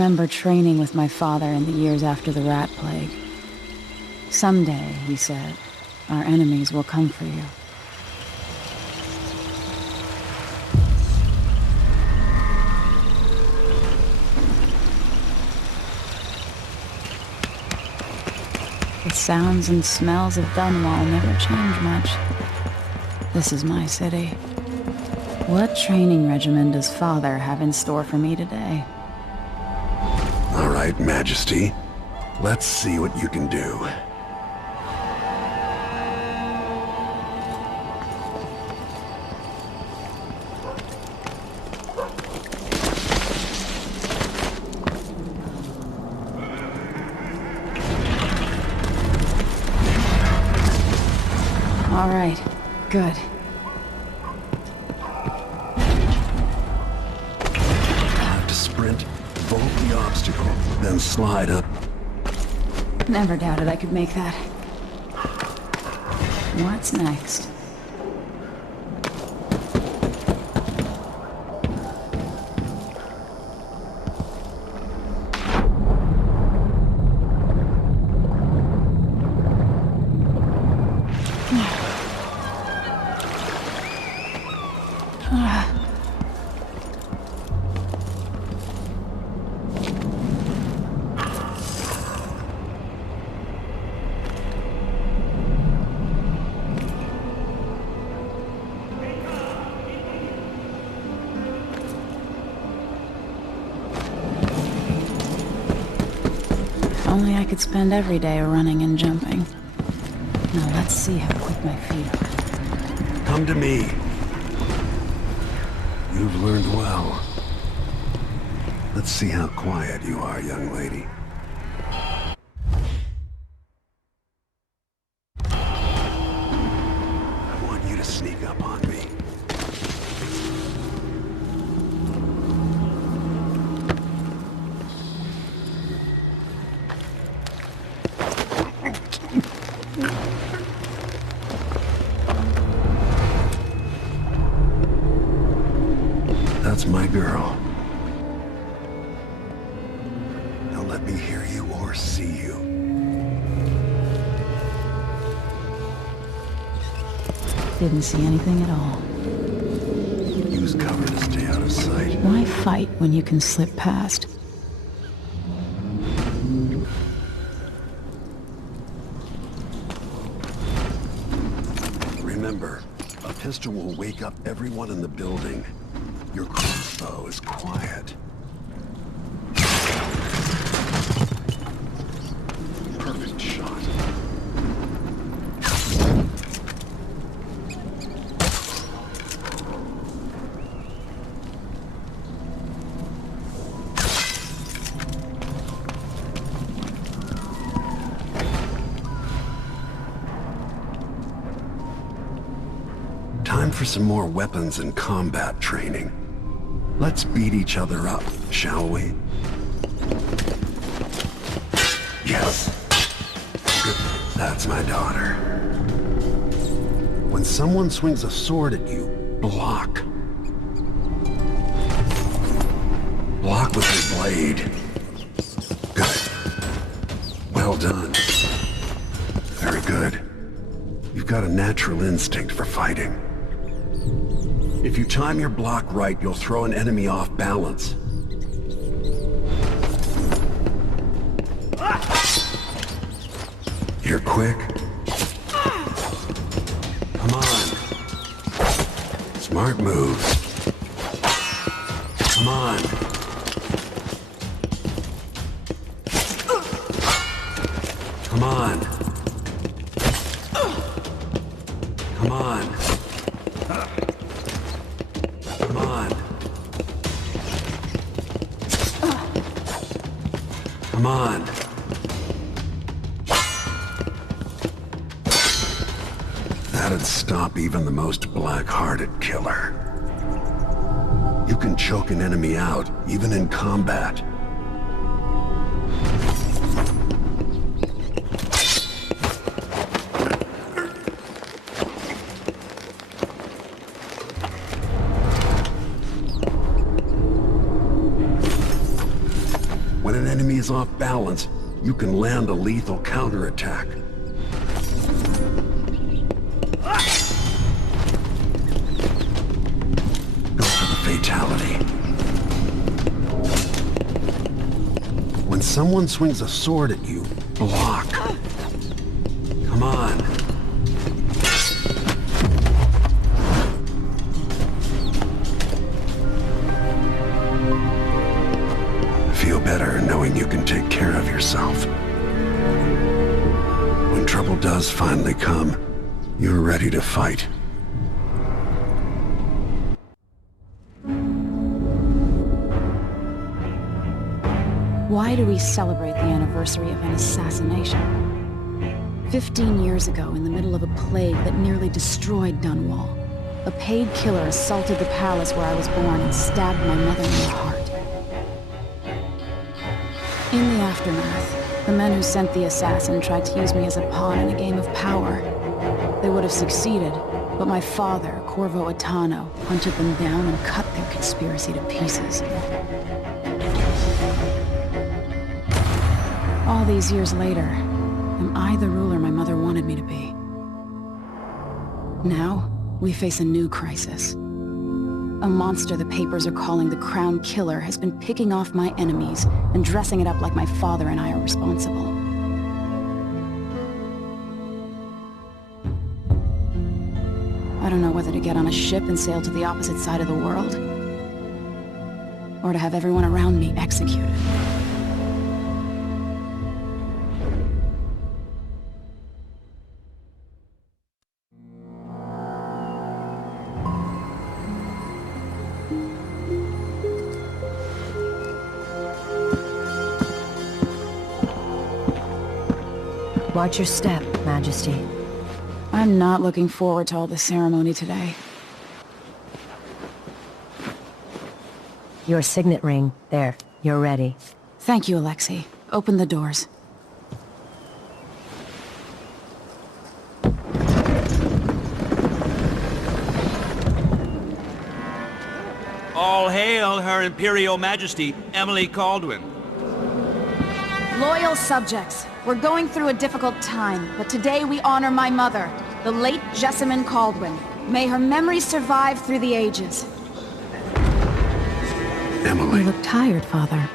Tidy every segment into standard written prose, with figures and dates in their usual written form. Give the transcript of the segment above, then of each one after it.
remember training with my father in the years after the rat plague. Someday, he said, our enemies will come for you. The sounds and smells of Dunwall never change much. This is my city. What training regimen does Father have in store for me today? All right, Majesty. Let's see what you can do. All right, good. Have to sprint, vault the obstacle, then slide up. Never doubted I could make that. What's next? Only I could spend every day running and jumping. Now let's see how quick my feet are. Come to me. You've learned well. Let's see how quiet you are, young lady. I want you to sneak up on me. That's my girl. Don't let me hear you or see you. Didn't see anything at all. Use cover to stay out of sight. Why fight when you can slip past? Remember, a pistol will wake up everyone in the building. Your crossbow is quiet. Perfect shot. Time for some more weapons and combat training. Let's beat each other up, shall we? Yes. Good. That's my daughter. When someone swings a sword at you, block. Block with your blade. Good. Well done. Very good. You've got a natural instinct for fighting. If you time your block right, you'll throw an enemy off balance. You're quick. Come on. Smart moves. Come on. Come on. Come on. Come on. Come on. That'd stop even the most black-hearted killer. You can choke an enemy out, even in combat. an enemy is off balance, you can land a lethal counterattack. Go for the fatality. When someone swings a sword at you, block. Come on. Feel better knowing you can take care of yourself. When trouble does finally come, you're ready to fight. Why do we celebrate the anniversary of an assassination? 15 years ago, in the middle of a plague that nearly destroyed Dunwall, a paid killer assaulted the palace where I was born and stabbed my mother in the heart. In the aftermath, the men who sent the assassin tried to use me as a pawn in a game of power. They would have succeeded, but my father, Corvo Attano, hunted them down and cut their conspiracy to pieces. All these years later, am I the ruler my mother wanted me to be? Now, we face a new crisis. A monster the papers are calling the Crown Killer has been picking off my enemies and dressing it up like my father and I are responsible. I don't know whether to get on a ship and sail to the opposite side of the world, or to have everyone around me executed. Watch your step, Majesty. I'm not looking forward to all the ceremony today. Your signet ring. There. You're ready. Thank you, Alexei. Open the doors. All hail Her Imperial Majesty, Emily Kaldwin. Loyal subjects, we're going through a difficult time, but today we honor my mother, the late Jessamine Kaldwin. May her memory survive through the ages. Emily. You look tired, Father.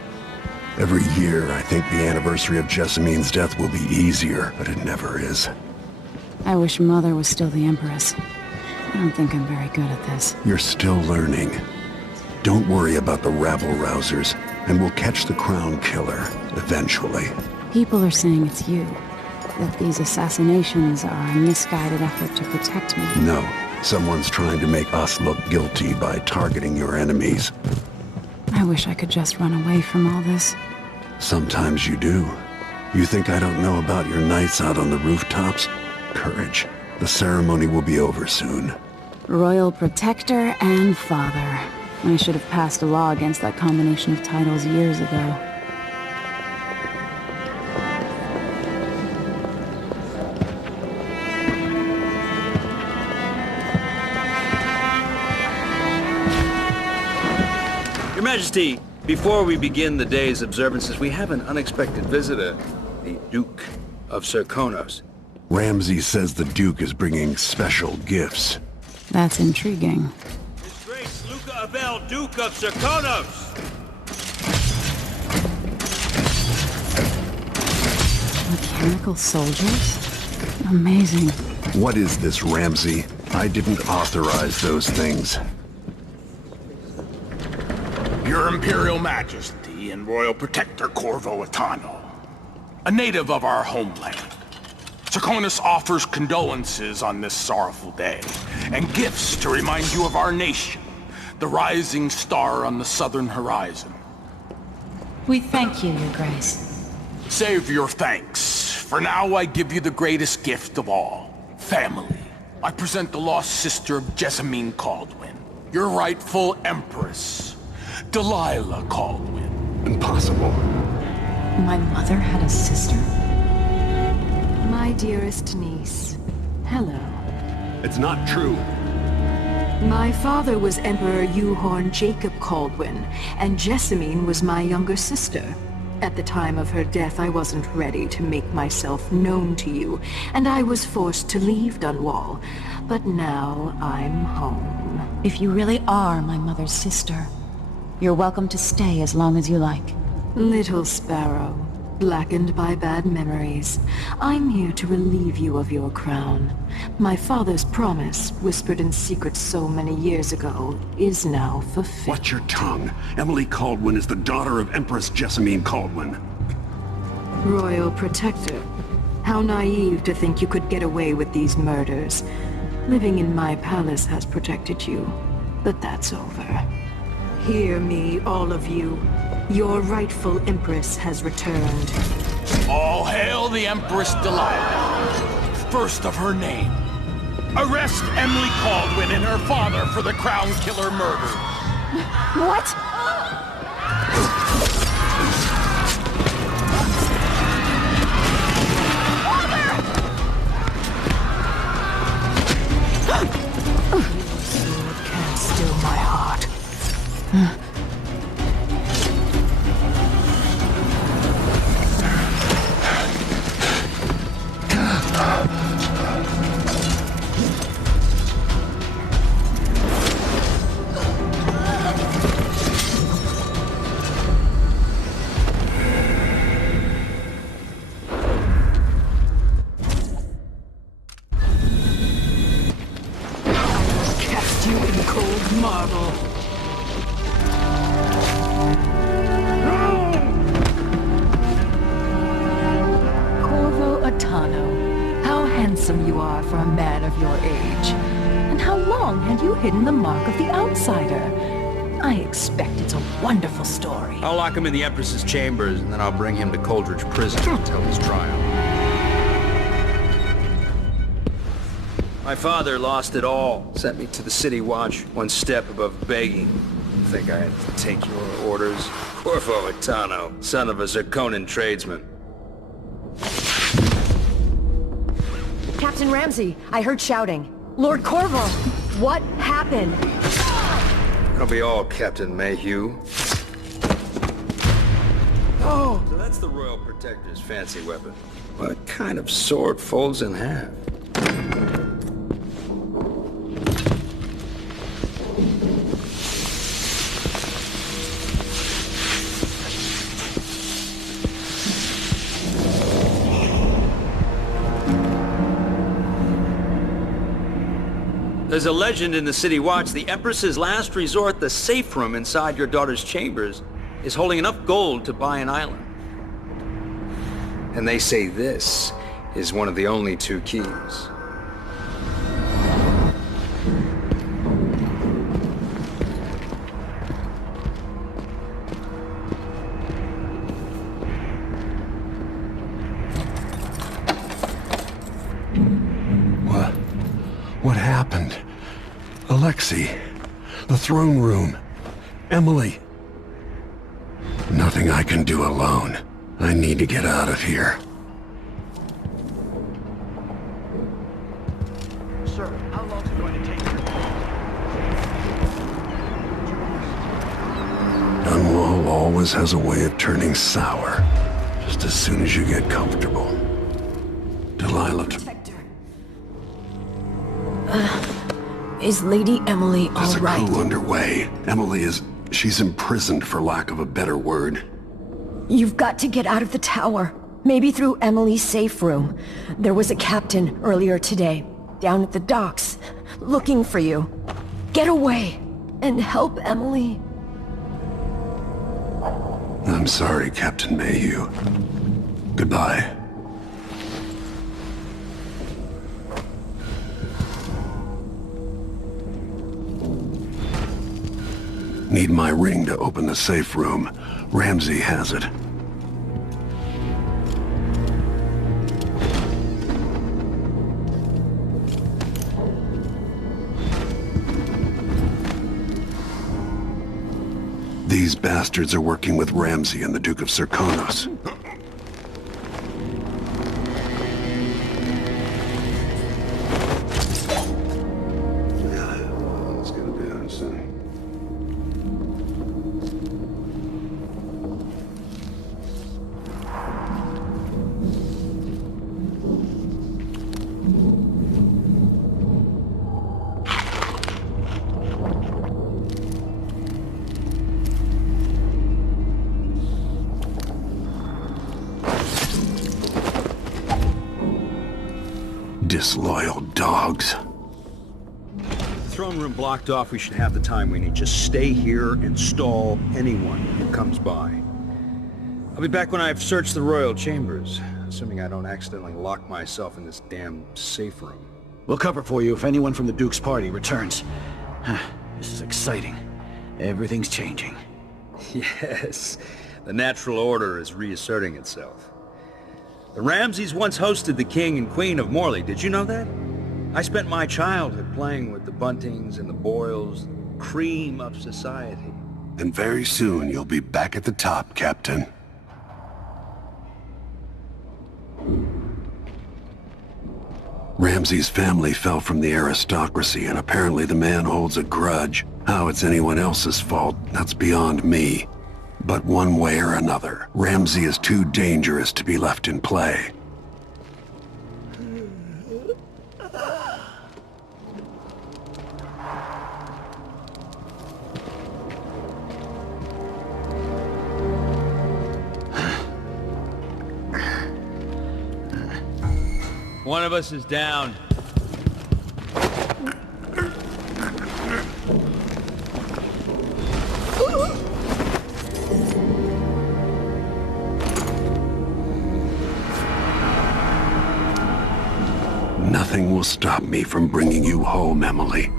Every year, I think the anniversary of Jessamine's death will be easier, but it never is. I wish Mother was still the Empress. I don't think I'm very good at this. You're still learning. Don't worry about the rabble-rousers, and we'll catch the Crown Killer, eventually. People are saying it's you. That these assassinations are a misguided effort to protect me. No. Someone's trying to make us look guilty by targeting your enemies. I wish I could just run away from all this. Sometimes you do. You think I don't know about your nights out on the rooftops? Courage. The ceremony will be over soon. Royal Protector and Father. I should have passed a law against that combination of titles years ago. Your Majesty, before we begin the day's observances, we have an unexpected visitor, the Duke of Serkonos. Ramsay says the Duke is bringing special gifts. That's intriguing. His Grace Luca Abele, Duke of Serkonos! Mechanical soldiers? Amazing. What is this, Ramsay? I didn't authorize those things. Your Imperial Majesty and Royal Protector Corvo Attano, a native of our homeland. Serkonos offers condolences on this sorrowful day, and gifts to remind you of our nation, the rising star on the southern horizon. We thank you, Your Grace. Save your thanks. For now, I give you the greatest gift of all, family. I present the lost sister of Jessamine Kaldwin, your rightful Empress, Delilah Copperspoon. Impossible. My mother had a sister? My dearest niece, hello. It's not true. My father was Emperor Euhorn Jacob Kaldwin, and Jessamine was my younger sister. At the time of her death, I wasn't ready to make myself known to you, and I was forced to leave Dunwall. But now I'm home. If you really are my mother's sister, you're welcome to stay as long as you like. Little sparrow, blackened by bad memories, I'm here to relieve you of your crown. My father's promise, whispered in secret so many years ago, is now fulfilled. Watch your tongue. Emily Kaldwin is the daughter of Empress Jessamine Kaldwin. Royal Protector. How naive to think you could get away with these murders. Living in my palace has protected you, but that's over. Hear me, all of you. Your rightful Empress has returned. All hail the Empress Delilah, first of her name. Arrest Emily Kaldwin and her father for the Crown Killer murder. What? Can't still my heart. Cast you in cold marble. Corvo Attano, how handsome you are for a man of your age. And how long had you hidden the mark of the outsider? I expect it's a wonderful story. I'll lock him in the Empress's chambers, and then I'll bring him to Coldridge Prison to tell his trial. My father lost it all. Sent me to the City Watch, one step above begging. Think I had to take your orders? Corvo Attano, son of a Serkonan tradesman. Captain Ramsey, I heard shouting. Lord Corvo, what happened? That'll be all, Captain Mayhew. Oh, so that's the Royal Protector's fancy weapon. What kind of sword folds in half? There's a legend in the City Watch, the Empress's last resort, the safe room inside your daughter's chambers, is holding enough gold to buy an island. And they say this is one of the only two keys. What happened? Alexei, the throne room, Emily. Nothing I can do alone. I need to get out of here. Sir, how long is it going to take? Dunwall always has a way of turning sour, just as soon as you get comfortable. Delilah. Is Lady Emily all There's a right? coup underway. She's imprisoned for lack of a better word. You've got to get out of the tower. Maybe through Emily's safe room. There was a captain earlier today, down at the docks, looking for you. Get away and help Emily. I'm sorry, Captain Mayhew. Goodbye. Need my ring to open the safe room. Ramsey has it. These bastards are working with Ramsey and the Duke of Serkonos. Disloyal dogs. Throne room blocked off. We should have the time we need. Just stay here and stall anyone who comes by. I'll be back when I've searched the royal chambers, assuming I don't accidentally lock myself in this damn safe room. We'll cover for you if anyone from the Duke's party returns. This is exciting. Everything's changing. Yes, the natural order is reasserting itself. The Ramseys once hosted the King and Queen of Morley. Did you know that? I spent my childhood playing with the Buntings and the Boyles, cream of society. And very soon you'll be back at the top, Captain. Ramsey's family fell from the aristocracy, and apparently the man holds a grudge. How it's anyone else's fault, that's beyond me. But one way or another, Ramsey is too dangerous to be left in play. One of us is down. Nothing will stop me from bringing you home, Emily.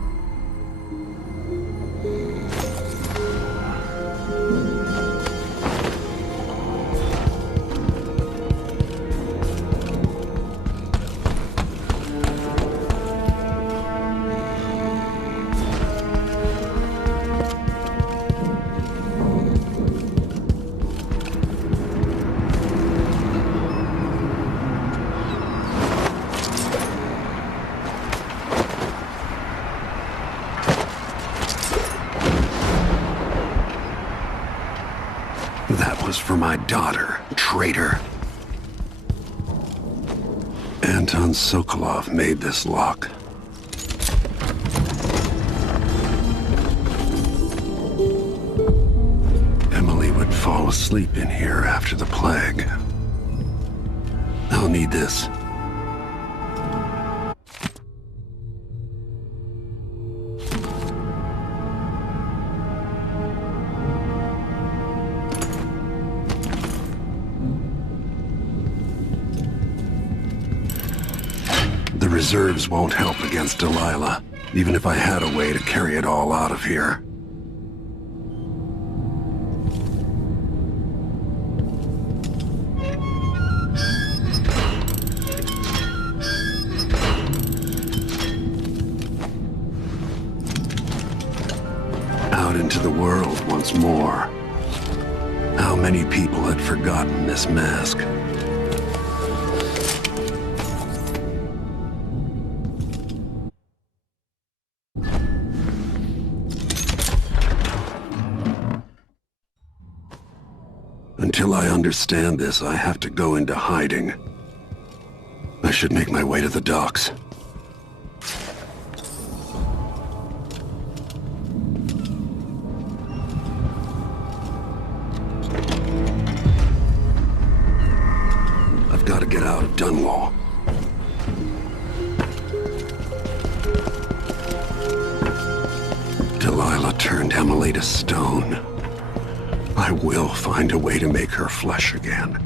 That was for my daughter, traitor. Anton Sokolov made this lock. Emily would fall asleep in here after the plague. I'll need this. The reserves won't help against Delilah, even if I had a way to carry it all out of here. Out into the world once more. How many people had forgotten this mask? Until I understand this, I have to go into hiding. I should make my way to the docks. I've got to get out of Dunwall. Delilah turned Emily to stone. I will find a way to make her flesh again.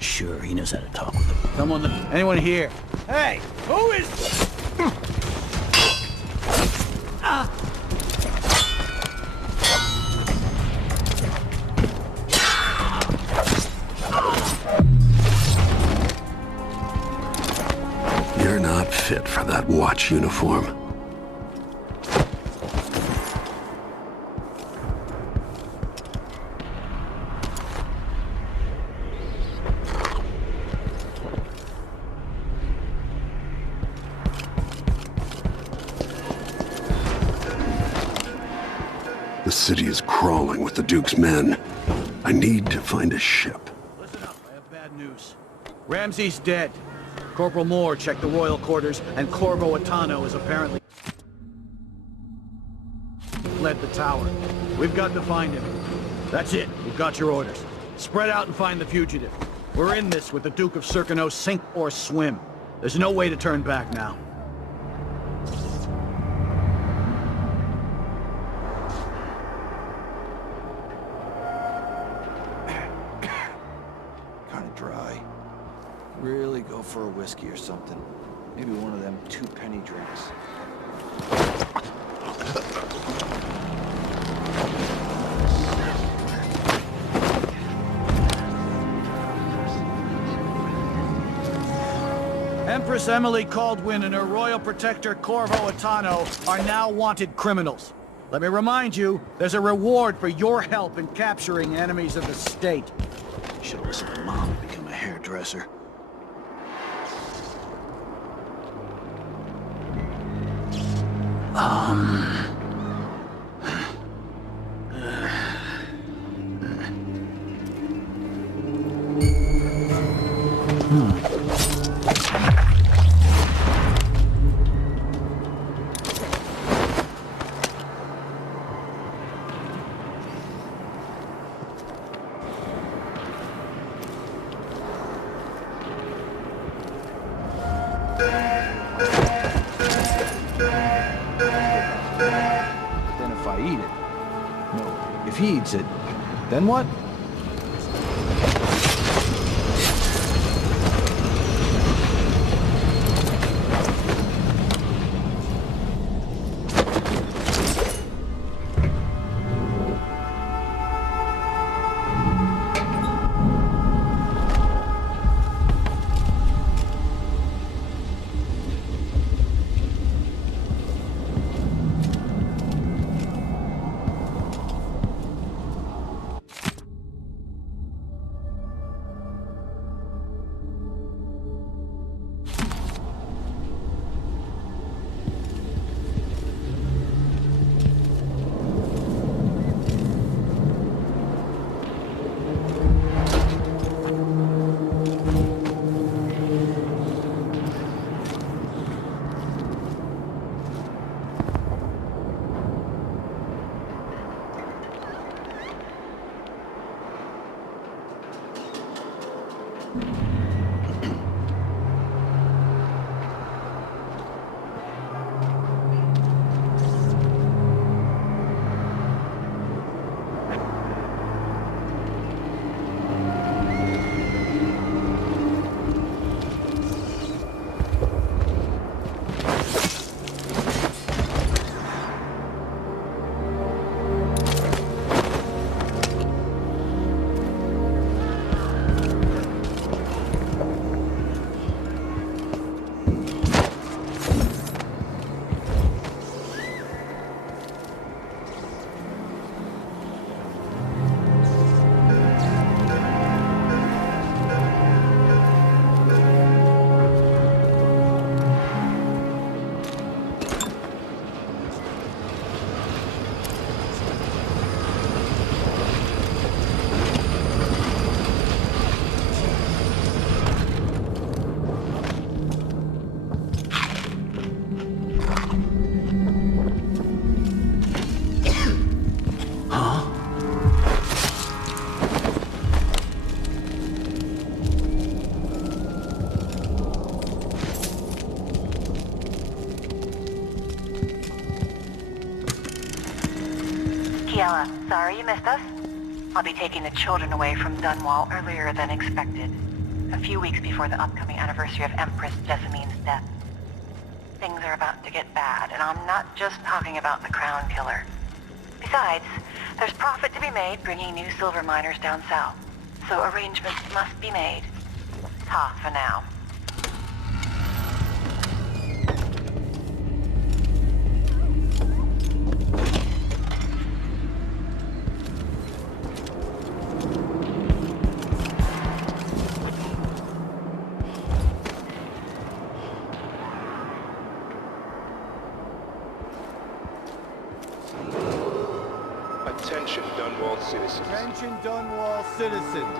Sure, he knows how to talk with them. Someone, anyone here? Hey, who is... You're not fit for that watch uniform. The city is crawling with the Duke's men. I need to find a ship. Listen up, I have bad news. Ramsey's dead. Corporal Moore checked the royal quarters, and Corvo Attano is apparently... fled the tower. We've got to find him. That's it. We've got your orders. Spread out and find the fugitive. We're in this with the Duke of Serkonos, sink or swim. There's no way to turn back now. Kinda dry. Really go for a whiskey or something. Maybe one of them 2-penny drinks. Empress Emily Kaldwin and her royal protector Corvo Attano are now wanted criminals. Let me remind you, there's a reward for your help in capturing enemies of the state. Should have listened to Mom and become a hairdresser. If he eats it, then what? Sorry you missed us. I'll be taking the children away from Dunwall earlier than expected. A few weeks before the upcoming anniversary of Empress Jessamine's death. Things are about to get bad, and I'm not just talking about the Crown Killer. Besides, there's profit to be made bringing new silver miners down south. So arrangements must be made. Ta for now. Attention, Dunwall citizens. Attention, Dunwall citizens.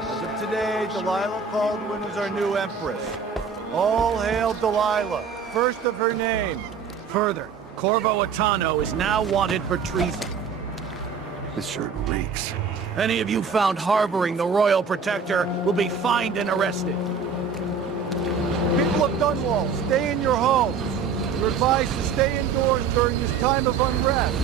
As of today, Delilah Copperspoon is our new Empress. All hail Delilah, first of her name. Further, Corvo Attano is now wanted for treason. This sure reeks. Any of you found harboring the Royal Protector will be fined and arrested. People of Dunwall, stay in your homes. You're advised to stay indoors during this time of unrest.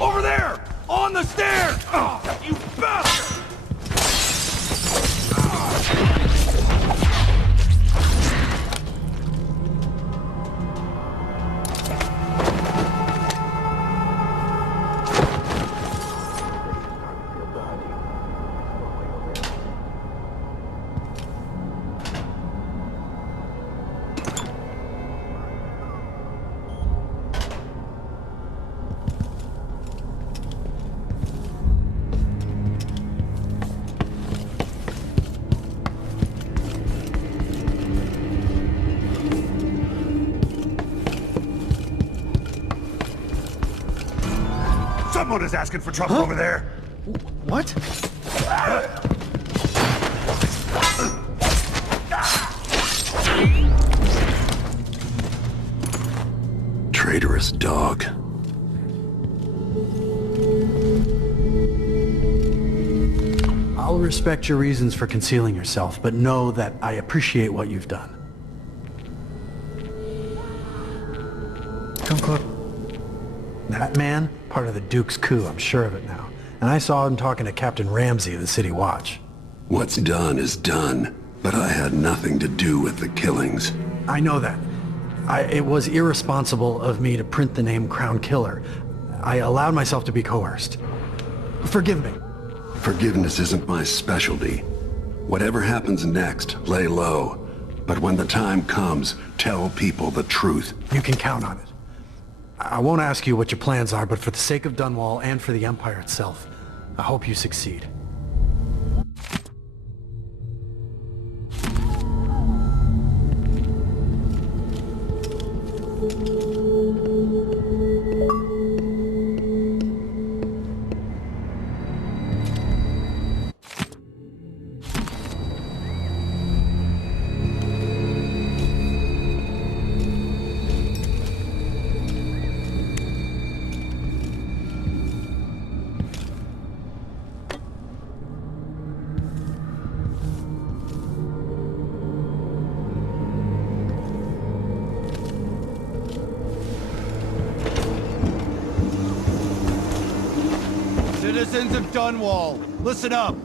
Over there! On the stairs! Oh, you bastard! Someone is asking for trouble over there. What? Traitorous dog. I'll respect your reasons for concealing yourself, but know that I appreciate what you've done. Come close. That man, part of the Duke's coup, I'm sure of it now. And I saw him talking to Captain Ramsey of the City Watch. What's done is done, but I had nothing to do with the killings. I know that. It was irresponsible of me to print the name Crown Killer. I allowed myself to be coerced. Forgive me. Forgiveness isn't my specialty. Whatever happens next, lay low. But when the time comes, tell people the truth. You can count on it. I won't ask you what your plans are, but for the sake of Dunwall and for the Empire itself, I hope you succeed. Citizens of Dunwall, listen up.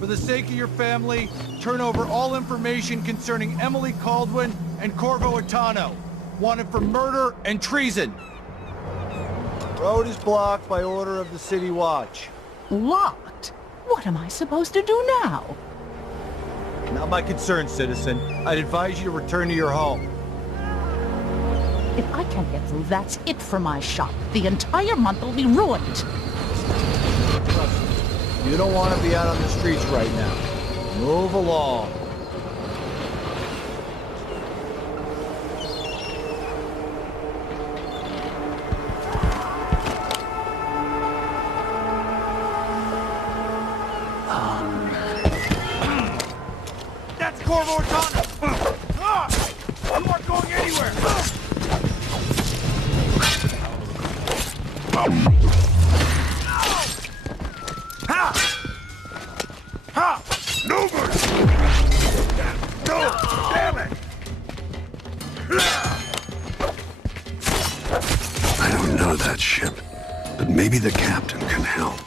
For the sake of your family, turn over all information concerning Emily Kaldwin and Corvo Attano, wanted for murder and treason. Road is blocked by order of the City Watch. Locked? What am I supposed to do now? Not my concern, citizen. I'd advise you to return to your home. If I can't get through, that's it for my shop. The entire month will be ruined. Trust me, you don't want to be out on the streets right now. Move along. That's Corvo Attano! You aren't going anywhere! No mercy! No! Damn it! I don't know that ship, but maybe the captain can help.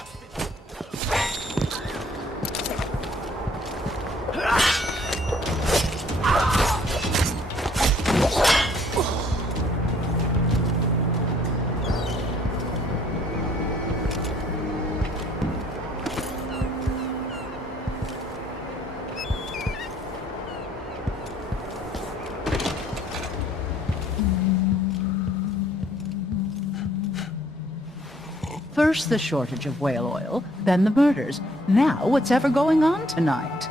First the shortage of whale oil, then the murders. Now what's ever going on tonight?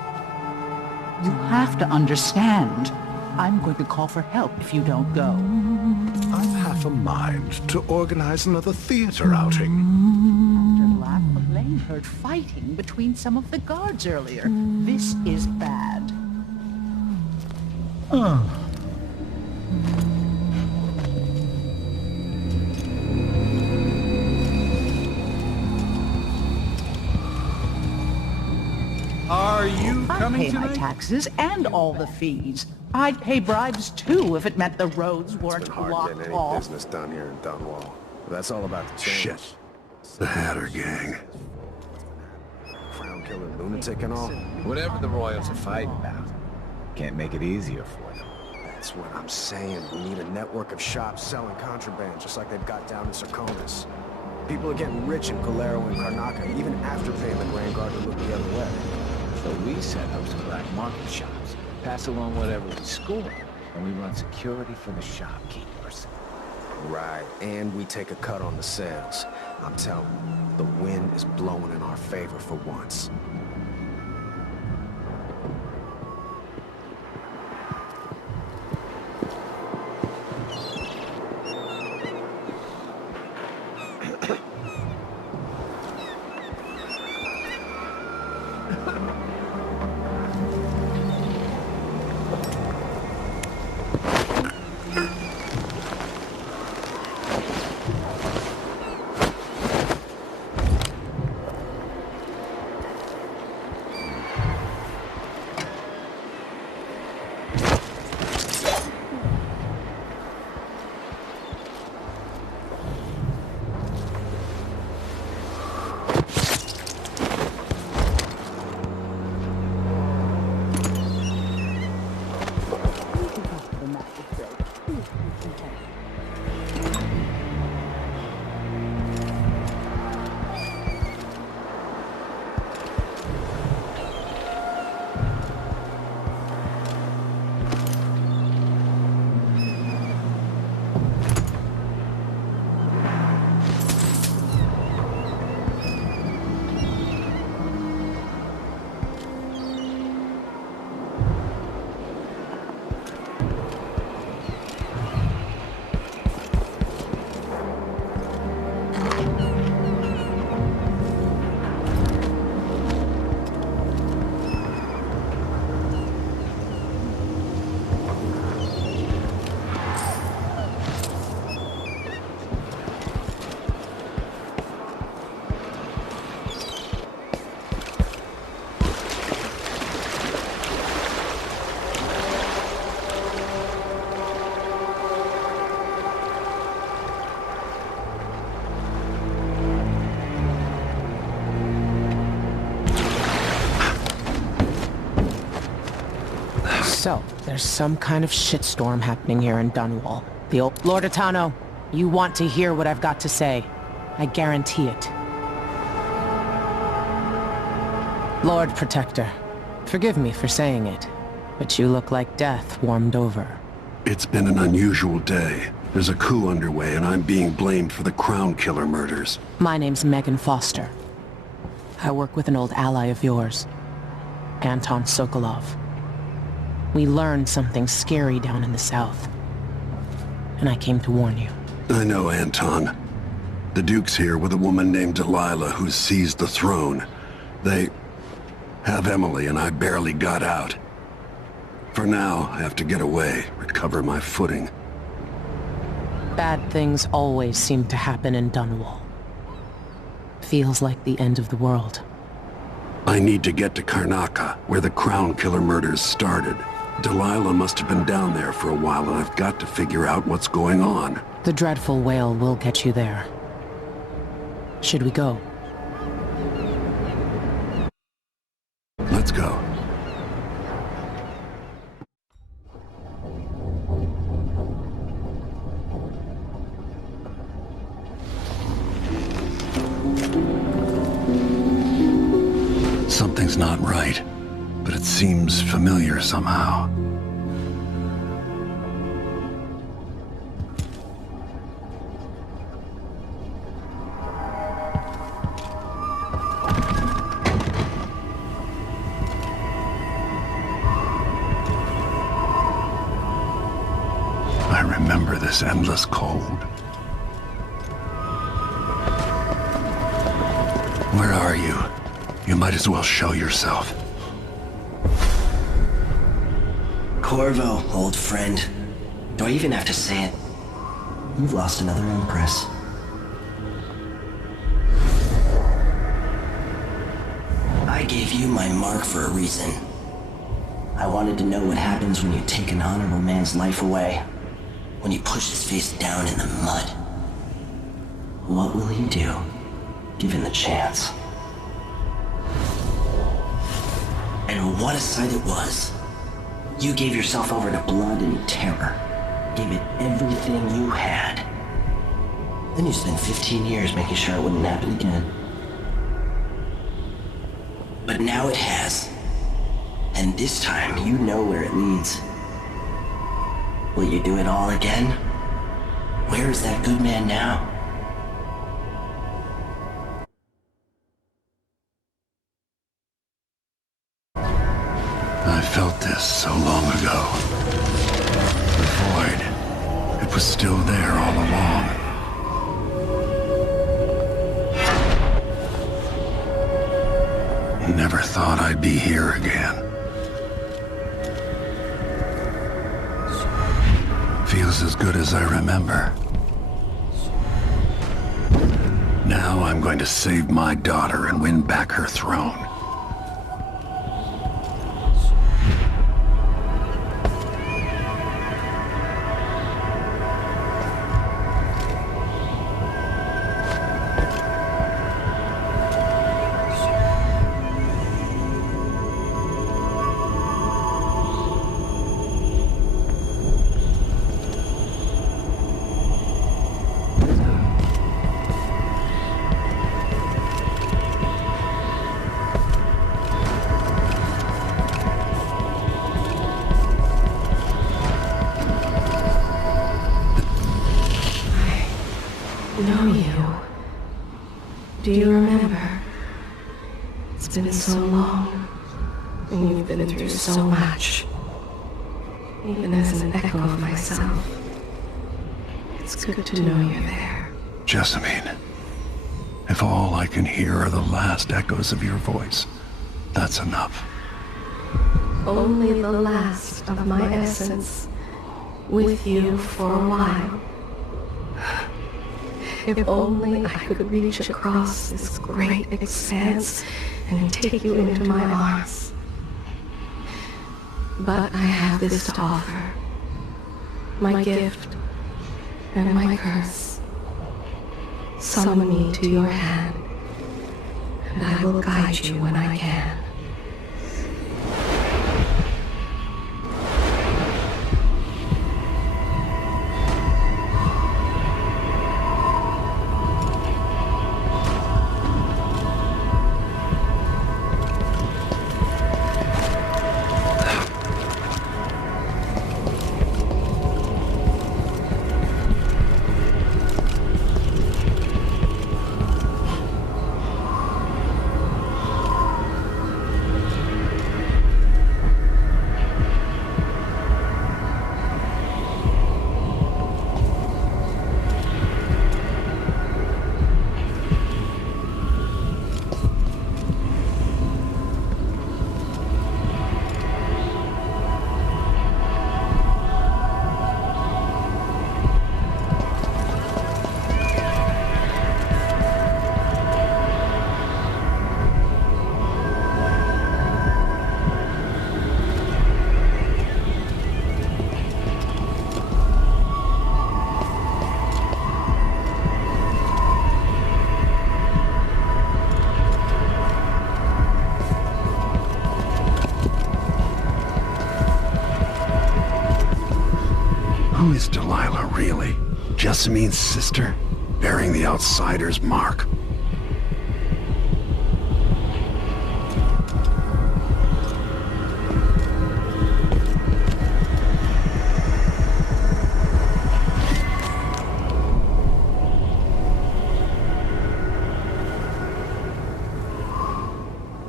You have to understand. I'm going to call for help if you don't go. I've half a mind to organize another theater outing. Dr. Lack of Lane heard fighting between some of the guards earlier. This is bad. Are you coming I pay tonight? my taxes and all the fees. I'd pay bribes too if it meant the roads weren't It's been hard blocked getting any off. business done here in Dunwall. That's all about the change. Shit. The Hatter gang. Crown killer lunatic and all. Whatever the Royals are fighting about, can't make it easier for them. That's what I'm saying. We need a network of shops selling contraband, just like they've got down in Serkonos. People are getting rich in Galero and Karnaca, even after paying the Grand Guard to look the other way. So we set up some black market shops, pass along whatever we score, and we run security for the shopkeepers. Right, and we take a cut on the sales. I'm telling you, the wind is blowing in our favor for once. So, there's some kind of shitstorm happening here in Dunwall. The old Lord Attano, you want to hear what I've got to say. I guarantee it. Lord Protector, forgive me for saying it, but you look like death warmed over. It's been an unusual day. There's a coup underway and I'm being blamed for the Crown Killer murders. My name's Meagan Foster. I work with an old ally of yours, Anton Sokolov. We learned something scary down in the south, and I came to warn you. I know, Anton. The Duke's here with a woman named Delilah who's seized the throne. They have Emily and I barely got out. For now, I have to get away, recover my footing. Bad things always seem to happen in Dunwall. Feels like the end of the world. I need to get to Karnaca, where the Crown Killer murders started. Delilah must have been down there for a while, and I've got to figure out what's going on. The Dreadful Wale will get you there. Should we go? Let's go. Something's not right, but it seems familiar somehow. I remember this endless cold. Where are you? You might as well show yourself. Corvo, old friend. Do I even have to say it? You've lost another Empress. I gave you my mark for a reason. I wanted to know what happens when you take an honorable man's life away. When you push his face down in the mud. What will he do, given the chance? And what a sight it was. You gave yourself over to blood and terror. Gave it everything you had. Then you spent 15 years making sure it wouldn't happen again. But now it has. And this time, you know where it leads. Will you do it all again? Where is that good man now? I felt this so long ago. The void. It was still there all along. Never thought I'd be here again. Feels as good as I remember. Now I'm going to save my daughter and win back her throne. Do you remember? It's been so long, and you've been through so much. Even as an echo of myself, it's good to know you're there. Jessamine, if all I can hear are the last echoes of your voice, that's enough. Only the last of my essence, with you for a while. If only I could reach across this great expanse and take you into my arms. But I have this to offer. My gift and my curse. Summon me to your hand, and I will guide you when I can. Who is Delilah, really? Jessamine's sister? Bearing the outsider's mark?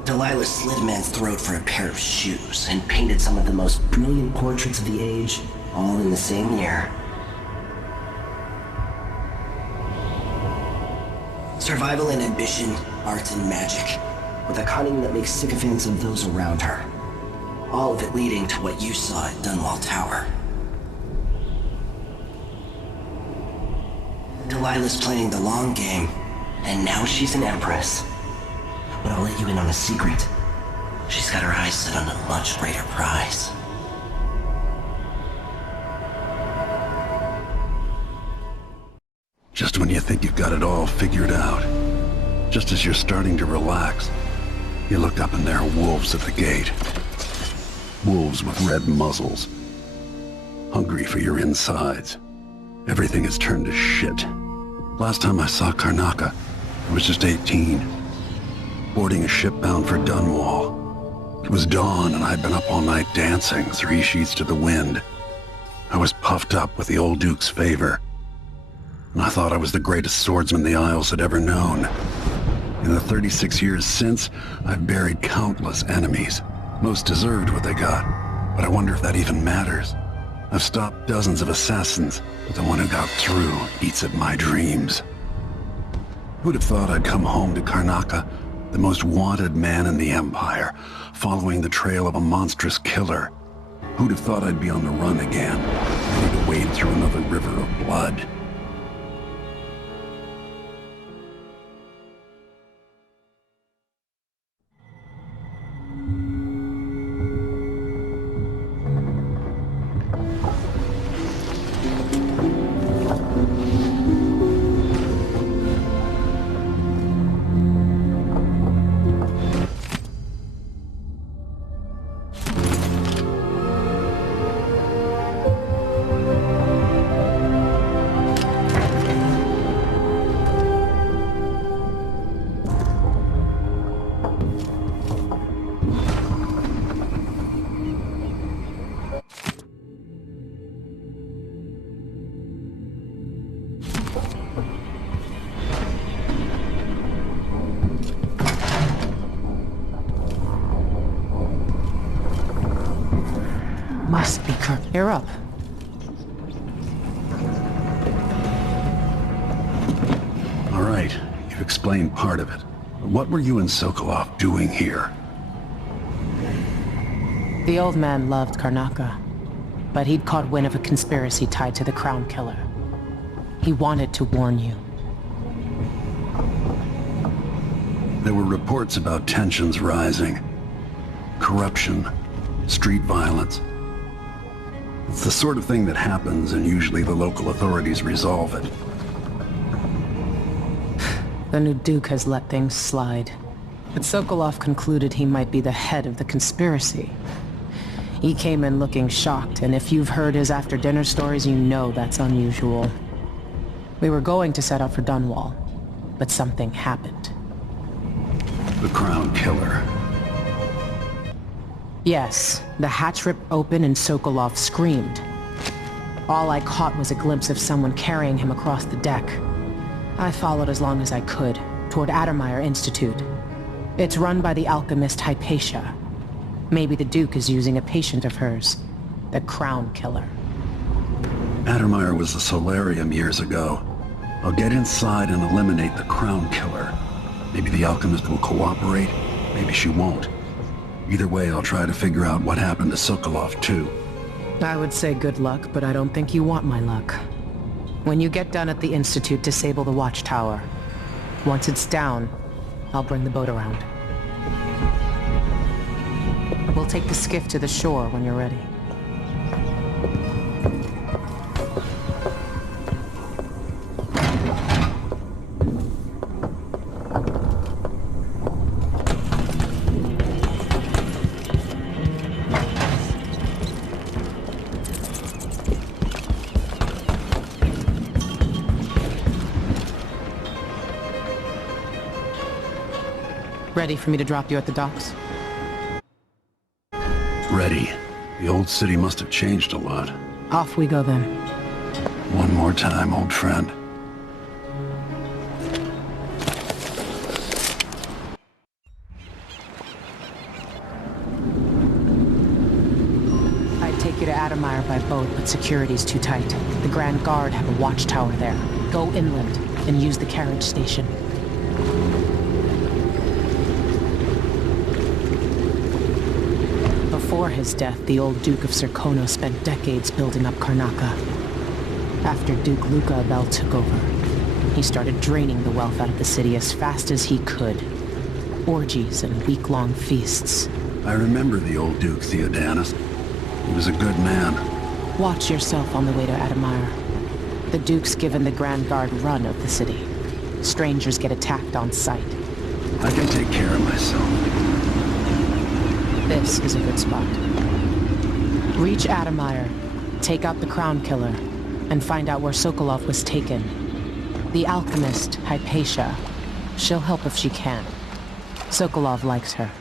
Delilah slit a man's throat for a pair of shoes and painted some of the most brilliant portraits of the age, all in the same year. Survival and ambition, art and magic, with a cunning that makes sycophants of those around her. All of it leading to what you saw at Dunwall Tower. Delilah's playing the long game, and now she's an Empress. But I'll let you in on a secret. She's got her eyes set on a much greater prize. Just when you think you've got it all figured out, just as you're starting to relax, you look up and there are wolves at the gate. Wolves with red muzzles, hungry for your insides. Everything has turned to shit. Last time I saw Karnaca, I was just 18, boarding a ship bound for Dunwall. It was dawn and I'd been up all night dancing, 3 sheets to the wind. I was puffed up with the old Duke's favor, and I thought I was the greatest swordsman the Isles had ever known. In the 36 years since, I've buried countless enemies. Most deserved what they got, but I wonder if that even matters. I've stopped dozens of assassins, but the one who got through eats at my dreams. Who'd have thought I'd come home to Karnaca, the most wanted man in the Empire, following the trail of a monstrous killer? Who'd have thought I'd be on the run again, ready to wade through another river of blood? Must be Kirk. You're up. All right, you've explained part of it. What were you and Sokolov doing here? The old man loved Karnaca, but he'd caught wind of a conspiracy tied to the Crown Killer. He wanted to warn you. There were reports about tensions rising. Corruption, street violence. It's the sort of thing that happens, and usually the local authorities resolve it. The new Duke has let things slide. But Sokolov concluded he might be the head of the conspiracy. He came in looking shocked, and if you've heard his after-dinner stories, you know that's unusual. We were going to set out for Dunwall, but something happened. The Crown Killer. Yes, the hatch ripped open and Sokolov screamed. All I caught was a glimpse of someone carrying him across the deck. I followed as long as I could, toward Addermire Institute. It's run by the alchemist Hypatia. Maybe the Duke is using a patient of hers, the Crown Killer. Addermire was a solarium years ago. I'll get inside and eliminate the Crown Killer. Maybe the alchemist will cooperate, maybe she won't. Either way, I'll try to figure out what happened to Sokolov, too. I would say good luck, but I don't think you want my luck. When you get done at the Institute, disable the watchtower. Once it's down, I'll bring the boat around. We'll take the skiff to the shore when you're ready. Ready for me to drop you at the docks? Ready. The old city must have changed a lot. Off we go then. One more time, old friend. I'd take you to Addermire by boat, but security's too tight. The Grand Guard have a watchtower there. Go inland and use the carriage station. Before his death, the old Duke of Serkonos spent decades building up Karnaca. After Duke Luca Abele took over, he started draining the wealth out of the city as fast as he could. Orgies and week-long feasts. I remember the old Duke Theodanis. He was a good man. Watch yourself on the way to Admire. The Duke's given the Grand Guard run of the city. Strangers get attacked on sight. I can take care of myself. This is a good spot. Reach Admire, take out the Crown Killer, and find out where Sokolov was taken. The alchemist, Hypatia. She'll help if she can. Sokolov likes her.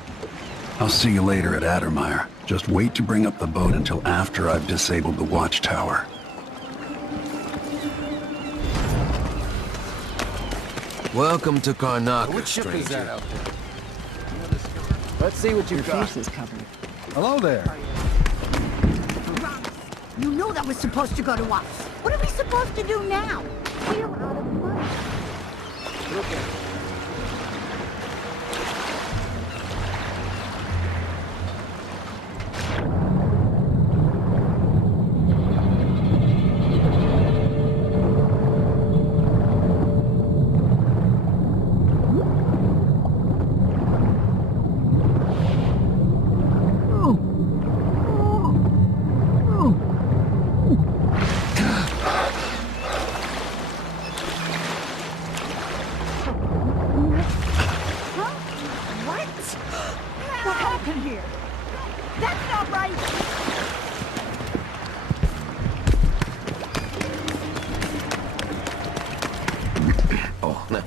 I'll see you later at Admire. Just wait to bring up the boat until after I've disabled the watchtower. Welcome to Karnaca, What ship is that stranger. out there? Let's see what you've got. Face is covered. Hello there. You know that was supposed to go to us. What are we supposed to do now? We're out of money.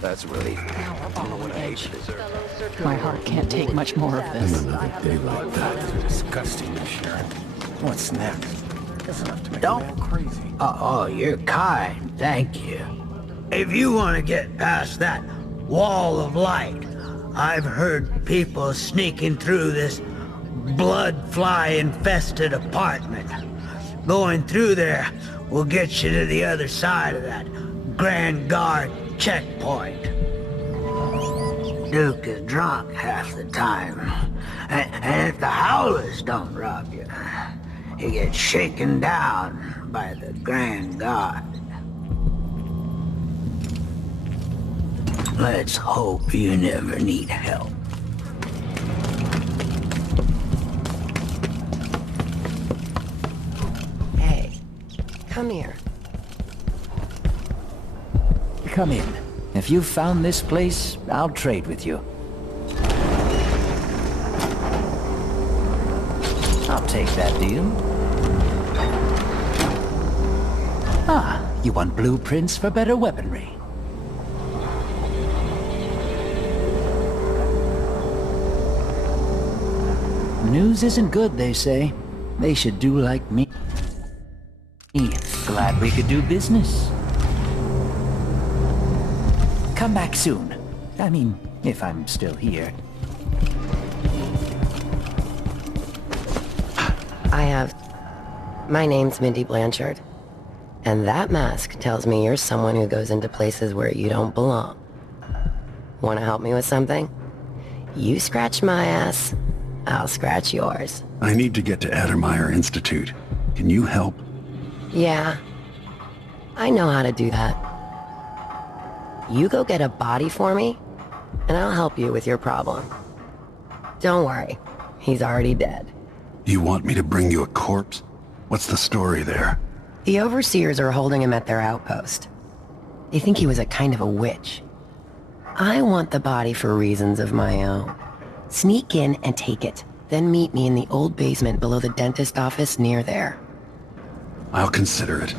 That's a relief. I don't know what I hate to deserve. My heart can't take much more of this. Another day like that. Disgusting, Sharon. What's next? That's enough to make a man crazy. Oh, you're kind. Thank you. If you want to get past that wall of light, I've heard people sneaking through this blood-fly-infested apartment. Going through there will get you to the other side of that Grand Guard checkpoint. Duke is drunk half the time. And if the Howlers don't rob you, he gets shaken down by the Grand Guard. Let's hope you never need help. Hey, come here. Come in. If you've found this place, I'll trade with you. I'll take that deal. Ah, you want blueprints for better weaponry. News isn't good, they say. They should do like me. Glad we could do business. Come back soon. I mean, if I'm still here. My name's Mindy Blanchard. And that mask tells me you're someone who goes into places where you don't belong. Want to help me with something? You scratch my ass, I'll scratch yours. I need to get to Admire Institute. Can you help? Yeah, I know how to do that. You go get a body for me, and I'll help you with your problem. Don't worry, he's already dead. You want me to bring you a corpse? What's the story there? The overseers are holding him at their outpost. They think he was a kind of a witch. I want the body for reasons of my own. Sneak in and take it, then meet me in the old basement below the dentist office near there. I'll consider it.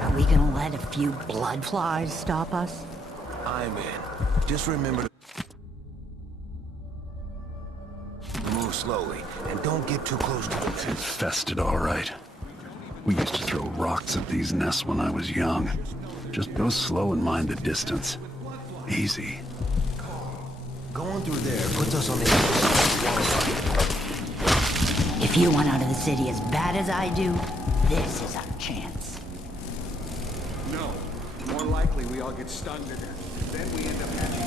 Are we gonna let a few blood flies stop us? I'm in. Just remember to move slowly, and don't get too close to It's infested, all right. We used to throw rocks at these nests when I was young. Just go slow and mind the distance. Easy. Going through there puts us on the other side of the wall. If If you want out of the city as bad as I do, this is our chance. No. More likely we all get stung to death. Then we end up having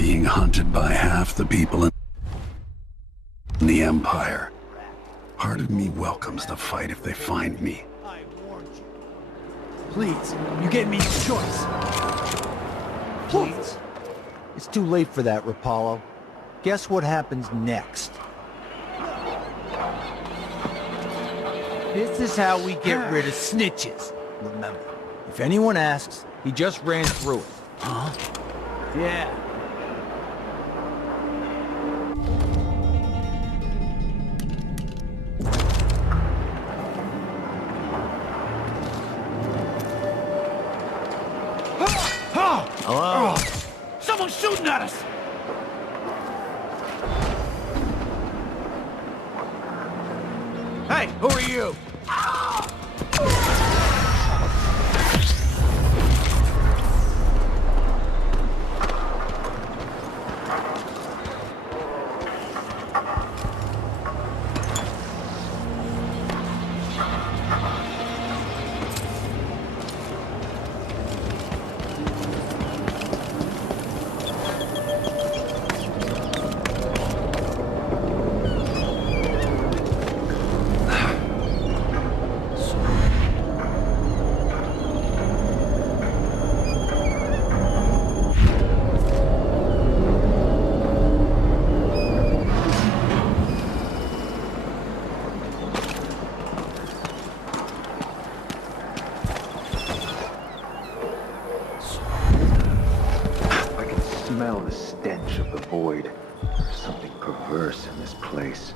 being hunted by half the people in the Empire. Part of me welcomes the fight if they find me. I warned you. Please, you gave me a choice. Please. It's too late for that, Rapallo. Guess what happens next? This is how we get rid of snitches. Remember, if anyone asks, he just ran through it. Huh? Yeah. Hello? Someone's shooting at us! Hey, who are you? smell the stench of the void. There's something perverse in this place.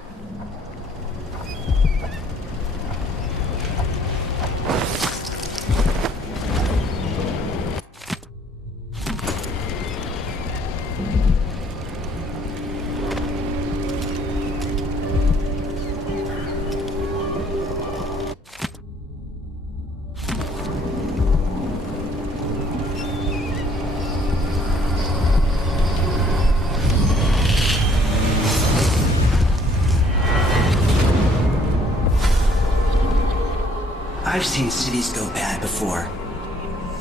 I've seen cities go bad before.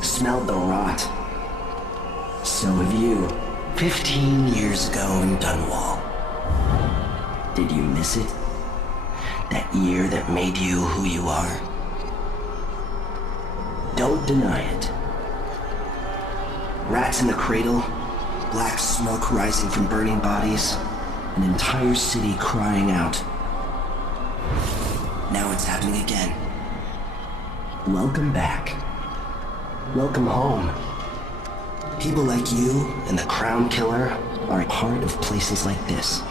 Smelled the rot. So have you. 15 years ago in Dunwall. Did you miss it? That year that made you who you are? Don't deny it. Rats in the cradle, black smoke rising from burning bodies, an entire city crying out. Now it's happening again. Welcome back. Welcome home. People like you and the Crown Killer are a part of places like this.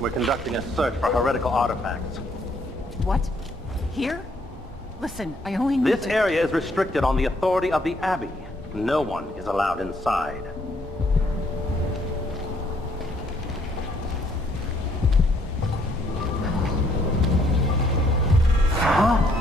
We're conducting a search for heretical artifacts. What? Here? Listen, I only need This area is restricted on the authority of the Abbey. No one is allowed inside. Huh?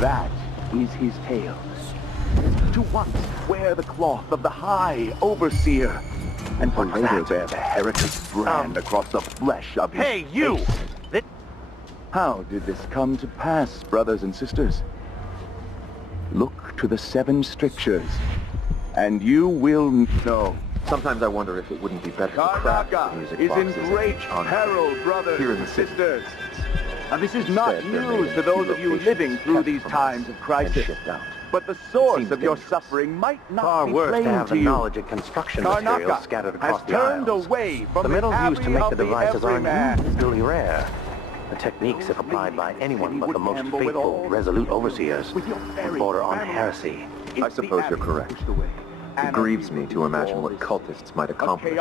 That is his tale. To once wear the cloth of the High Overseer, and for later bear the heritage brand across the flesh of his Hey, you! face. How did this come to pass, brothers and sisters? Look to the 7 strictures, and you will know. Sometimes I wonder if it wouldn't be better to craft the Karnaca music is in boxes great on peril, brothers here in the and city. sisters. And this is not Instead, they're news made to those in of you locations living through kept these from times us of and crisis. shipped out. But the source Seems of your dangerous. suffering might not Far be worse plain to have the you. knowledge and construction materials Karnaca scattered has across the turned isles. away from The metals used to Abbey make of the the devices are Everyman. unusually rare. The techniques, if applied by anyone but the most faithful, resolute overseers, would border on heresy. I suppose you're correct. It grieves me to imagine what cultists might accomplish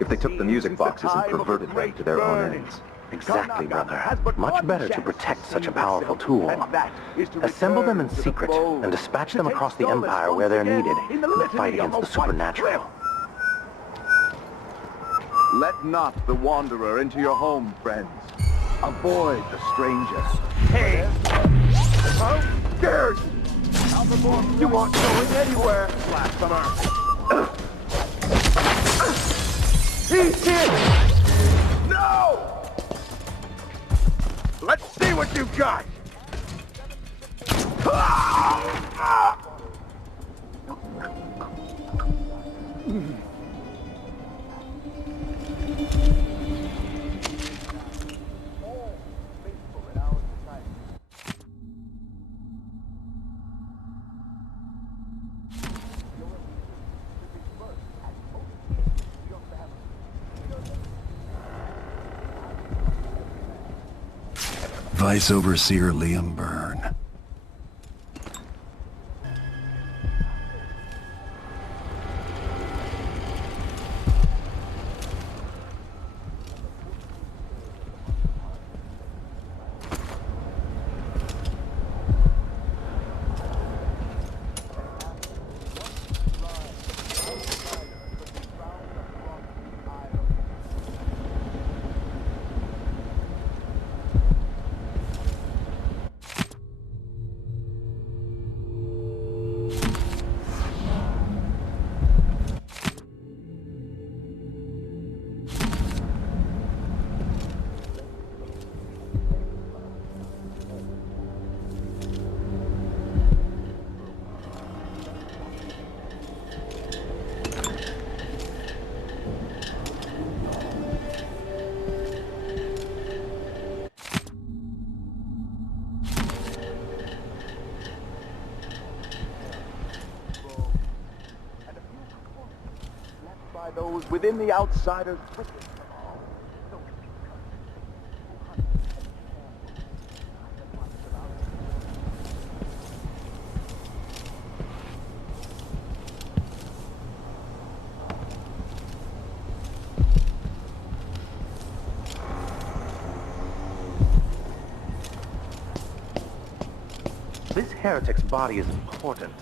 if they took the music boxes and perverted them to their own ends. Exactly, brother. Much better to protect such a powerful tool. Assemble them in secret and dispatch them across the Empire where they're needed in the fight against the supernatural. Let not the wanderer into your home, friends. Avoid the stranger. Hey! How dare you! You aren't going anywhere, blasphemer! He's hit! No! Let's see what you've got! Vice Overseer Liam Byrne. Those within the outsiders. This heretic's body is important,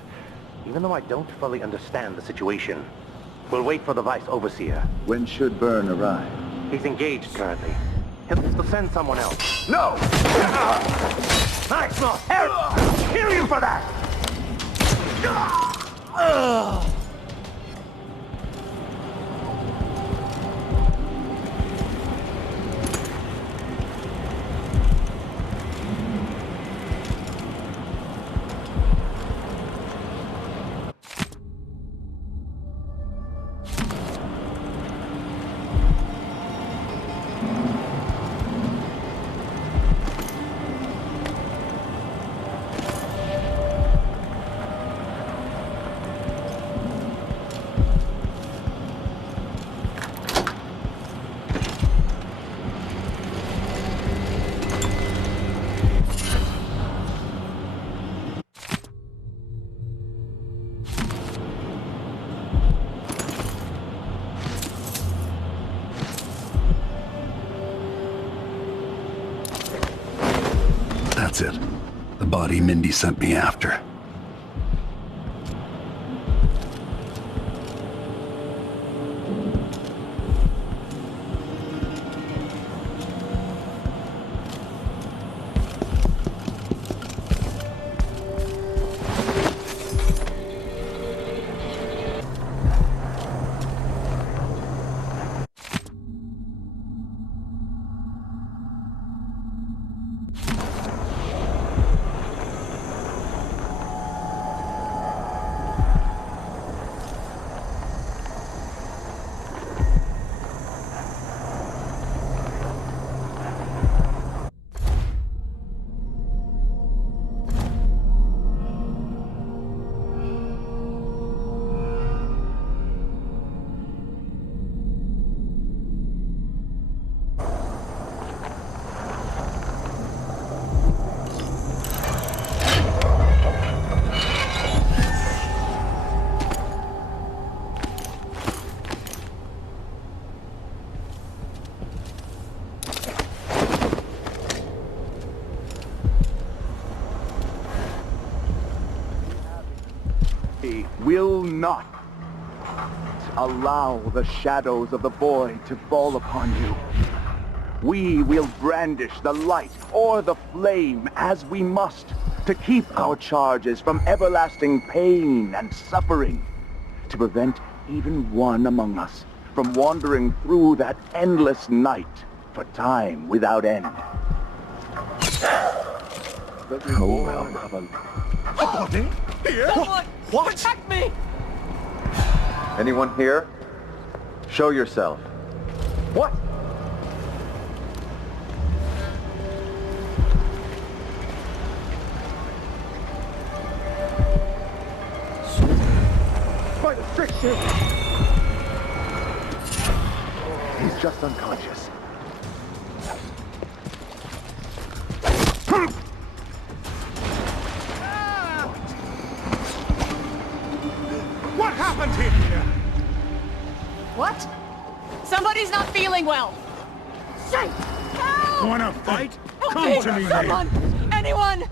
even though I don't fully understand the situation. We'll wait for the Vice Overseer. When should Byrne arrive? He's engaged currently. He'll send someone else. No! Nice, no! Kill you for that! That's it. The body Mindy sent me after. Will not allow the shadows of the boy to fall upon you. We will brandish the light or the flame as we must to keep our charges from everlasting pain and suffering, to prevent even one among us from wandering through that endless night for time without end. Oh well. A body? Here? Someone! What? Protect me! Anyone here? Show yourself. What? By the strict shield! He's just unconscious. What? Somebody's not feeling well. Shit! Help! Wanna fight? Help Come me! to me, Someone! Anyone!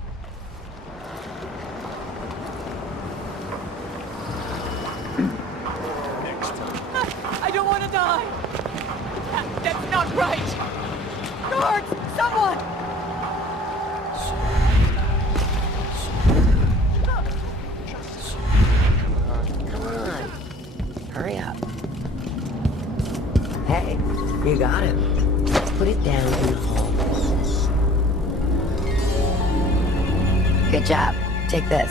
I don't want to die. That's not right. Guards! Someone! Come on. Hurry up. Hey, you got him. Put it down in the hole. Good job. Take this.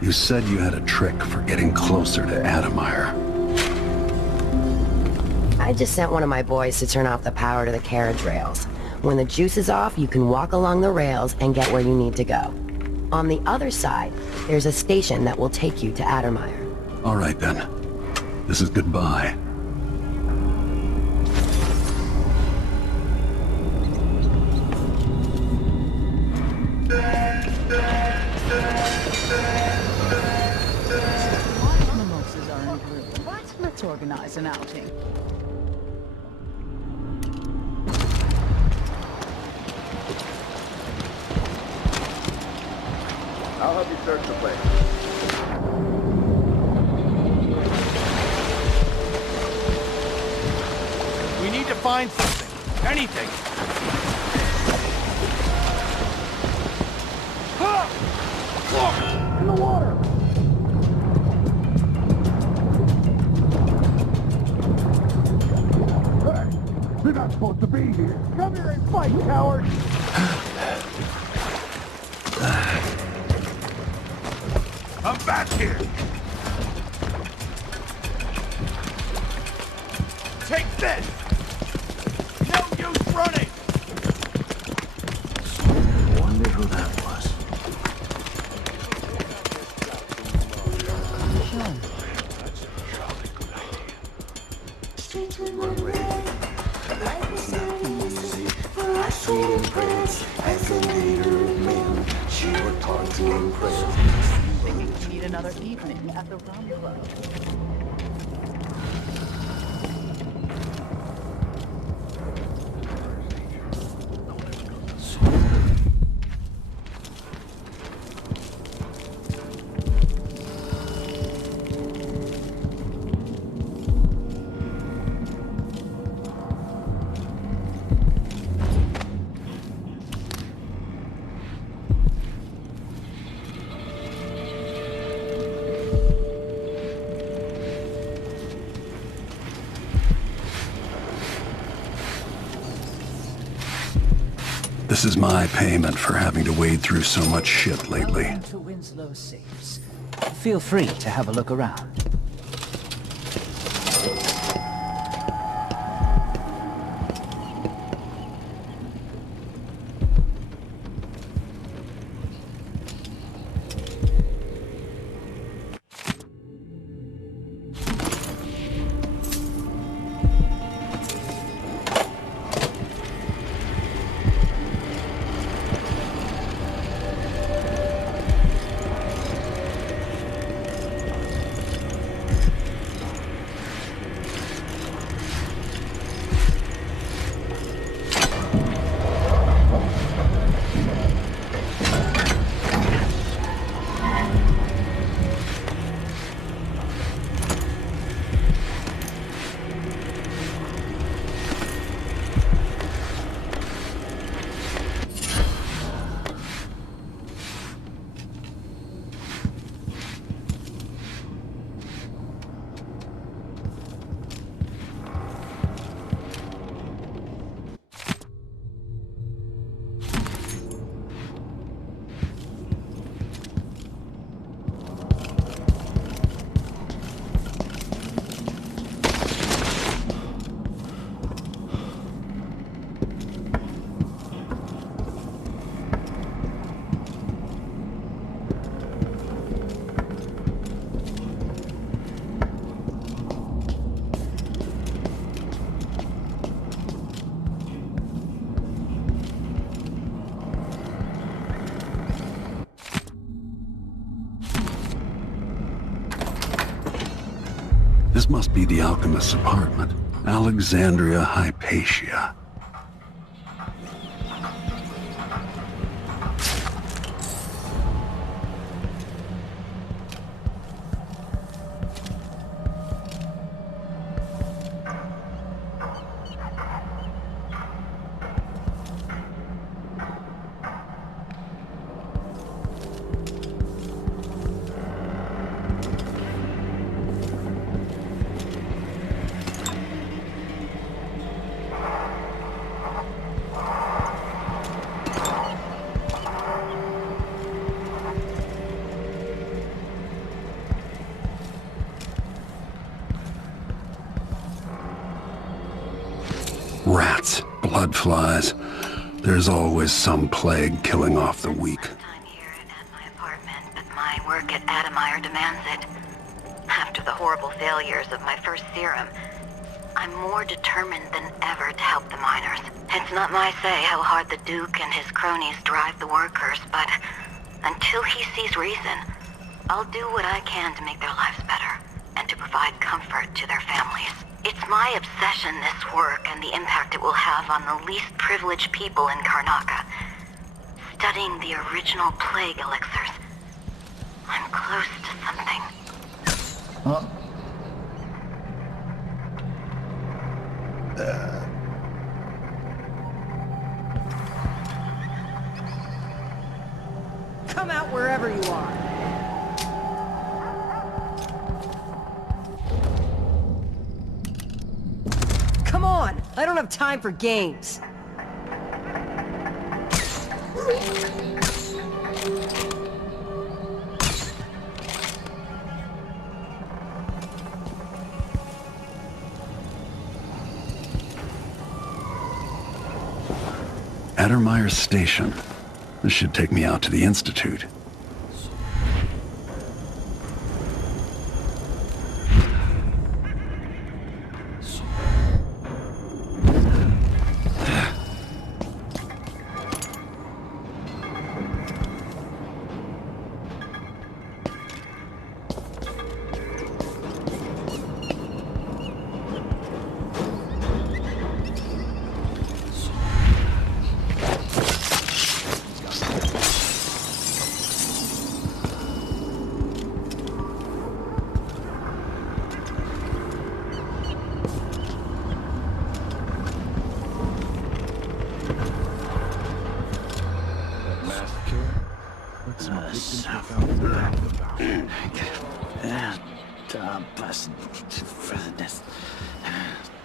You said you had a trick for getting closer to Adamire. I just sent one of my boys to turn off the power to the carriage rails. When the juice is off, you can walk along the rails and get where you need to go. On the other side, there's a station that will take you to Adamire. All right then. This is goodbye. Mimosas are in brew. What? Let's organize an outing. I'll help you search the place. We need to find something. Anything. In the water! Hey! You're not supposed to be here! Come here and fight, coward! Come back here! Take this! No use running! Wonder who that was. As a leader of men, she worked hard to impress. Thinking we need another evening at the Rum Club. This is my payment for having to wade through so much shit lately. Welcome to Winslow Safes. Feel free to have a look around. This must be the alchemist's apartment. Alexandria Hypatia. Rats, blood flies. There's always some plague killing off the weak. But my work at Admire demands it. After the horrible failures of my first serum, I'm more determined than ever to help the miners. It's not my say how hard the Duke and his cronies drive the workers, but until he sees reason, I'll do what I can to make their lives better and to provide comfort to their families. It's my obsession, this work, and the impact it will have on the least privileged people in Karnaca. Studying the original plague elixirs. I'm close to something. Huh? Come out wherever you are. Come on! I don't have time for games. Addermire Station. This should take me out to the Institute.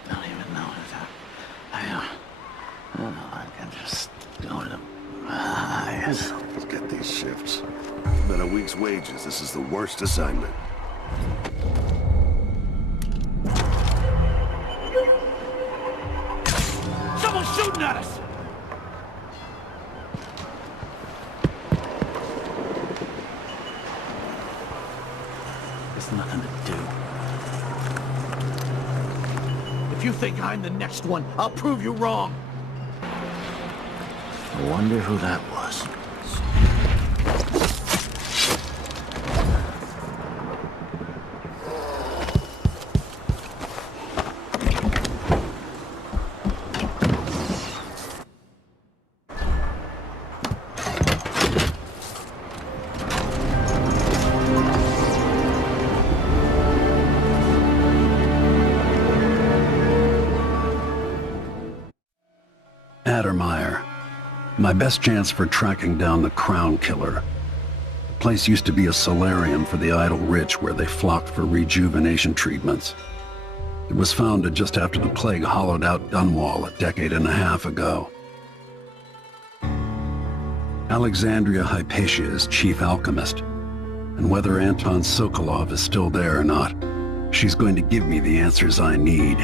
Don't even know that. I can just go to Let's get these shifts. Been a week's wages. This is the worst assignment. Someone's shooting at us! It's nothing to do. If you think I'm the next one, I'll prove you wrong. I wonder who that was. Addermire. My best chance for tracking down the Crown Killer. The place used to be a solarium for the idle rich where they flocked for rejuvenation treatments. It was founded just after the plague hollowed out Dunwall a decade and a half ago. Alexandria Hypatia is chief alchemist, and whether Anton Sokolov is still there or not, she's going to give me the answers I need.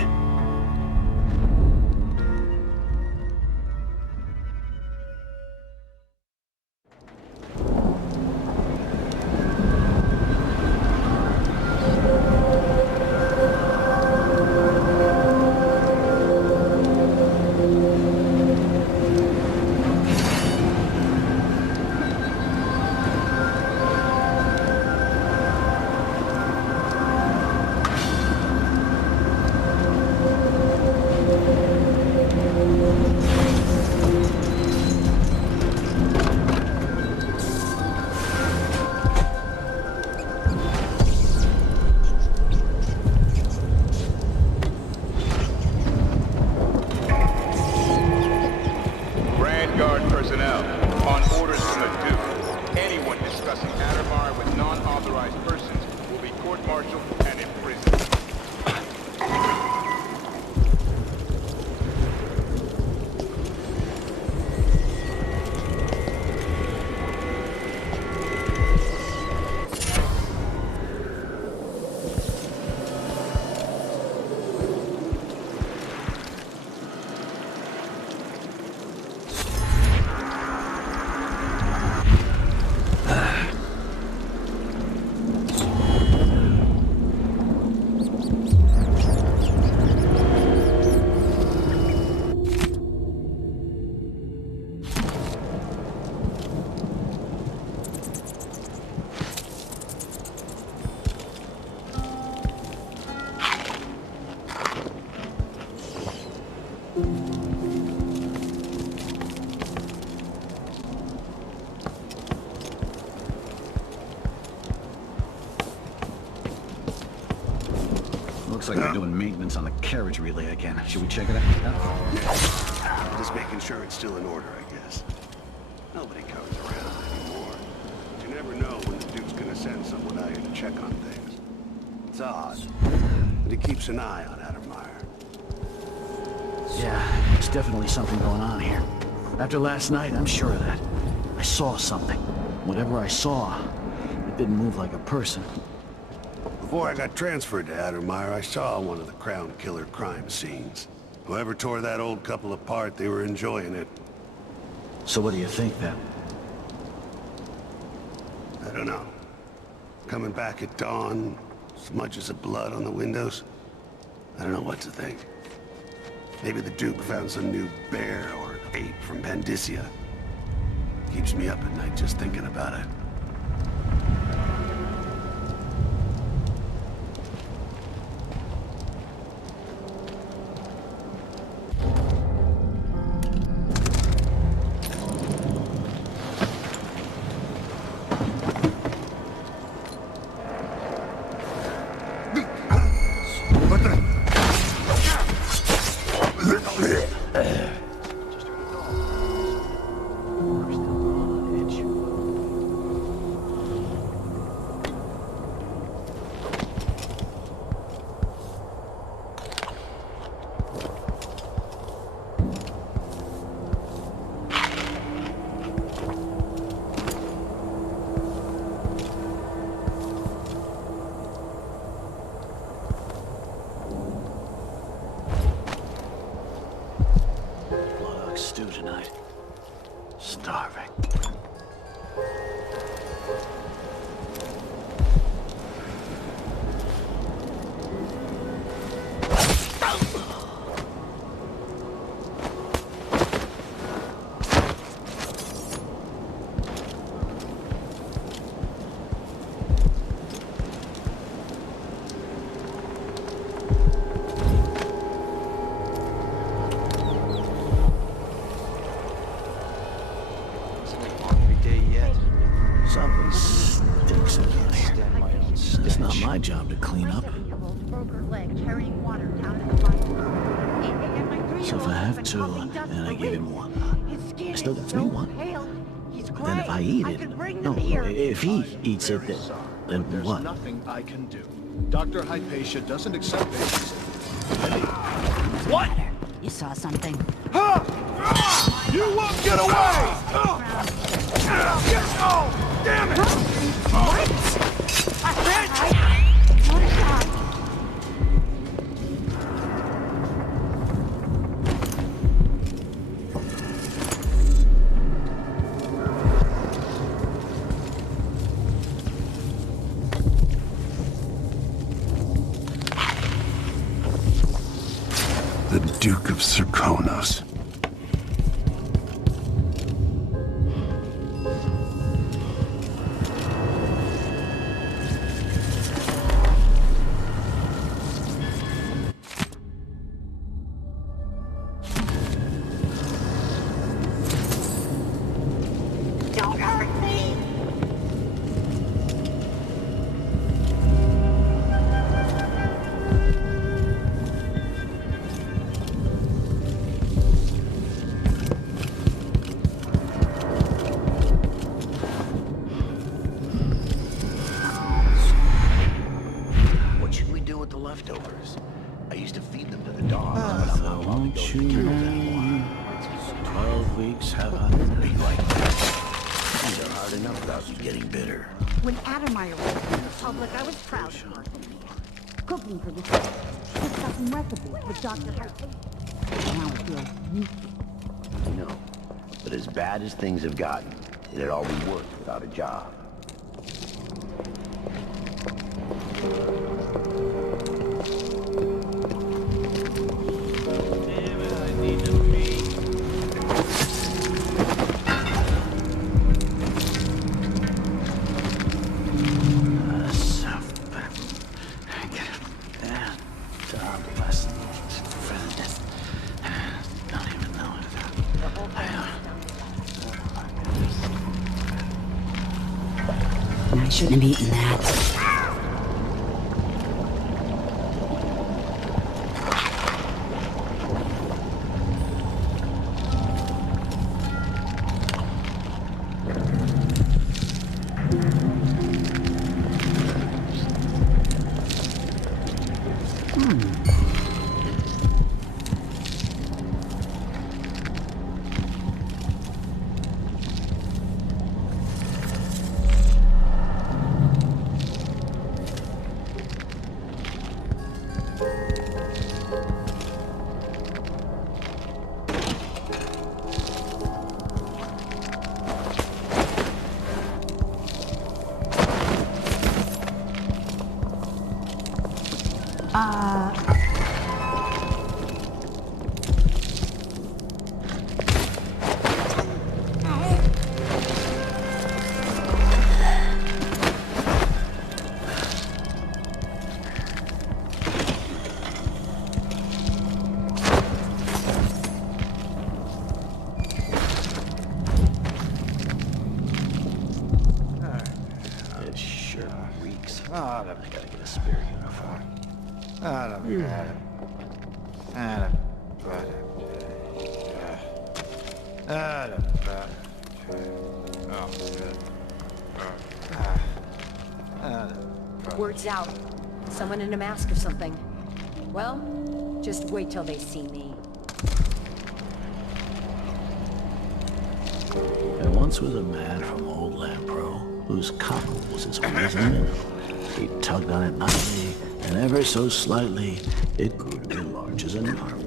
court-martialed and imprisoned. Looks like they're doing maintenance on the carriage relay again. Should we check it out? Just making sure it's still in order, I guess. Nobody comes around anymore. You never know when the Duke's gonna send someone out here to check on things. It's odd, but he keeps an eye on Addermeyer. Yeah, there's definitely something going on here. After last night, I'm sure of that. I saw something. Whatever I saw, it didn't move like a person. Before I got transferred to Addermeyer, I saw one of the Crown Killer crime scenes. Whoever tore that old couple apart, they were enjoying it. So what do you think, then? I don't know. Coming back at dawn, smudges of blood on the windows. I don't know what to think. Maybe the Duke found some new bear or ape from Bandicia. Keeps me up at night just thinking about it. Stew tonight. Starving. Something stinks in here. It's not my job to clean up. So if I have two, and I give him one, I still got me one. But then if I eat it, no, if he eats it, then what? There's nothing I can do. Dr. Hypatia doesn't accept patients. What? You saw something. You won't get away! Oh, damn it! What? The Duke of Serkonos. Don't hurt me! with the leftovers. I used to feed them to the dogs, but I'm not allowed to go to the kennels anymore. 12 weeks have I be like that. These are hard enough without you getting bitter. When Adamire was in the public, I was proud of her. Cooking for the kids. Discussing recipes with Dr. Hart. Now it feels useless. I know. But as bad as things have gotten, it'd all be worse without a job. I shouldn't have eaten that. Word's out. Someone in a mask or something. Well, just wait till they see me. There once was a man from Old Lampro whose cockle was as wee as a minnow. He tugged on it nightly, and ever so slightly, it grew to be large as a narwhal.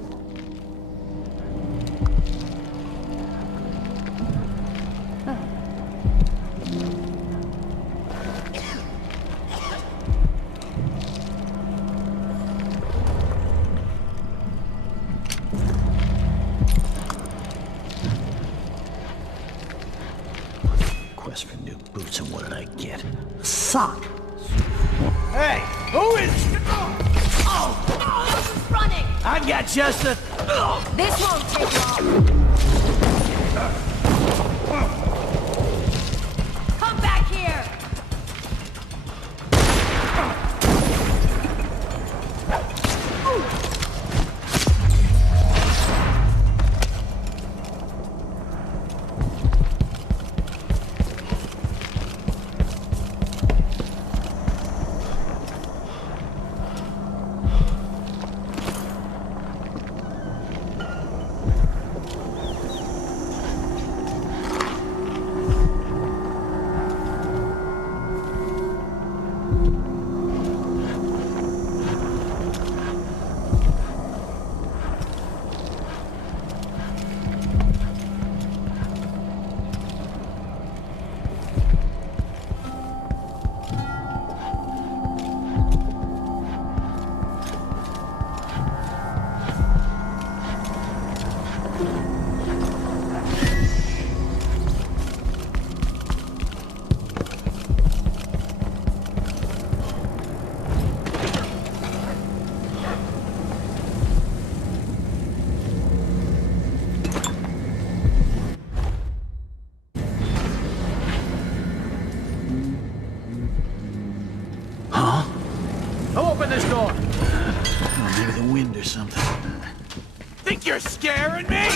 Quest for new boots, and what did I get? A sock! Hey, who is... Oh, who's running? I've got just a... This won't take long. Come back here! Open this door! Oh, maybe the wind or something. Think you're scaring me?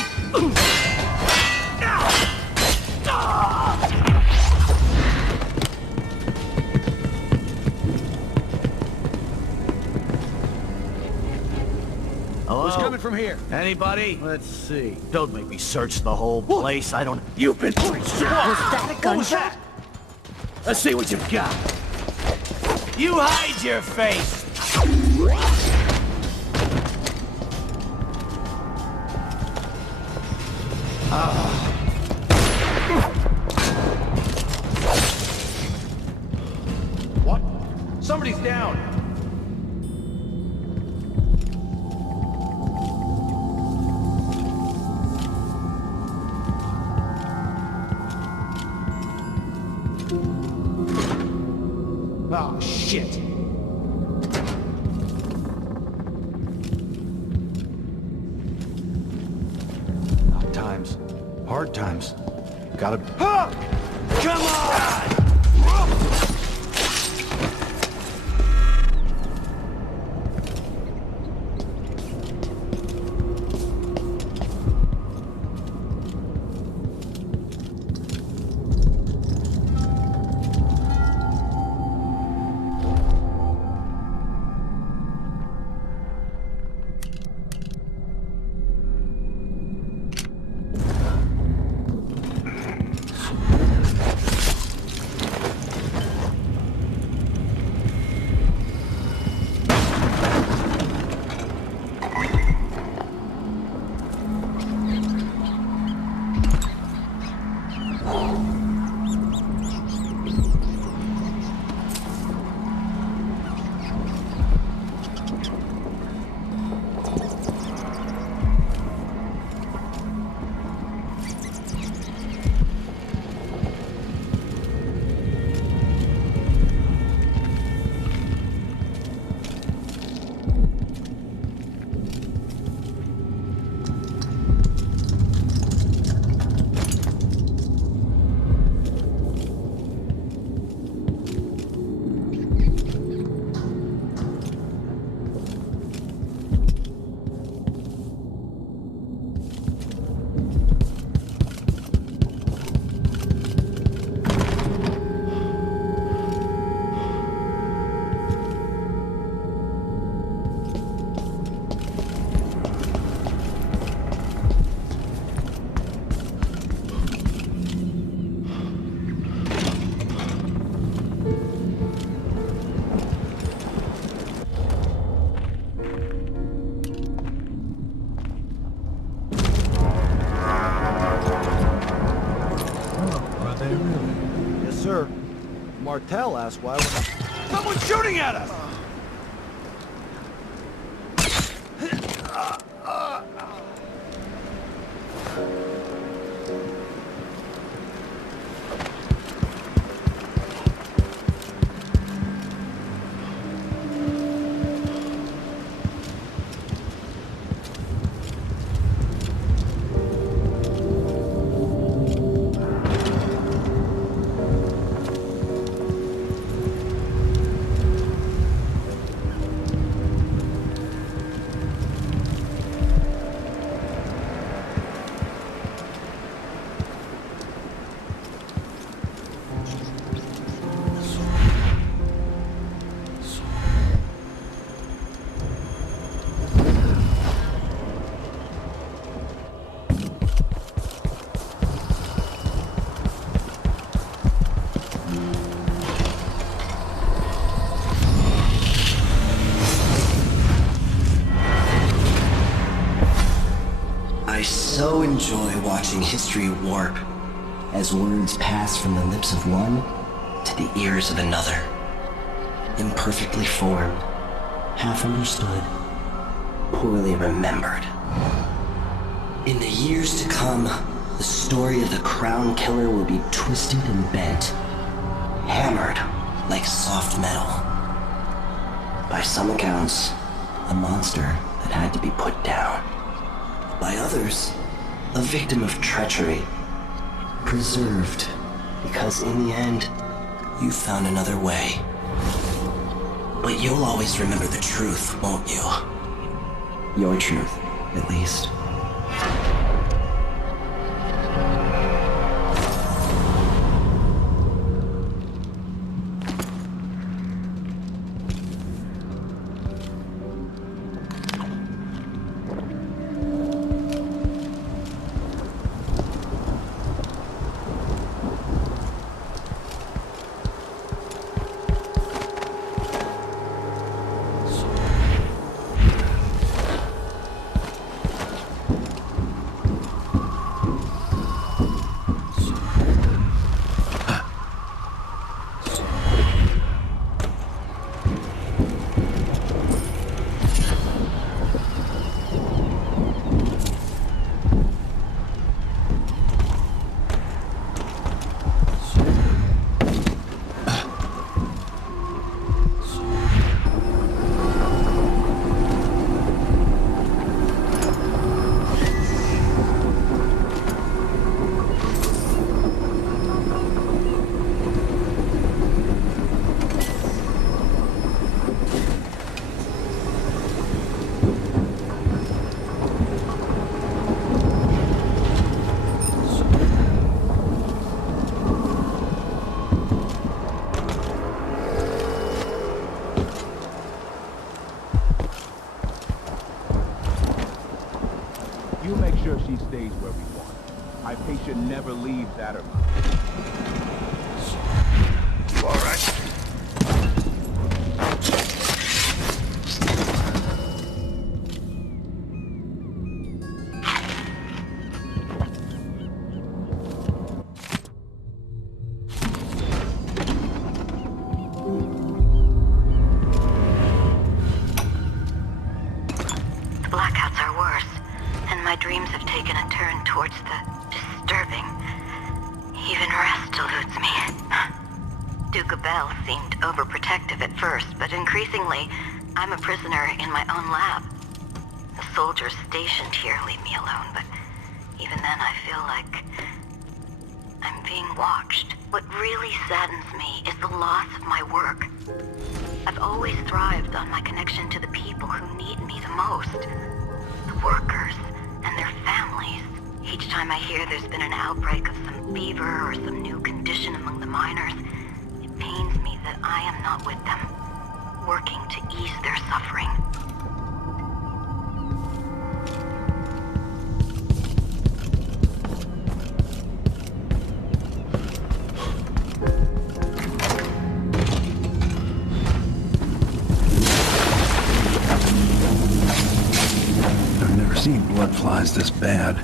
Who's coming from here? Anybody? Let's see. Don't make me search the whole place. I don't... You've been... Was that a gunshot? Let's see what you've got. You hide your face! What? Somebody's down! Oh, shit! Times. Hard times. Gotta... Ah! Come on! Martel asked why we're... Someone's shooting at us! So enjoy watching history warp as words pass from the lips of one to the ears of another. Imperfectly formed, half understood, poorly remembered. In the years to come, the story of the Crown Killer will be twisted and bent, hammered like soft metal. By some accounts, a monster that had to be put down. By others, a victim of treachery, preserved, because in the end, you found another way. But you'll always remember the truth, won't you? Your truth, at least. sure she stays where we want her. My patient never leaves that or mine. All right. Duke Abele seemed overprotective at first, but increasingly, I'm a prisoner in my own lab. The soldiers stationed here leave me alone, but even then I feel like I'm being watched. What really saddens me is the loss of my work. I've always thrived on my connection to the people who need me the most. The workers and their families. Each time I hear there's been an outbreak of some fever or some new condition among the miners, it pains me that I am not with them, working to ease their suffering. I've never seen blood flies this bad.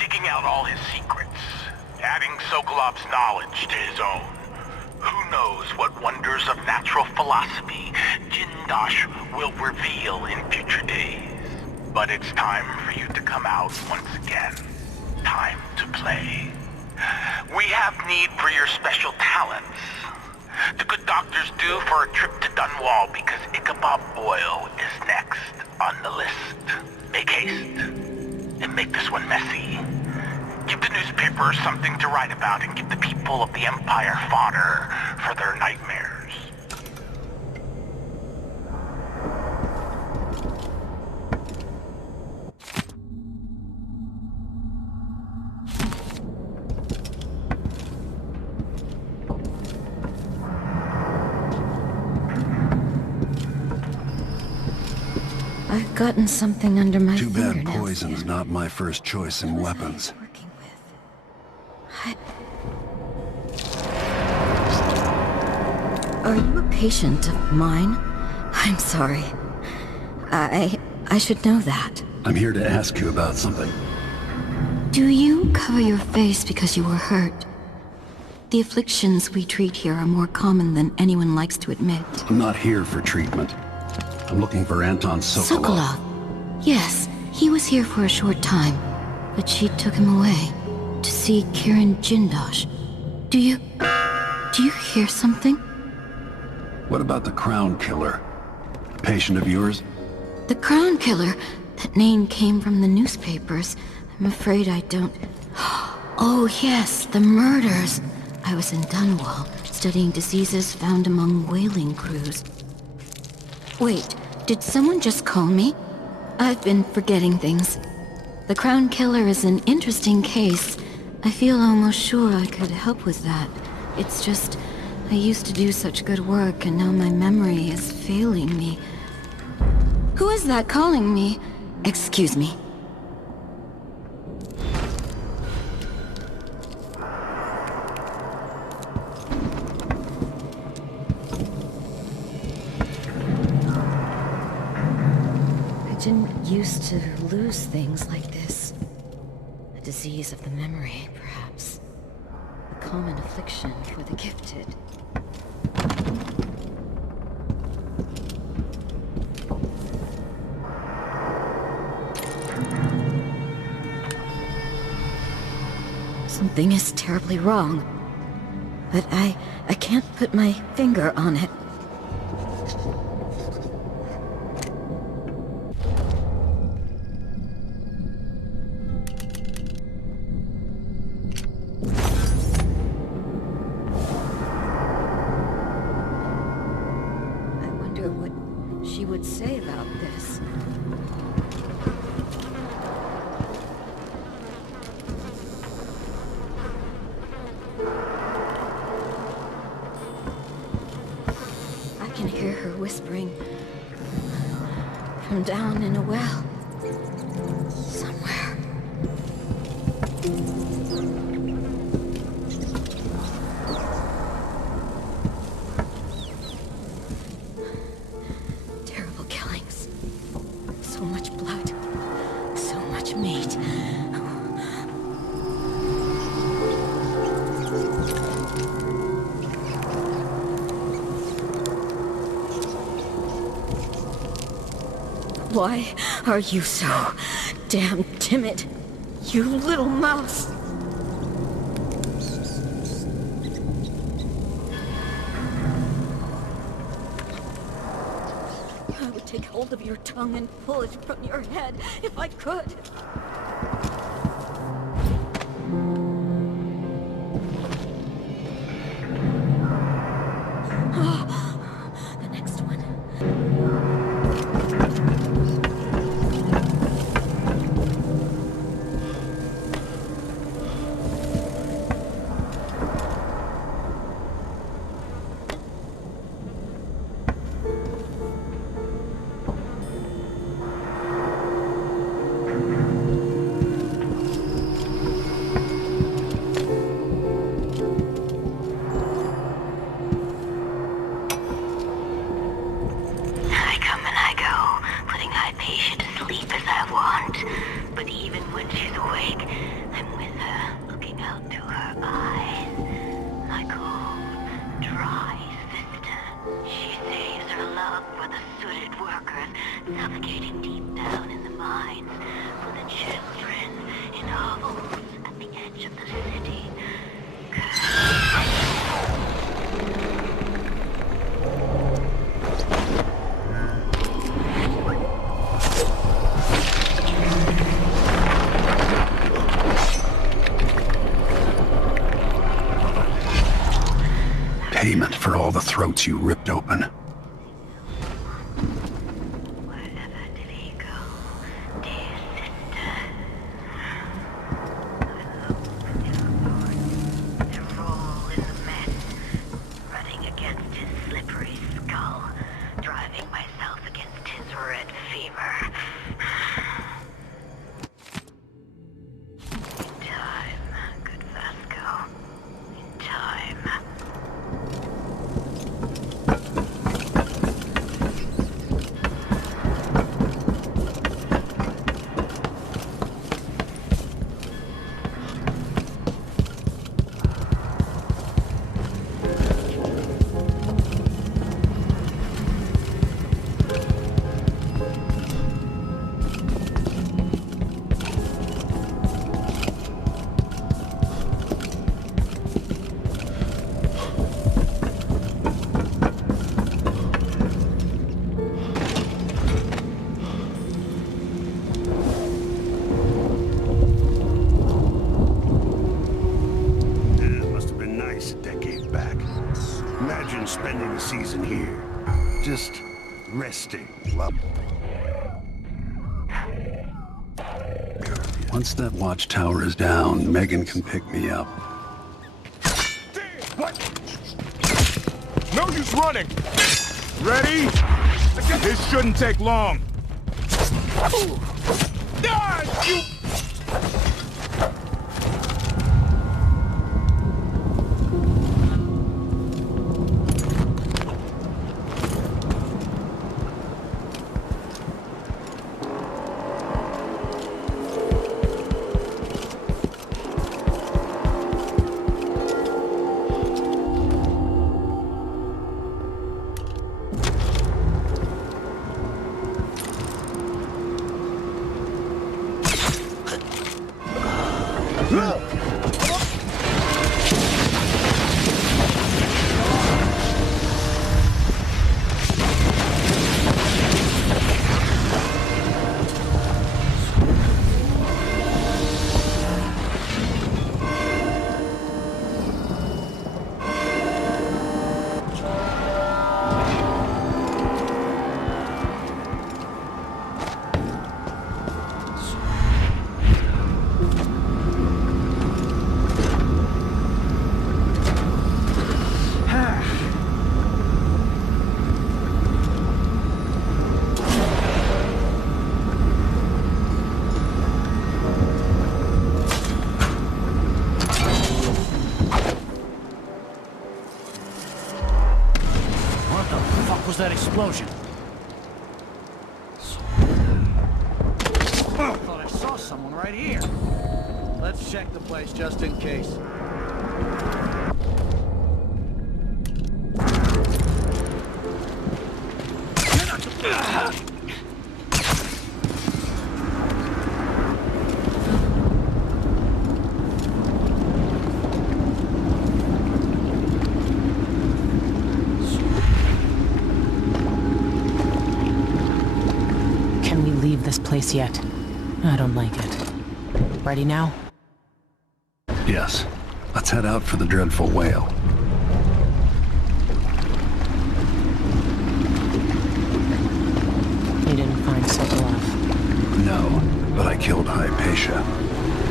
digging out all his secrets, adding Sokolov's knowledge to his own. Who knows what wonders of natural philosophy Jindosh will reveal in future days. But it's time for you to come out once again. Time to play. We have need for your special talents. The good doctors do for a trip to Dunwall because Ichabod Boyle is next on the list. Make haste, and make this one messy. Give the newspapers something to write about and give the people of the Empire fodder for their nightmares. I've gotten something under my Too bad fingernails poison's not my first choice in weapons. Are you a patient of mine? I'm sorry. I should know that. I'm here to ask you about something. Do you cover your face because you were hurt? The afflictions we treat here are more common than anyone likes to admit. I'm not here for treatment. I'm looking for Anton Sokolov. Sokolov? Yes, he was here for a short time, but she took him away to see Kirin Jindosh. Do you hear something? What about the Crown Killer? A patient of yours? The Crown Killer? That name came from the newspapers. I'm afraid I don't... Oh yes, the murders. I was in Dunwall, studying diseases found among whaling crews. Wait, did someone just call me? I've been forgetting things. The Crown Killer is an interesting case. I feel almost sure I could help with that. It's just, I used to do such good work and now my memory is failing me. Who is that calling me? Excuse me. I didn't used to lose things like this. A disease of the memory, perhaps. A common affliction for the gifted. Something is terribly wrong. But I can't put my finger on it. She would say about this. I can hear her whispering from down in a well somewhere. Why are you so damn timid? You little mouse! I would take hold of your tongue and pull it from your head if I could. The next one. Patient to sleep as I want, but even when she's awake, workers suffocating deep down in the mines, for the children in hovels at the edge of the city. Payment for all the throats you ripped open. Spending the season here. Just resting. Once that watchtower is down, Meagan can pick me up. What? No use running! Ready? This shouldn't take long. You... That explosion. I thought I saw someone right here. Let's check the place just in case. This place yet. I don't like it. Ready now? Yes. Let's head out for the Dreadful Wale. You didn't find Sokolov? No, but I killed Hypatia.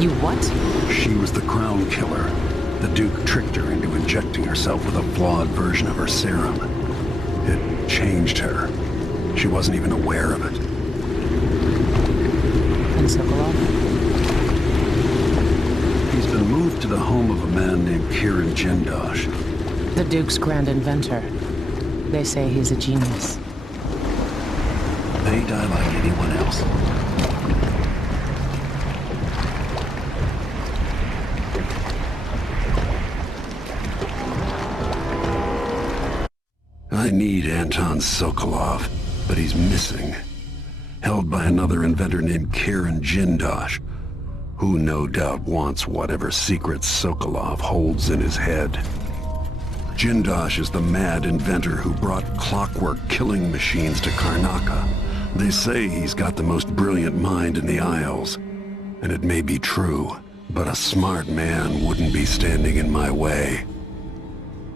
You what? She was the crown killer. The Duke tricked her into injecting herself with a flawed version of her serum. It changed her. She wasn't even aware of it. Sokolov? He's been moved to the home of a man named Kiran Jindosh. The Duke's grand inventor. They say he's a genius. They die like anyone else. I need Anton Sokolov. but he's missing. Held by another inventor named Karen Jindosh, who no doubt wants whatever secrets Sokolov holds in his head. Jindosh is the mad inventor who brought clockwork killing machines to Karnaca. They say he's got the most brilliant mind in the Isles, and it may be true, but a smart man wouldn't be standing in my way.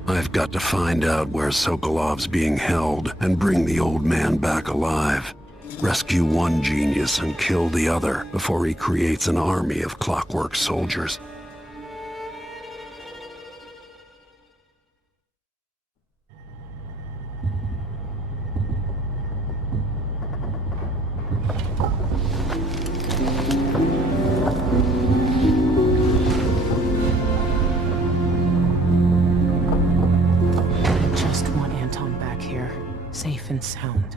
I've got to find out where Sokolov's being held and bring the old man back alive. Rescue one genius and kill the other before he creates an army of clockwork soldiers. I just want Anton back here, safe and sound.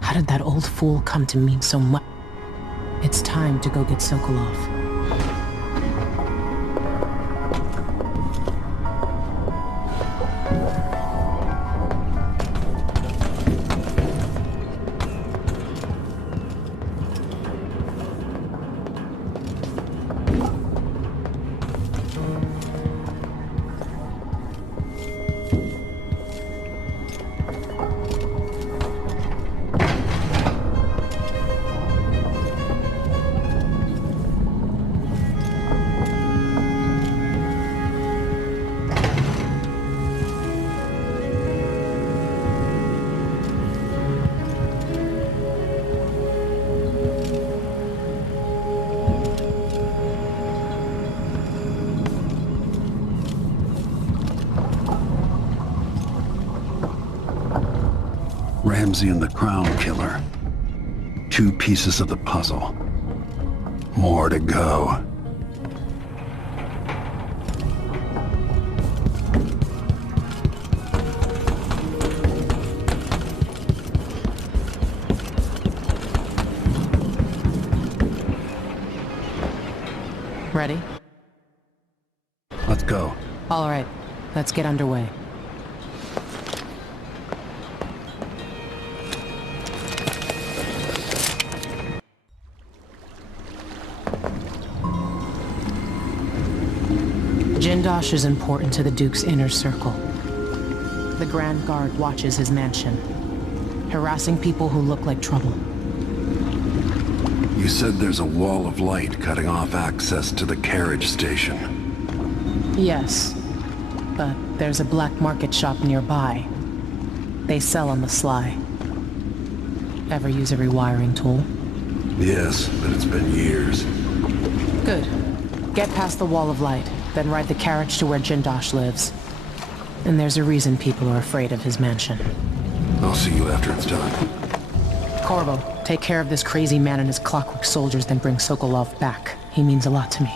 How did that old fool come to mean so much? It's time to go get Sokolov. Ramsey and the Crown Killer. 2 pieces of the puzzle. More to go. Ready? Let's go. All right, let's get underway. Jindosh is important to the Duke's inner circle. The Grand Guard watches his mansion, harassing people who look like trouble. You said there's a wall of light cutting off access to the carriage station. Yes, but there's a black market shop nearby. They sell on the sly. Ever use a rewiring tool? Yes, but it's been years. Good. Get past the wall of light, then ride the carriage to where Jindosh lives. And there's a reason people are afraid of his mansion. I'll see you after it's done. Corvo, take care of this crazy man and his clockwork soldiers, then bring Sokolov back. He means a lot to me.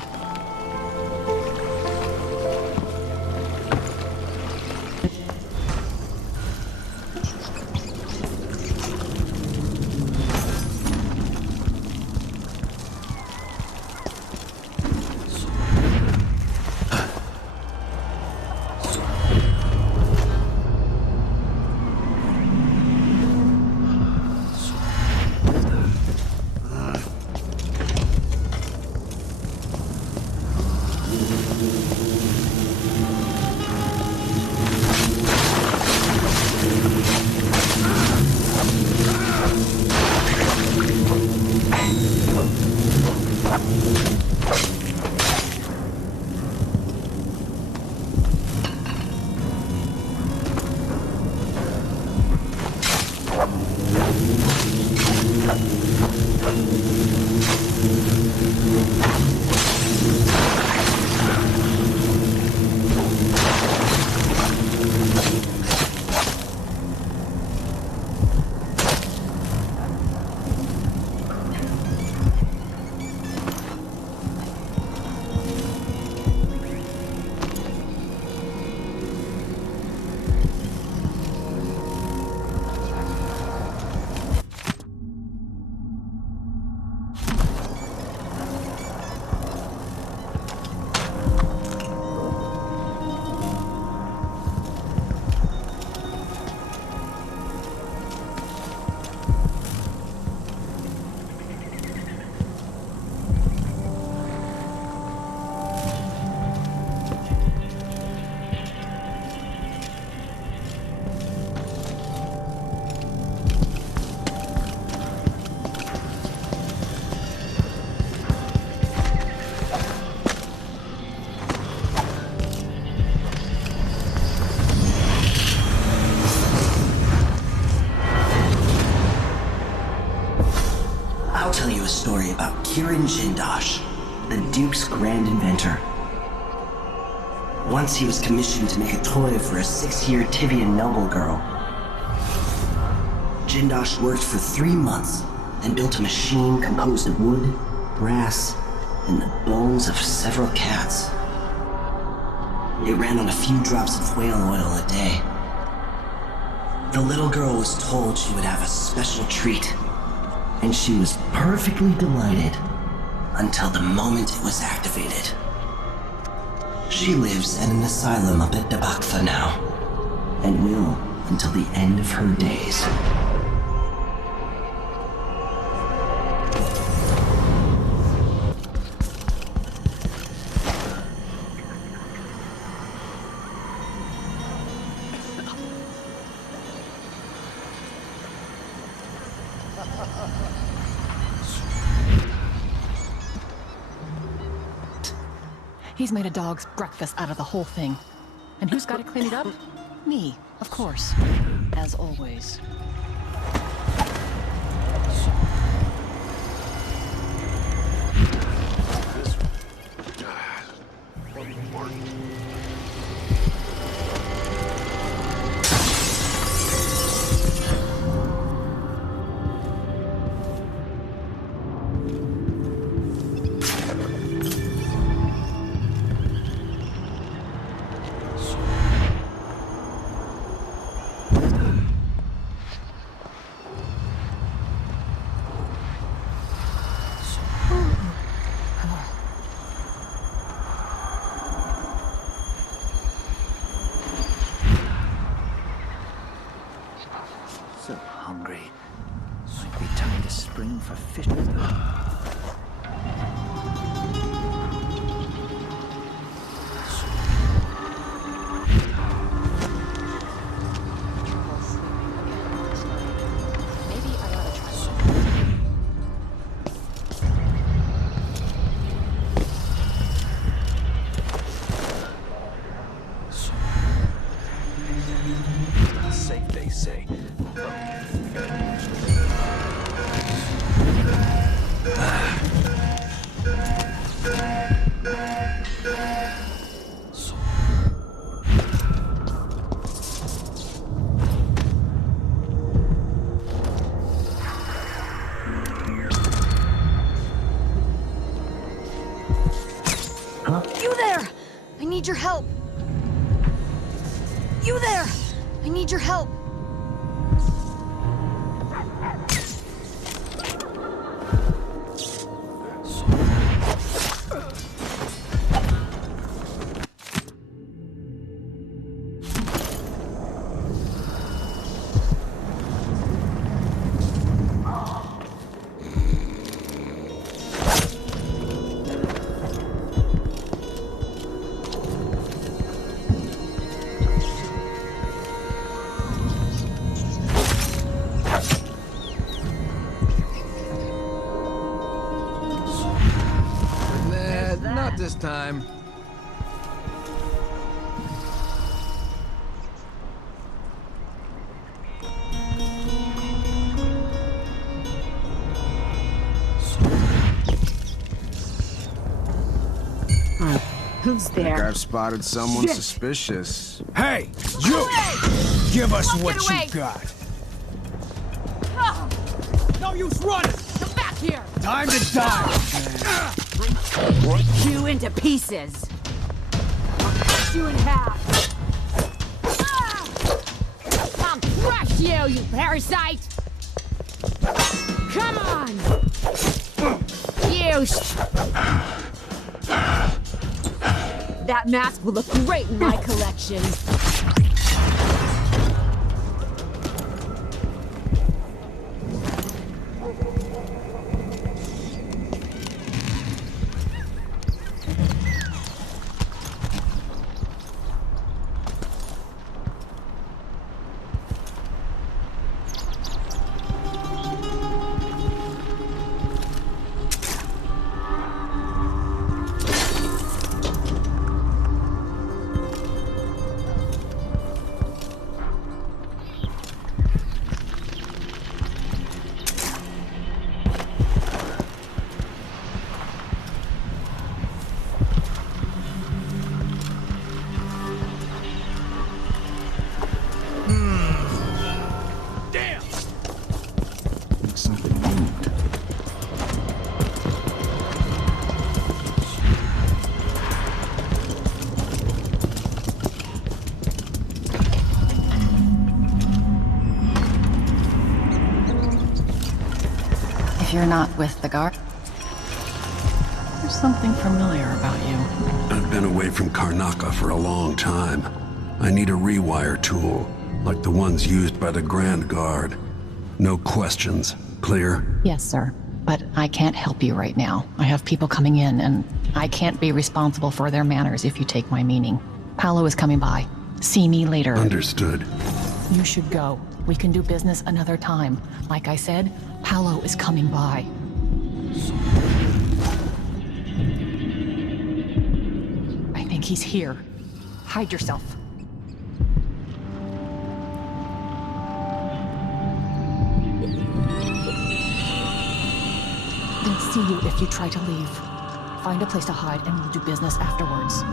tell you a story about Kirin Jindosh, the Duke's grand inventor. Once he was commissioned to make a toy for a 6-year Tivian noble girl. Jindosh worked for 3 months and built a machine composed of wood, brass, and the bones of several cats. It ran on a few drops of whale oil a day. The little girl was told she would have a special treat, and she was perfectly delighted until the moment it was activated. She lives at an asylum up at Dabakfa now, and will until the end of her days. He's made a dog's breakfast out of the whole thing. And who's got to clean it up? Me, of course. As always. need your help. You there! I need your help. This time. Who's there? I think I've spotted someone suspicious. Hey, you! Give us what you got. No use running! Come back here! Time to die! Break you into pieces! I'll cut you in half! I'll crush you, you parasite! Come on! You That mask will look great in my collection! something moved. If you're not with the guard, there's something familiar about you. I've been away from Karnaca for a long time. I need a rewire tool, like the ones used by the Grand Guard. No questions. Clear? Yes, sir. But I can't help you right now. I have people coming in, and I can't be responsible for their manners if you take my meaning. Paolo is coming by. See me later. Understood. You should go. We can do business another time. Like I said, Paolo is coming by. I think he's here. Hide yourself. They'll see you if you try to leave. Find a place to hide and we'll do business afterwards.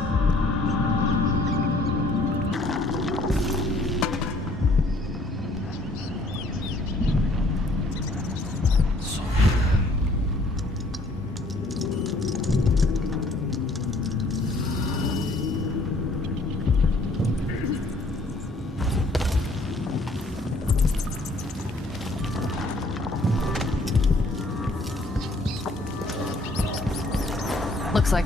Looks like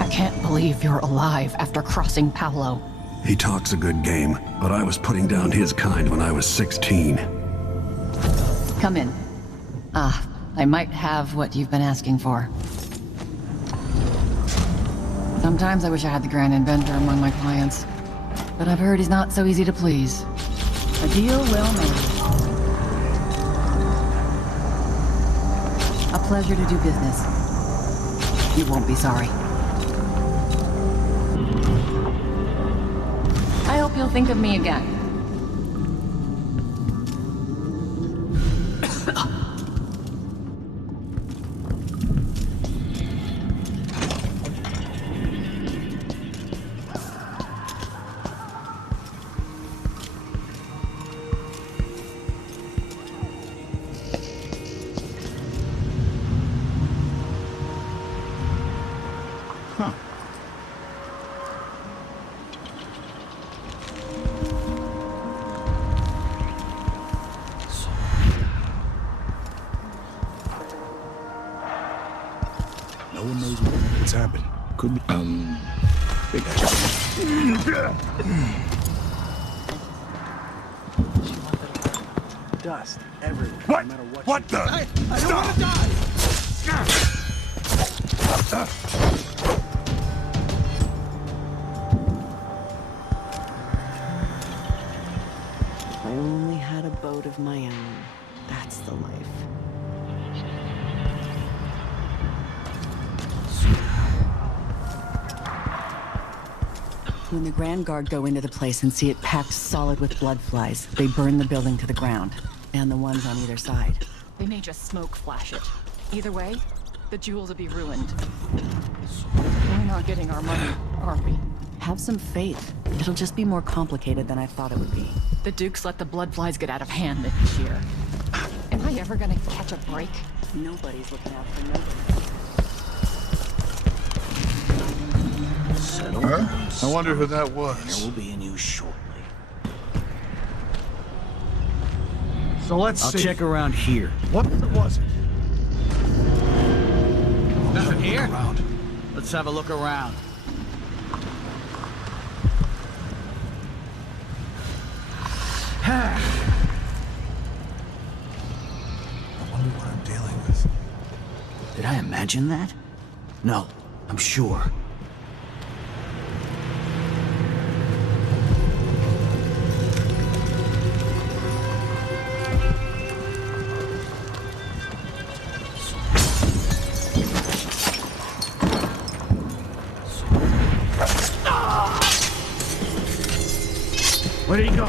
I can't believe you're alive after crossing Paolo. He talks a good game, but I was putting down his kind when I was 16. Come in. I might have what you've been asking for. Sometimes I wish I had the Grand Inventor among my clients, but I've heard he's not so easy to please. A deal well made. A pleasure to do business. You won't be sorry. I hope you'll think of me again. No one knows what's happening. Could be, big Dust everywhere. What? No matter what. What the? I don't want to die! If I only had a boat of my own. That's the life. When the Grand Guard go into the place and see it packed solid with blood flies, they burn the building to the ground. And the ones on either side. They may just smoke flash it. Either way, the jewels will be ruined. We're not getting our money, are we? Have some faith. It'll just be more complicated than I thought it would be. The Dukes let the blood flies get out of hand this year. Am I ever gonna catch a break? Nobody's looking out for nobody. Huh? I wonder who that was. We'll be in use shortly. So let's I'll see. check around here. What was it? Nothing here? Let's have a look around. I wonder what I'm dealing with. Did I imagine that? No, I'm sure. Where did he go?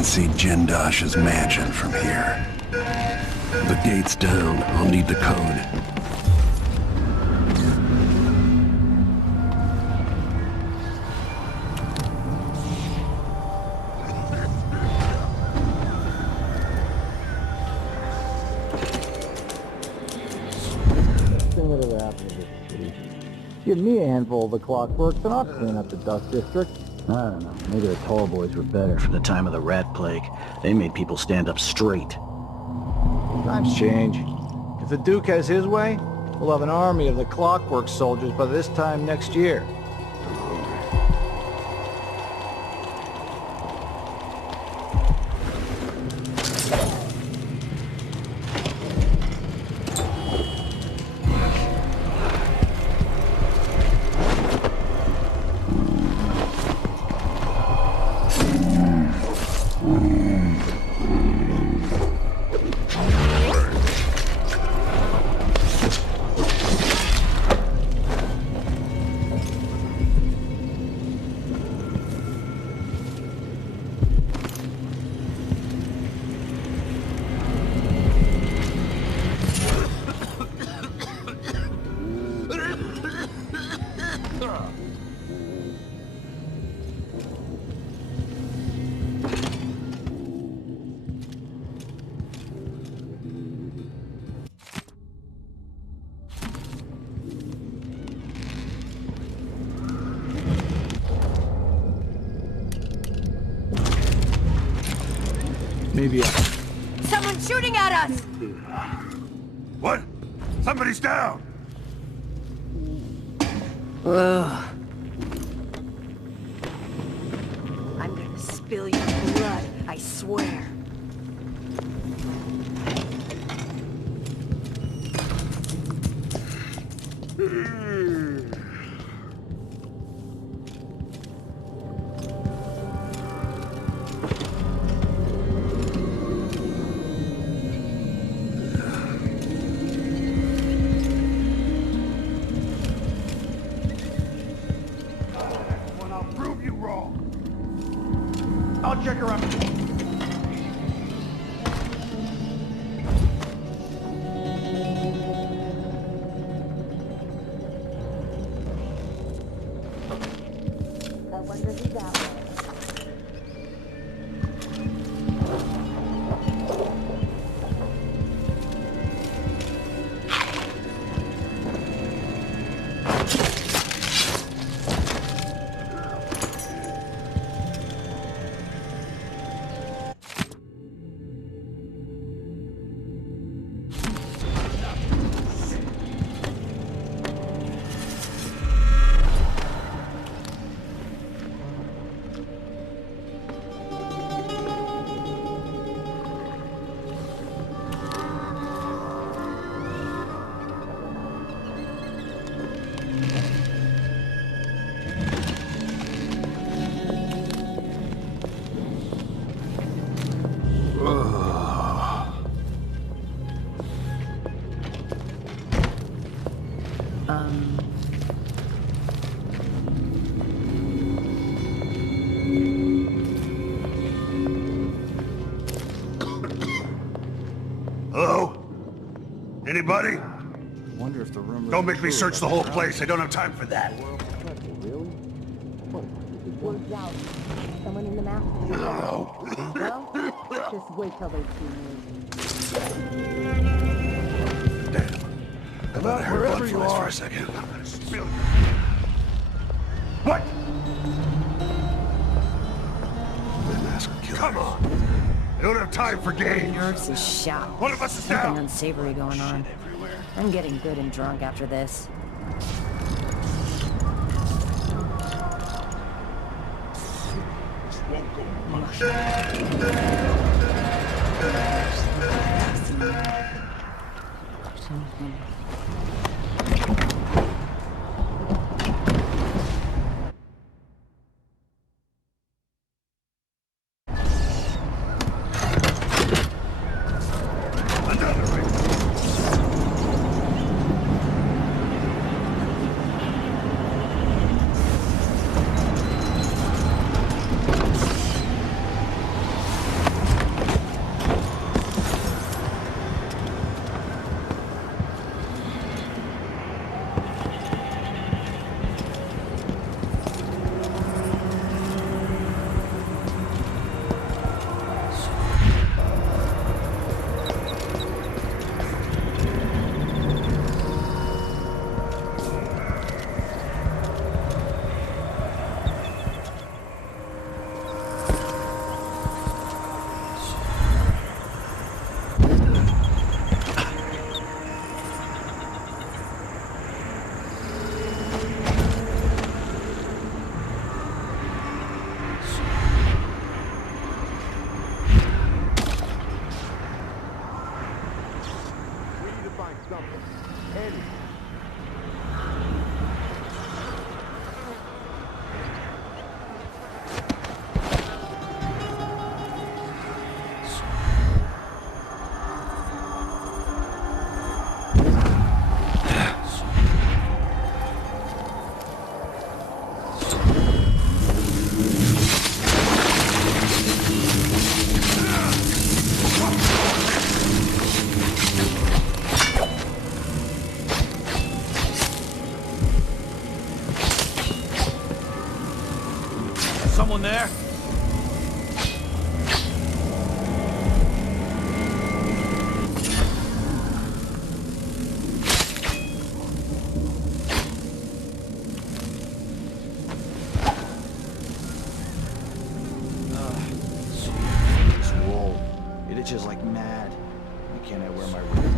See Jindash's mansion from here. The gate's down. I'll need the code. Whatever happened to this city? Give me a handful of the clockworks and I'll clean up the dust district. I don't know. Maybe the tall boys were better. From the time of the rat plague, they made people stand up straight. Times change. If the Duke has his way, we'll have an army of the clockwork soldiers by this time next year. Maybe Someone's shooting at us! What? Somebody's down! Ugh. I'm gonna spill your blood, I swear. I'll check her out. I wonder who that was. Hello? Anybody? Wonder if the rumor. Don't make me search the whole place. I don't have time for that. Really? Word's out. Someone in the mountains. No. Well, just wait till they see me. Damn. I thought I heard wherever blood you flies for are. a second. I'm gonna spill you. What? Come on. I don't have time for games. Nerves is shot. One of us is Something down. unsavory going on. I'm getting good and drunk after this. itches like mad. Why can't I wear my ring?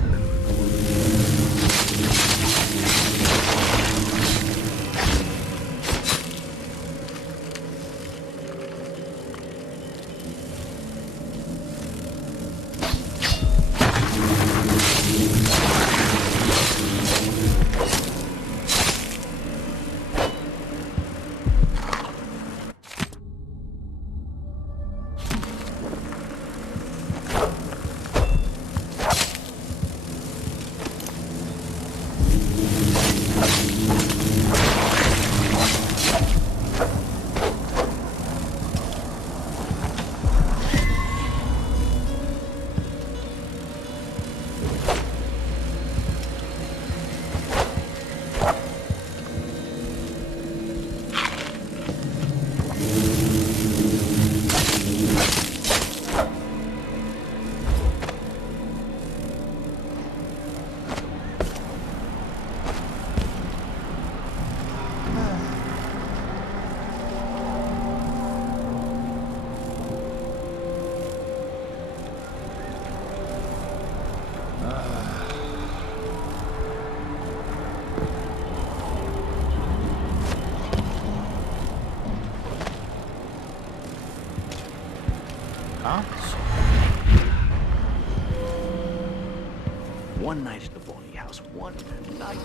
One night at the Bonnie house. One night.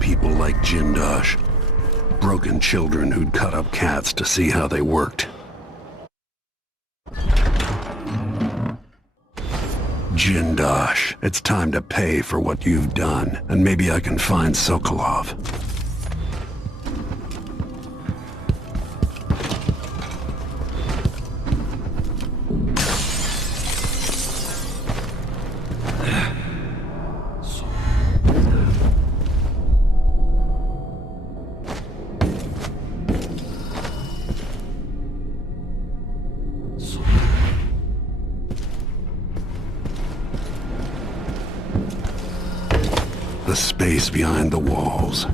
People like Jindosh. Broken children who'd cut up cats to see how they worked. Jindosh, it's time to pay for what you've done, and maybe I can find Sokolov. Space behind the walls.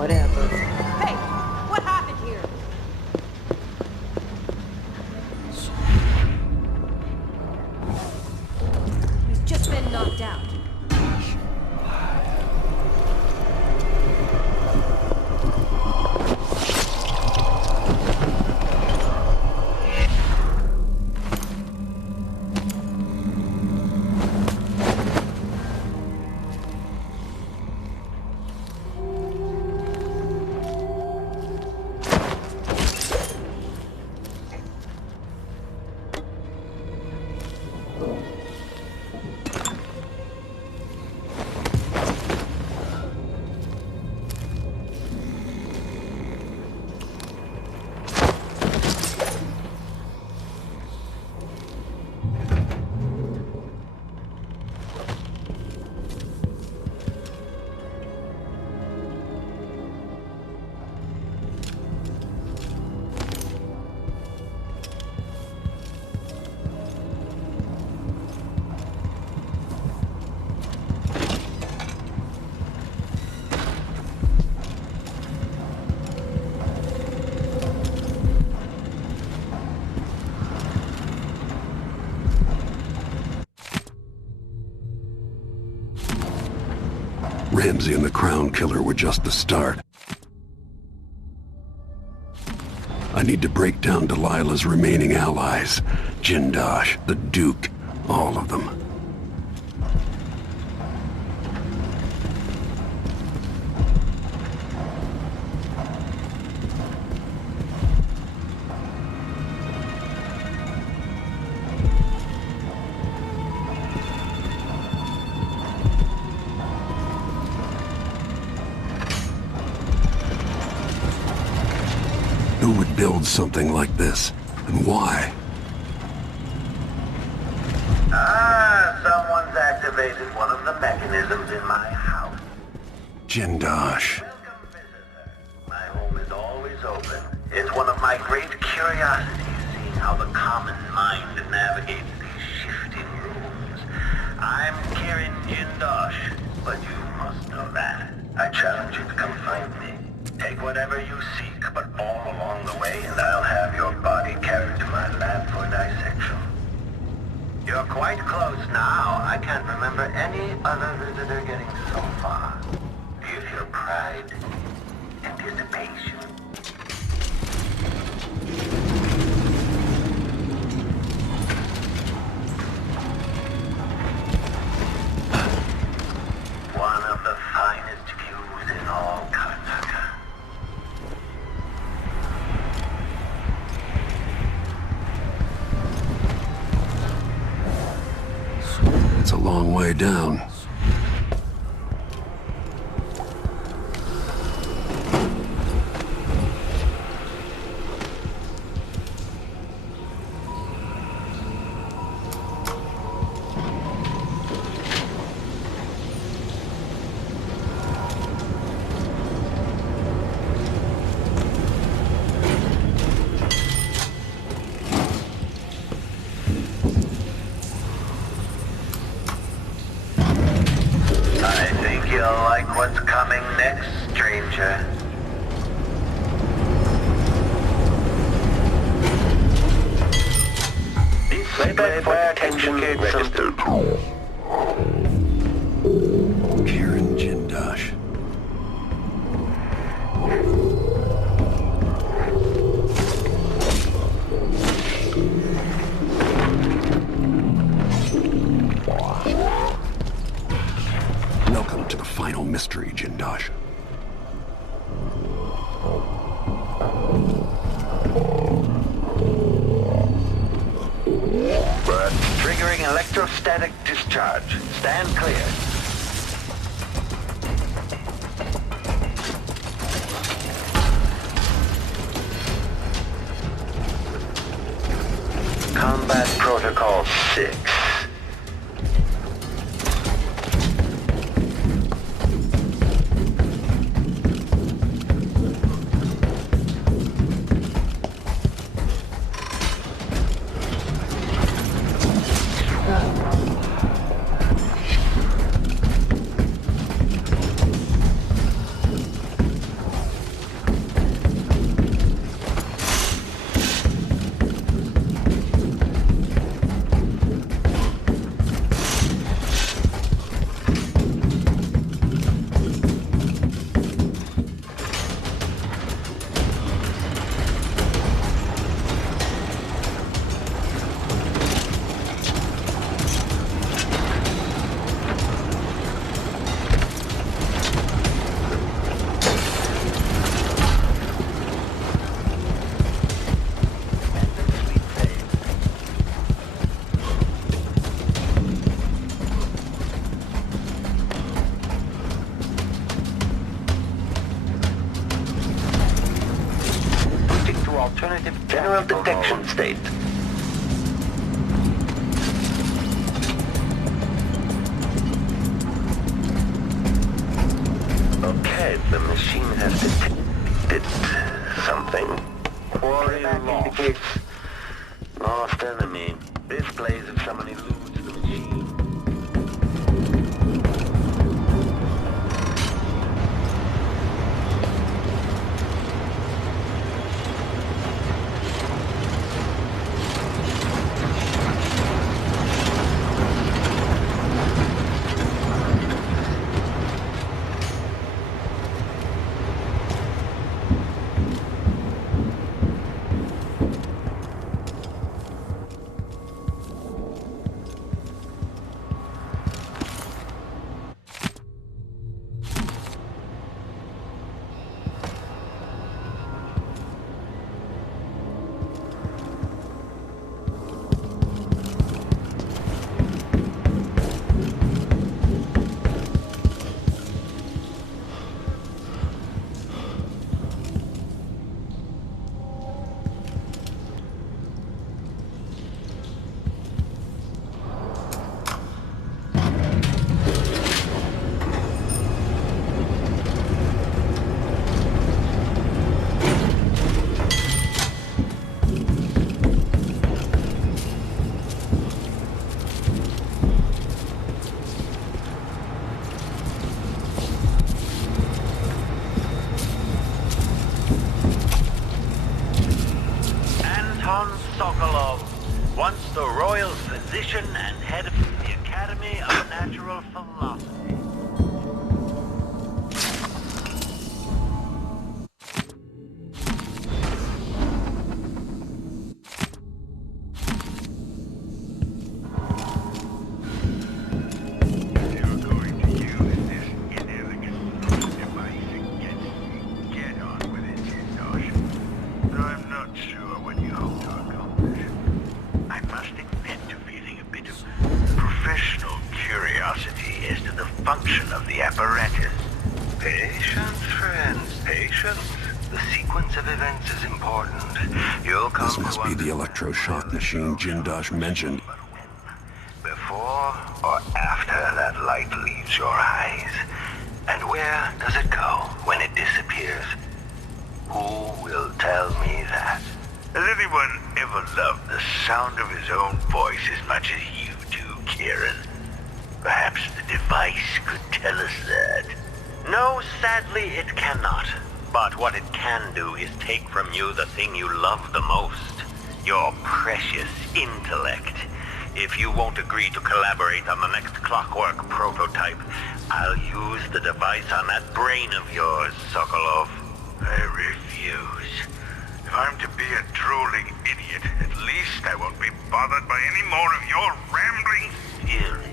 Whatever. Hey! What happened here? He's just been knocked out. Ramsey and the Crown Killer were just the start. I need to break down Delilah's remaining allies. Jindosh, the Duke, all of them. Who would build something like this, and why? Someone's activated one of the mechanisms in my house. Jindosh. Welcome, visitor. My home is always open. It's one of my great curiosities, seeing how the common mind navigates these shifting rooms. I'm Kirin Jindosh, but you must know that. I challenge you to come find me. Take whatever you seek, but all along the way, and I'll have your body carried to my lab for dissection. You're quite close now. I can't remember any other visitor getting so far. Do you feel pride? Anticipation? One of the finest views in all Karnaca. It's a long way down. What's coming next, stranger? Expect where attention registered. Kirin Jindosh. Welcome to the final mystery, Jindosh. Triggering electrostatic discharge. Stand clear. Combat Protocol 6. alternative general detection state. Okay, the machine has detected something. Quarry indicates lost enemy. This plays if someone eludes the machine. And head of the Academy of Natural Philosophy. Function of the apparatus. Patience, friends, patience. The sequence of events is important. You'll come This must be the electroshock machine Jindosh mentioned. Before or after that light leaves your eyes? And where does it go when it disappears? Who will tell me that? Has anyone ever loved the sound of his own voice as much as you do, Kieran? Perhaps the device could tell us that. No, sadly it cannot. But what it can do is take from you the thing you love the most. Your precious intellect. If you won't agree to collaborate on the next clockwork prototype, I'll use the device on that brain of yours, Sokolov. I refuse. If I'm to be a drooling idiot, at least I won't be bothered by any more of your rambling theories.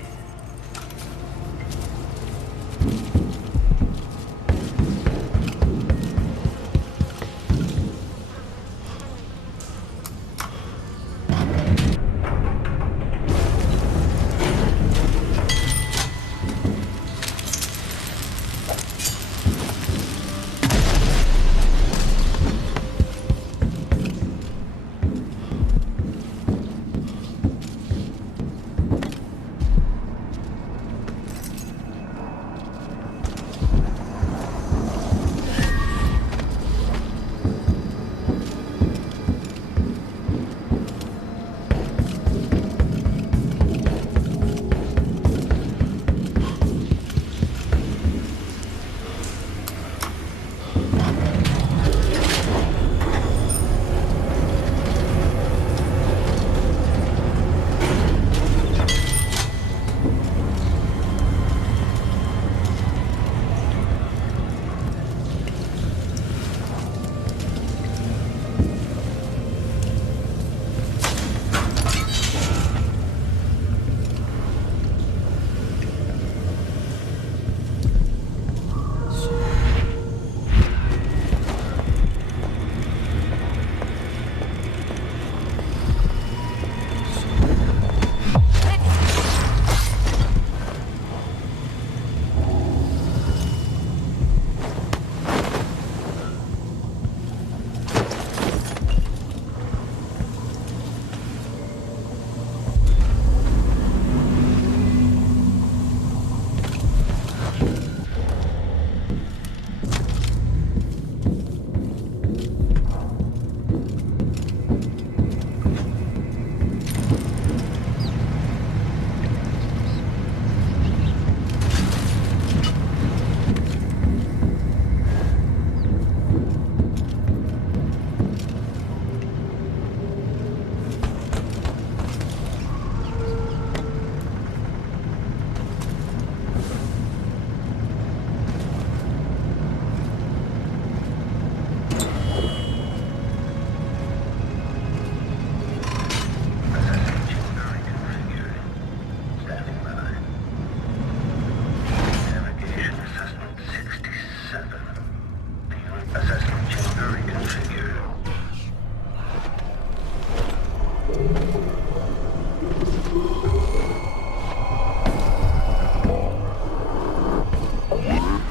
Assessment chamber reconfigured.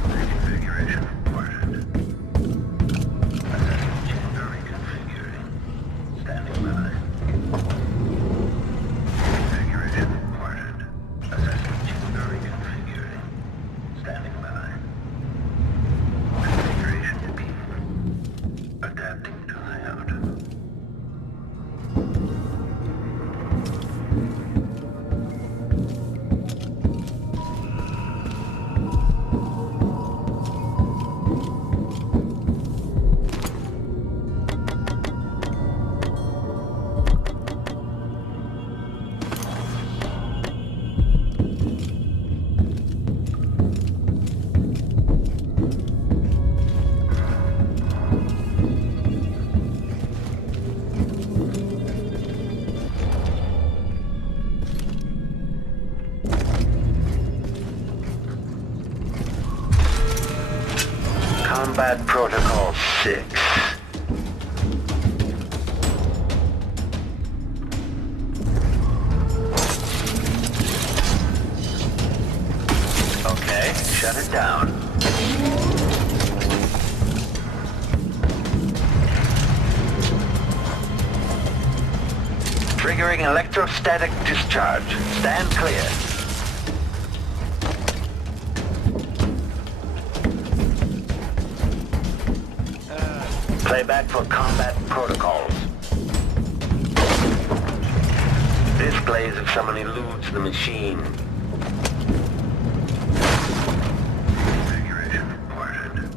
Reconfiguration reported. Assessment chamber reconfigured. Standing by. Reconfiguration reported. Assessment chamber reconfigured. Standing by. Configuration repeat. Adapting to layout. Combat Protocol 6. Okay, shut it down. Triggering electrostatic discharge. Stand clear. Playback for combat protocols. Displays if someone eludes the machine. Configuration reported.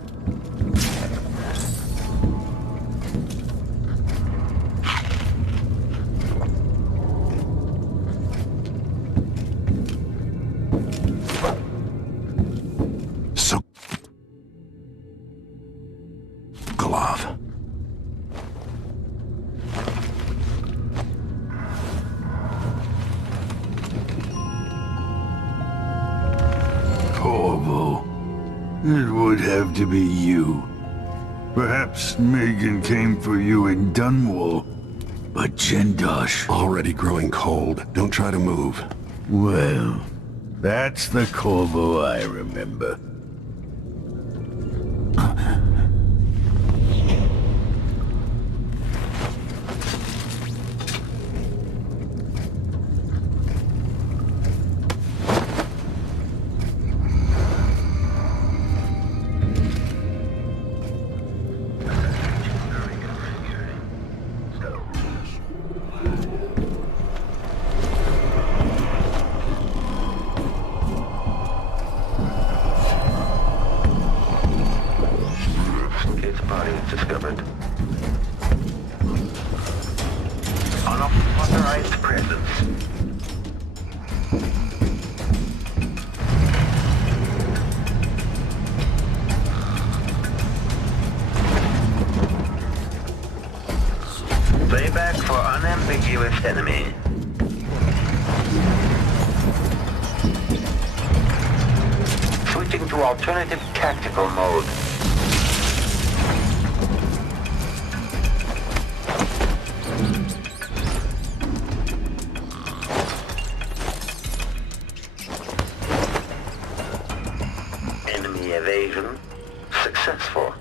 Sokolov. Corvo. It would have to be you. Perhaps Meagan came for you in Dunwall, but Jendosh... Already growing cold. Don't try to move. Well, that's the Corvo I remember. Discovered. Unauthorized presence. Playback for unambiguous enemy. Switching to alternative tactical mode. Evasion successful.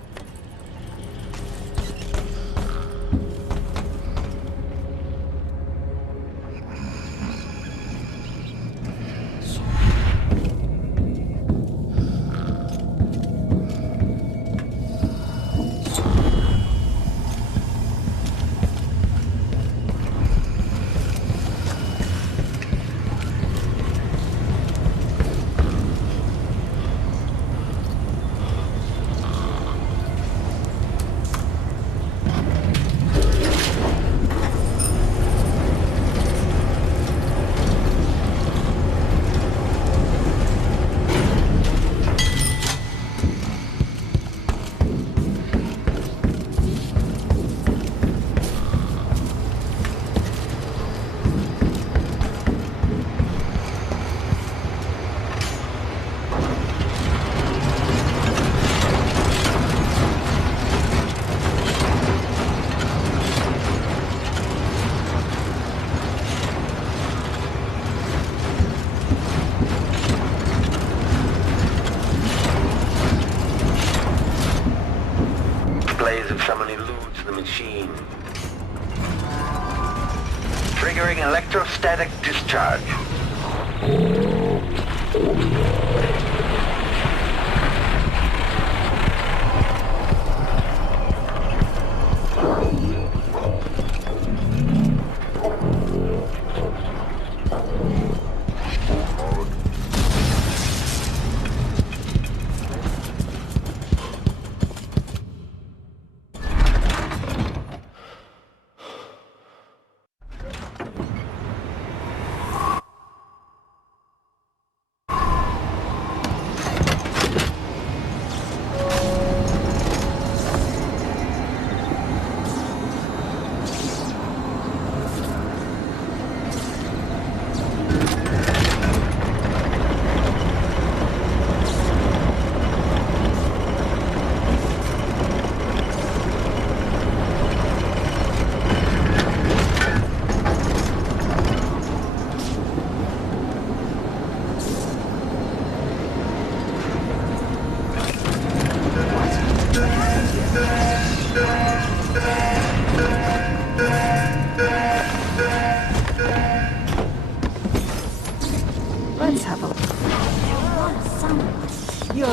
displays of someone eludes the machine. Triggering electrostatic discharge. Let's have a look. You're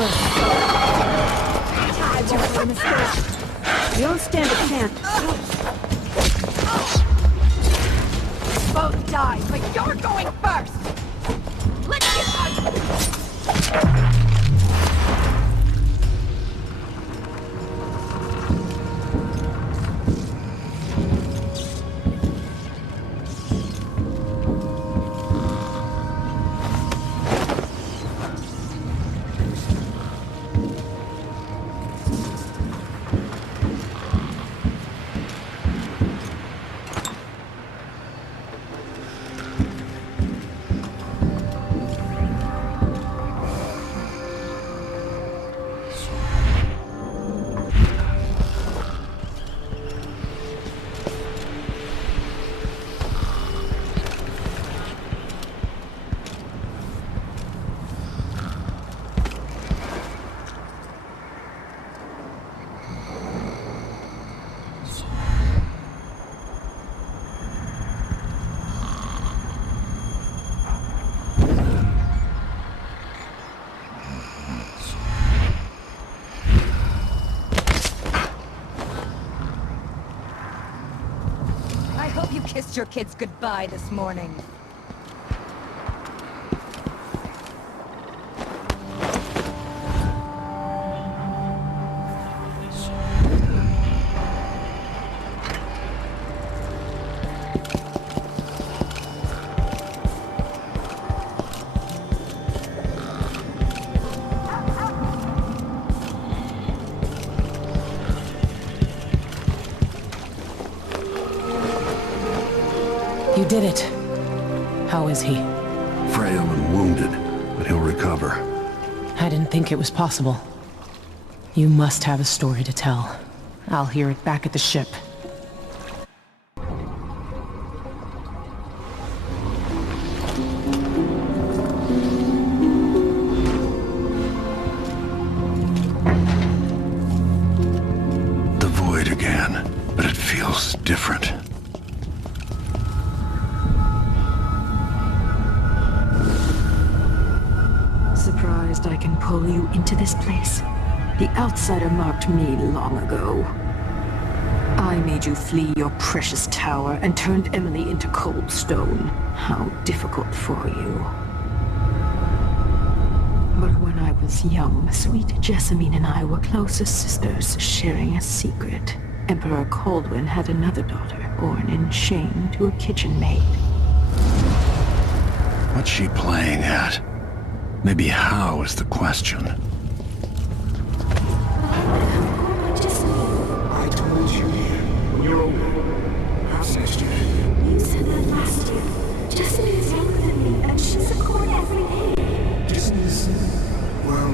I won't make a mistake. You don't stand a chance. Both die, but you're going first. Let's get out. Kissed your kids goodbye this morning. You did it. How is he? Frail and wounded, but he'll recover. I didn't think it was possible. You must have a story to tell. I'll hear it back at the ship. The void again, but it feels different. Surprised I can pull you into this place? The outsider marked me long ago. I made you flee your precious tower and turned Emily into cold stone. How difficult for you. But when I was young, sweet Jessamine and I were closest sisters, sharing a secret. Emperor Kaldwin had another daughter, born in shame to a kitchen maid. What's she playing at? Maybe how is the question. I told you, when you're older, perhaps next year. You said that last year. Jessamine is younger than me, and she's a court every day. Business, well,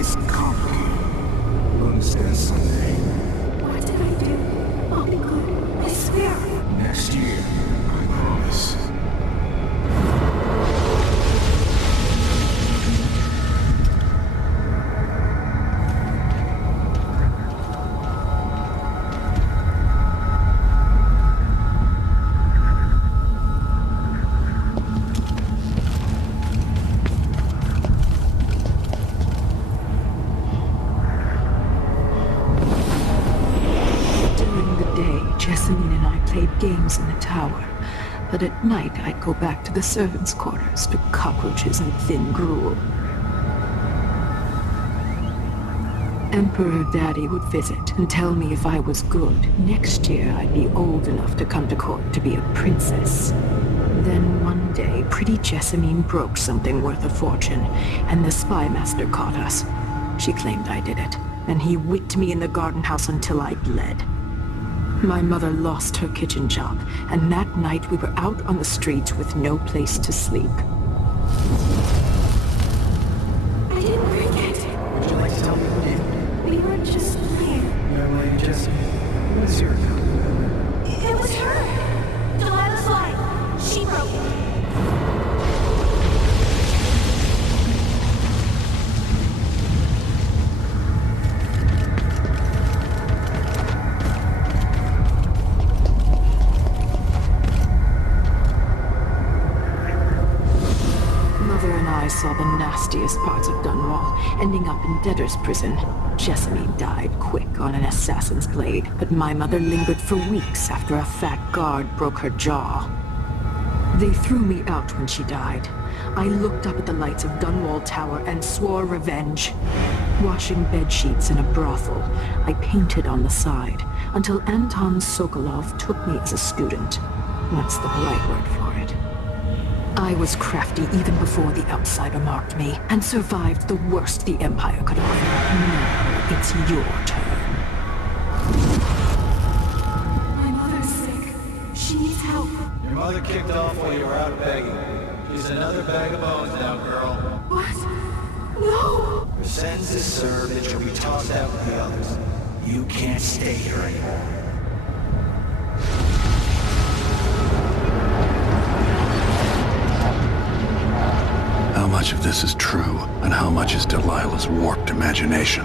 it's complicated. You'll understand someday. What did I do? I'll be good. I swear. Next year, I promise. Jessamine and I played games in the tower, but at night I'd go back to the servants' quarters to cockroaches and thin gruel. Emperor Daddy would visit and tell me if I was good, next year I'd be old enough to come to court to be a princess. Then one day, pretty Jessamine broke something worth a fortune, and the spy master caught us. She claimed I did it, and he whipped me in the garden house until I bled. My mother lost her kitchen job, and that night we were out on the streets with no place to sleep. I didn't break it. Would you like to tell me what did? We were just playing. Emily, Jessamine, what is your account? It was her. Delilah's lie. She broke it. Saw the nastiest parts of Dunwall, ending up in debtor's prison. Jessamine died quick on an assassin's blade, but my mother lingered for weeks after a fat guard broke her jaw. They threw me out when she died. I looked up at the lights of Dunwall Tower and swore revenge. Washing bedsheets in a brothel, I painted on the side, until Anton Sokolov took me as a student. That's the polite word for it. I was crafty even before the outsider marked me, and survived the worst the Empire could offer. Now it's your turn. My mother's sick. She needs help. Your mother kicked off while you were out begging. She's another bag of bones now, girl. What? No! Her sentence is served and she'll be tossed out with the others. You can't stay here anymore. How much of this is true, and how much is Delilah's warped imagination?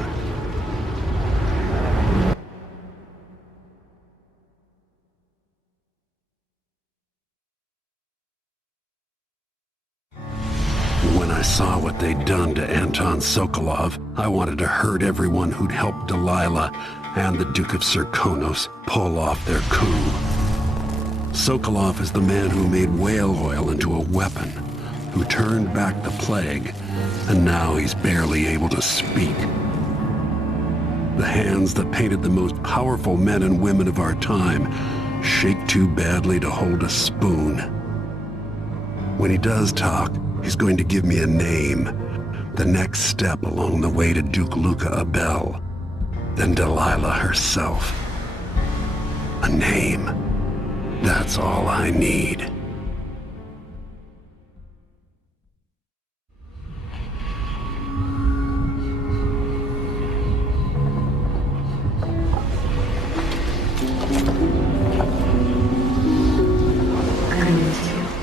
When I saw what they'd done to Anton Sokolov, I wanted to hurt everyone who'd helped Delilah and the Duke of Serkonos pull off their coup. Sokolov is the man who made whale oil into a weapon, who turned back the plague, and now he's barely able to speak. The hands that painted the most powerful men and women of our time shake too badly to hold a spoon. When he does talk, he's going to give me a name, the next step along the way to Duke Luca Abele, then Delilah herself. A name. That's all I need.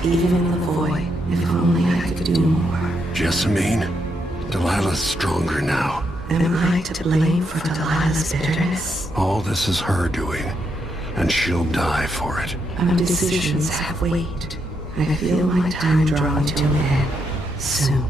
Even in the void, if only I could do more. Jessamine, Delilah's stronger now. Am I to blame for Delilah's bitterness? All this is her doing, and she'll die for it. Our decisions have weight. I feel my time drawing to an end soon.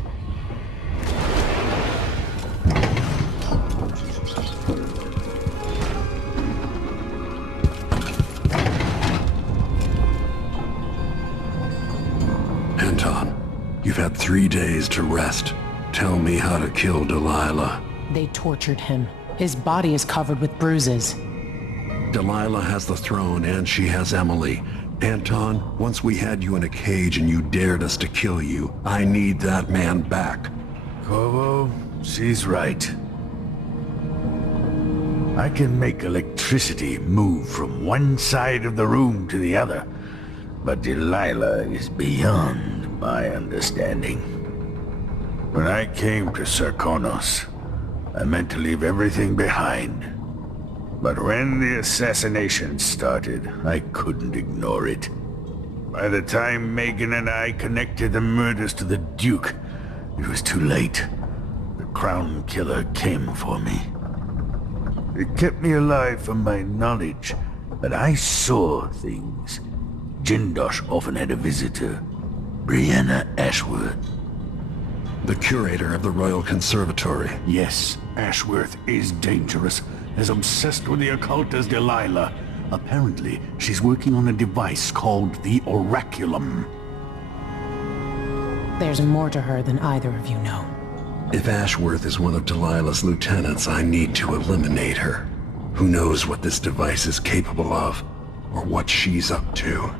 You've had 3 days to rest. Tell me how to kill Delilah. They tortured him. His body is covered with bruises. Delilah has the throne, and she has Emily. Anton, once we had you in a cage and you dared us to kill you, I need that man back. Corvo, she's right. I can make electricity move from one side of the room to the other, but Delilah is beyond my understanding. When I came to Serkonos, I meant to leave everything behind. But when the assassination started, I couldn't ignore it. By the time Meagan and I connected the murders to the Duke, it was too late. The Crown Killer came for me. It kept me alive from my knowledge, but I saw things. Jindosh often had a visitor, Brianna Ashworth. The curator of the Royal Conservatory. Yes, Ashworth is dangerous, as obsessed with the occult as Delilah. Apparently, she's working on a device called the Oraculum. There's more to her than either of you know. If Ashworth is one of Delilah's lieutenants, I need to eliminate her. Who knows what this device is capable of, or what she's up to.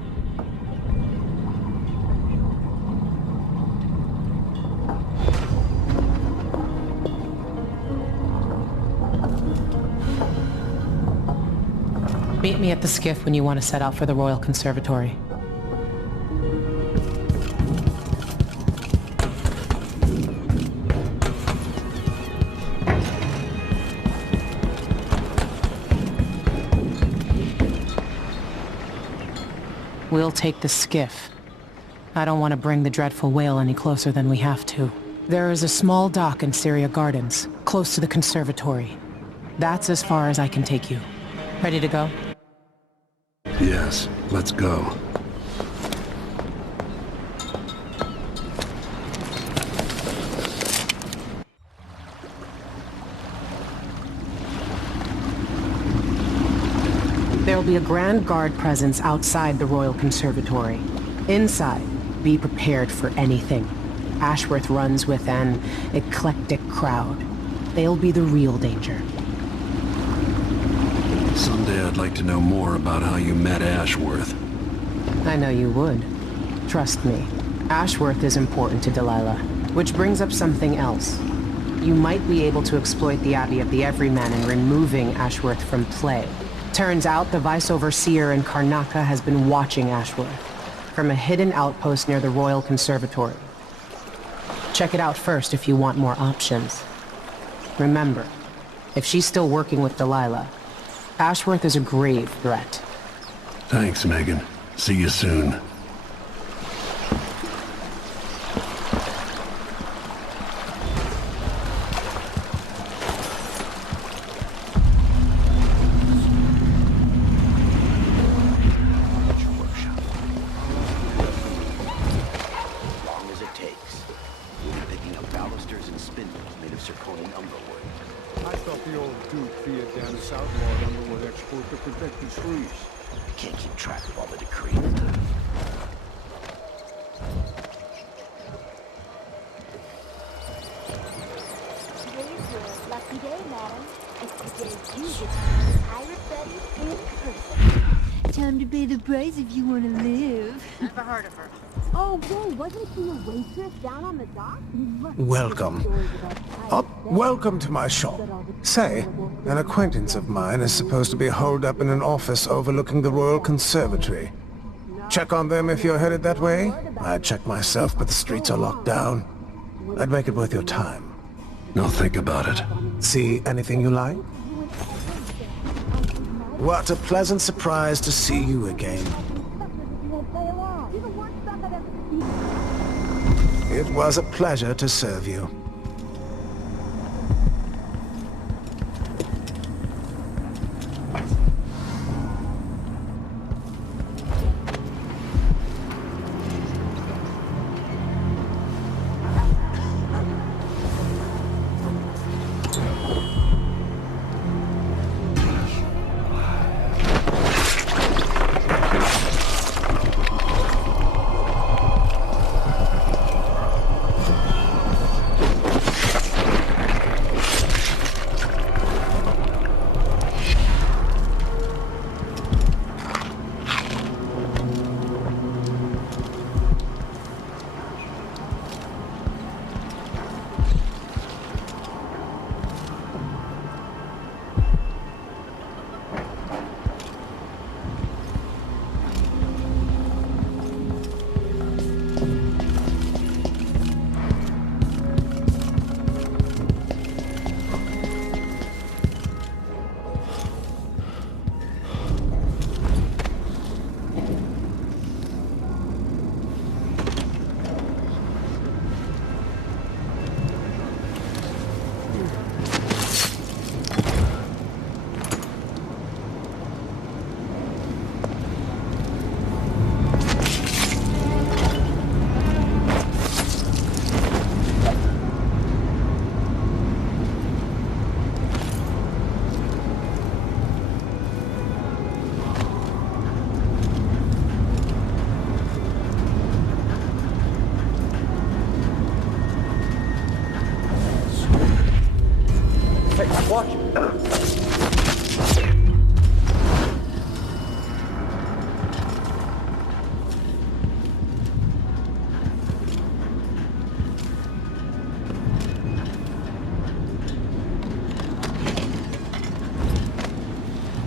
Meet me at the skiff when you want to set out for the Royal Conservatory. We'll take the skiff. I don't want to bring the Dreadful Wale any closer than we have to. There is a small dock in Syria Gardens, close to the conservatory. That's as far as I can take you. Ready to go? Yes, let's go. There will be a Grand Guard presence outside the Royal Conservatory. Inside, be prepared for anything. Ashworth runs with an eclectic crowd. They'll be the real danger. Someday I'd like to know more about how you met Ashworth. I know you would. Trust me. Ashworth is important to Delilah, which brings up something else. You might be able to exploit the Abbey of the Everyman in removing Ashworth from play. Turns out the Vice Overseer in Karnaca has been watching Ashworth from a hidden outpost near the Royal Conservatory. Check it out first if you want more options. Remember, if she's still working with Delilah, Ashworth is a grave threat. Thanks, Meagan. See you soon. Time to pay the price if you want to live. Never heard of her. Oh, whoa, wasn't she a waitress down on the dock? Welcome. Welcome to my shop. Say, an acquaintance of mine is supposed to be holed up in an office overlooking the Royal Conservatory. Check on them if you're headed that way. I'd check myself, but the streets are locked down. I'd make it worth your time. I'll think about it. See anything you like? What a pleasant surprise to see you again. It was a pleasure to serve you.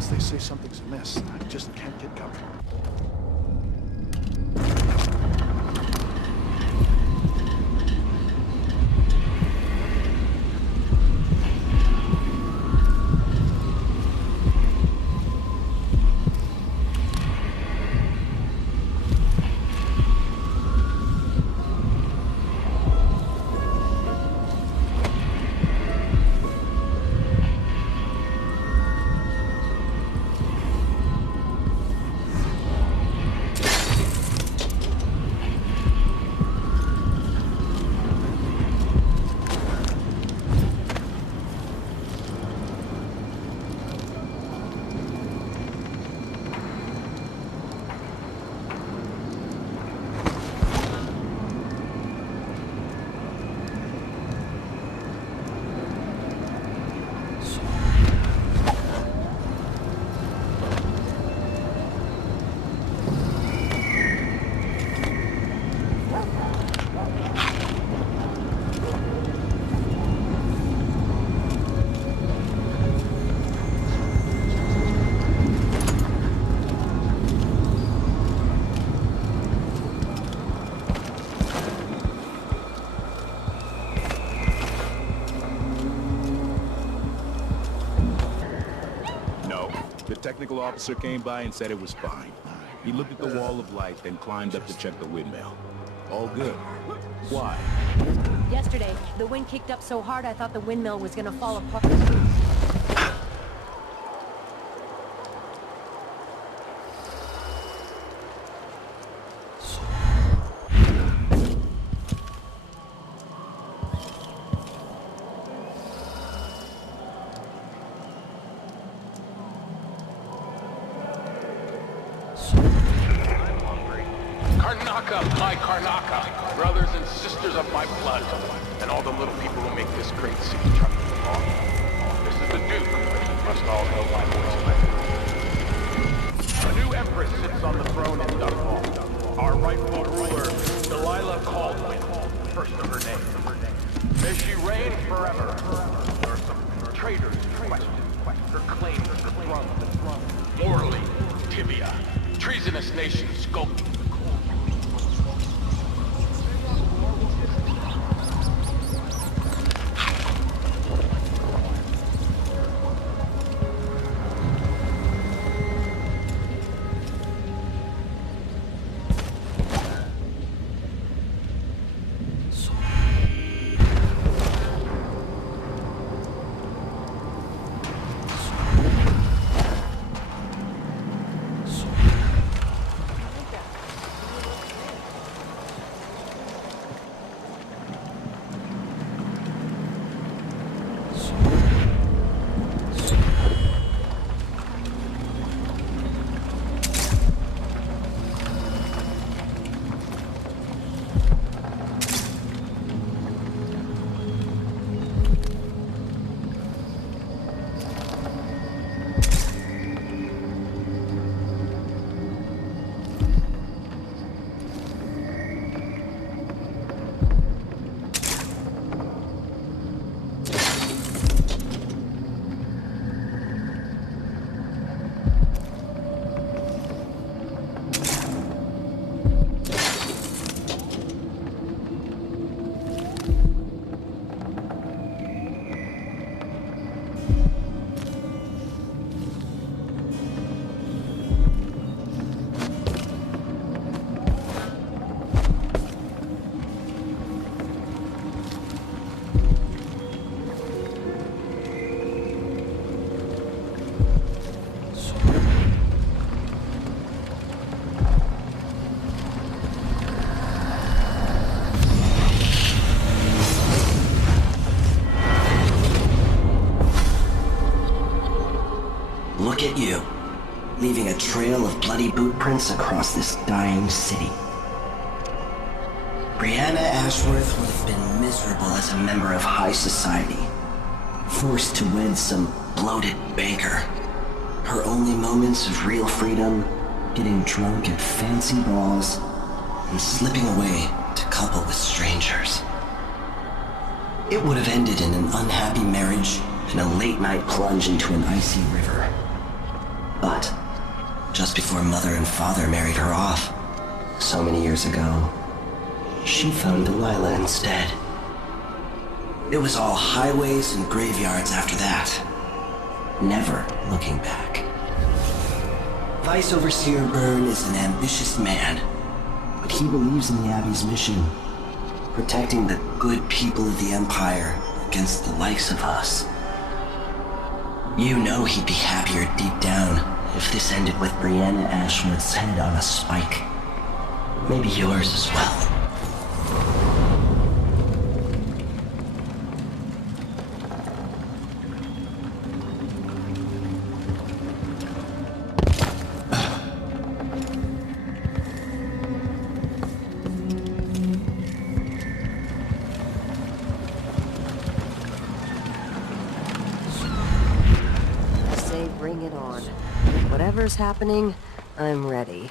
unless they say something's amiss. I just can't get comfortable. Technical officer came by and said it was fine. He looked at the wall of light, then climbed up to check the windmill. All good. Why? Yesterday, the wind kicked up so hard I thought the windmill was gonna fall apart. Karnaca, my Karnaca, brothers and sisters of my blood, and all the little people who make this great city truck along. This is the Duke, but you must all know my voice by now. A new Empress sits on the throne in Dunwall. Our rightful ruler, Delilah Copperspoon, first of her name. May she reign forever. There are some traitors who question her claim to the throne. Morally, tibia, treasonous nations skulking. Look at you, leaving a trail of bloody boot prints across this dying city. Brianna Ashworth would have been miserable as a member of high society, forced to wed some bloated banker. Her only moments of real freedom, getting drunk at fancy balls, and slipping away to couple with strangers. It would have ended in an unhappy marriage and a late-night plunge into an icy river. But just before Mother and Father married her off, so many years ago, she found Delilah instead. It was all highways and graveyards after that, never looking back. Vice Overseer Byrne is an ambitious man, but he believes in the Abbey's mission, protecting the good people of the Empire against the likes of us. You know he'd be happier deep down if this ended with Brianna Ashworth's head on a spike. Maybe yours as well. Bring it on. Whatever's happening, I'm ready.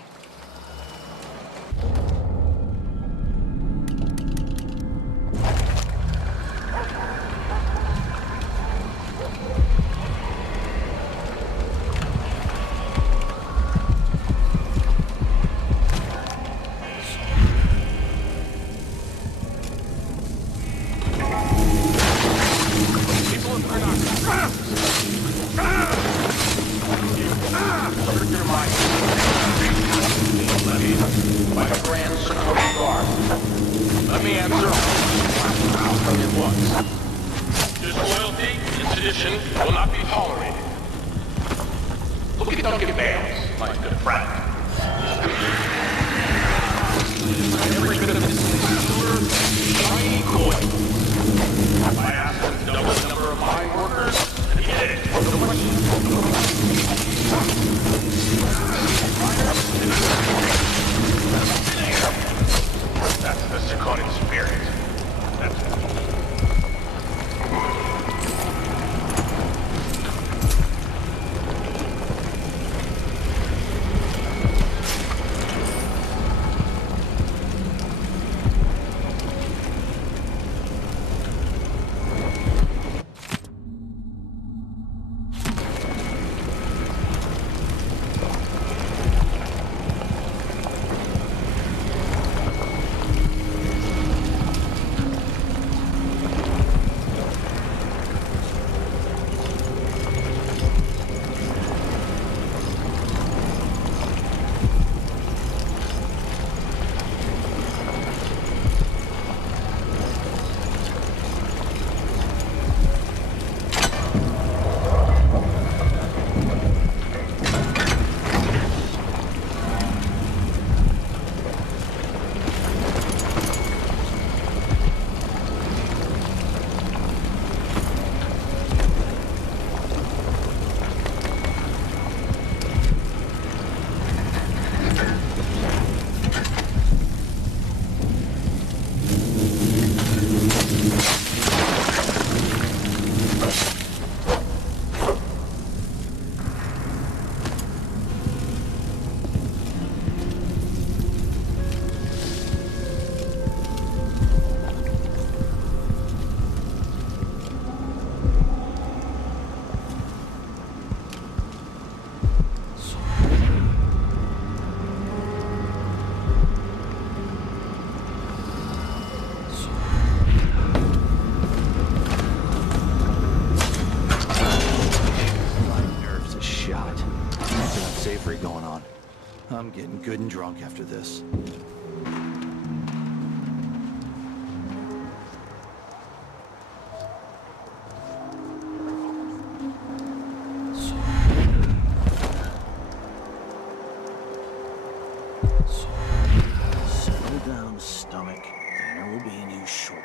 I'm getting good and drunk after this. Settle down, stomach. There will be news shortly.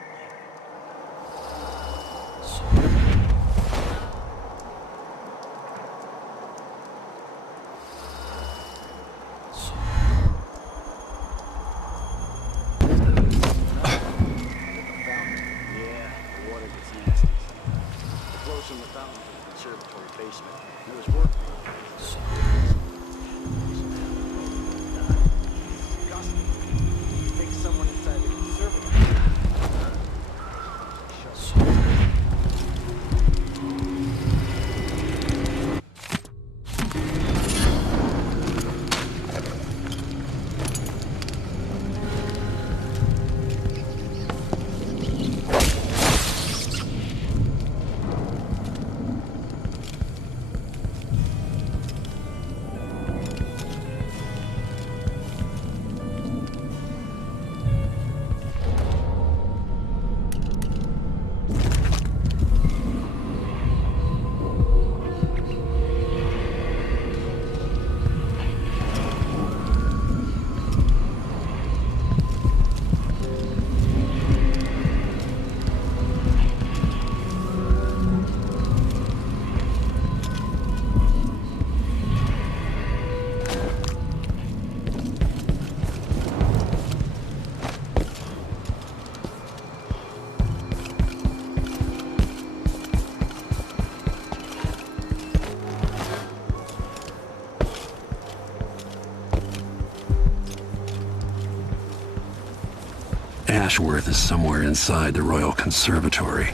Ashworth is somewhere inside the Royal Conservatory.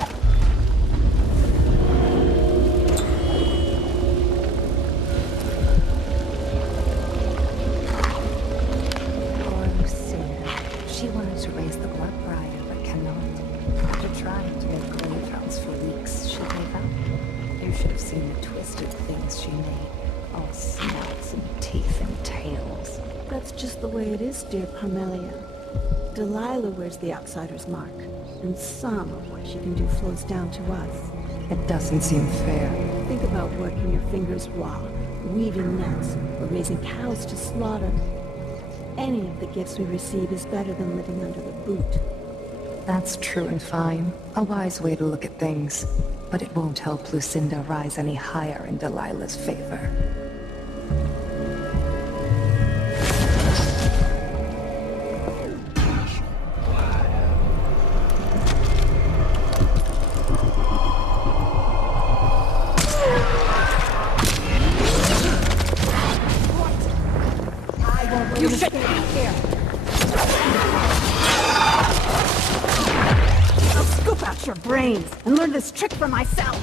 Poor Lucinda. She wanted to raise the blood briar, but cannot. After trying to make clay crowns for weeks, she gave up. You should have seen the twisted things she made. All snouts and teeth and tails. That's just the way it is, dear Parmelia. Delilah wears the outsider's mark, and some of what she can do flows down to us. It doesn't seem fair. Think about working your fingers raw, weaving nets, or raising cows to slaughter. Any of the gifts we receive is better than living under the boot. That's true and fine. A wise way to look at things. But it won't help Lucinda rise any higher in Delilah's favor. You should be here. I'll scoop out your brains and learn this trick for myself.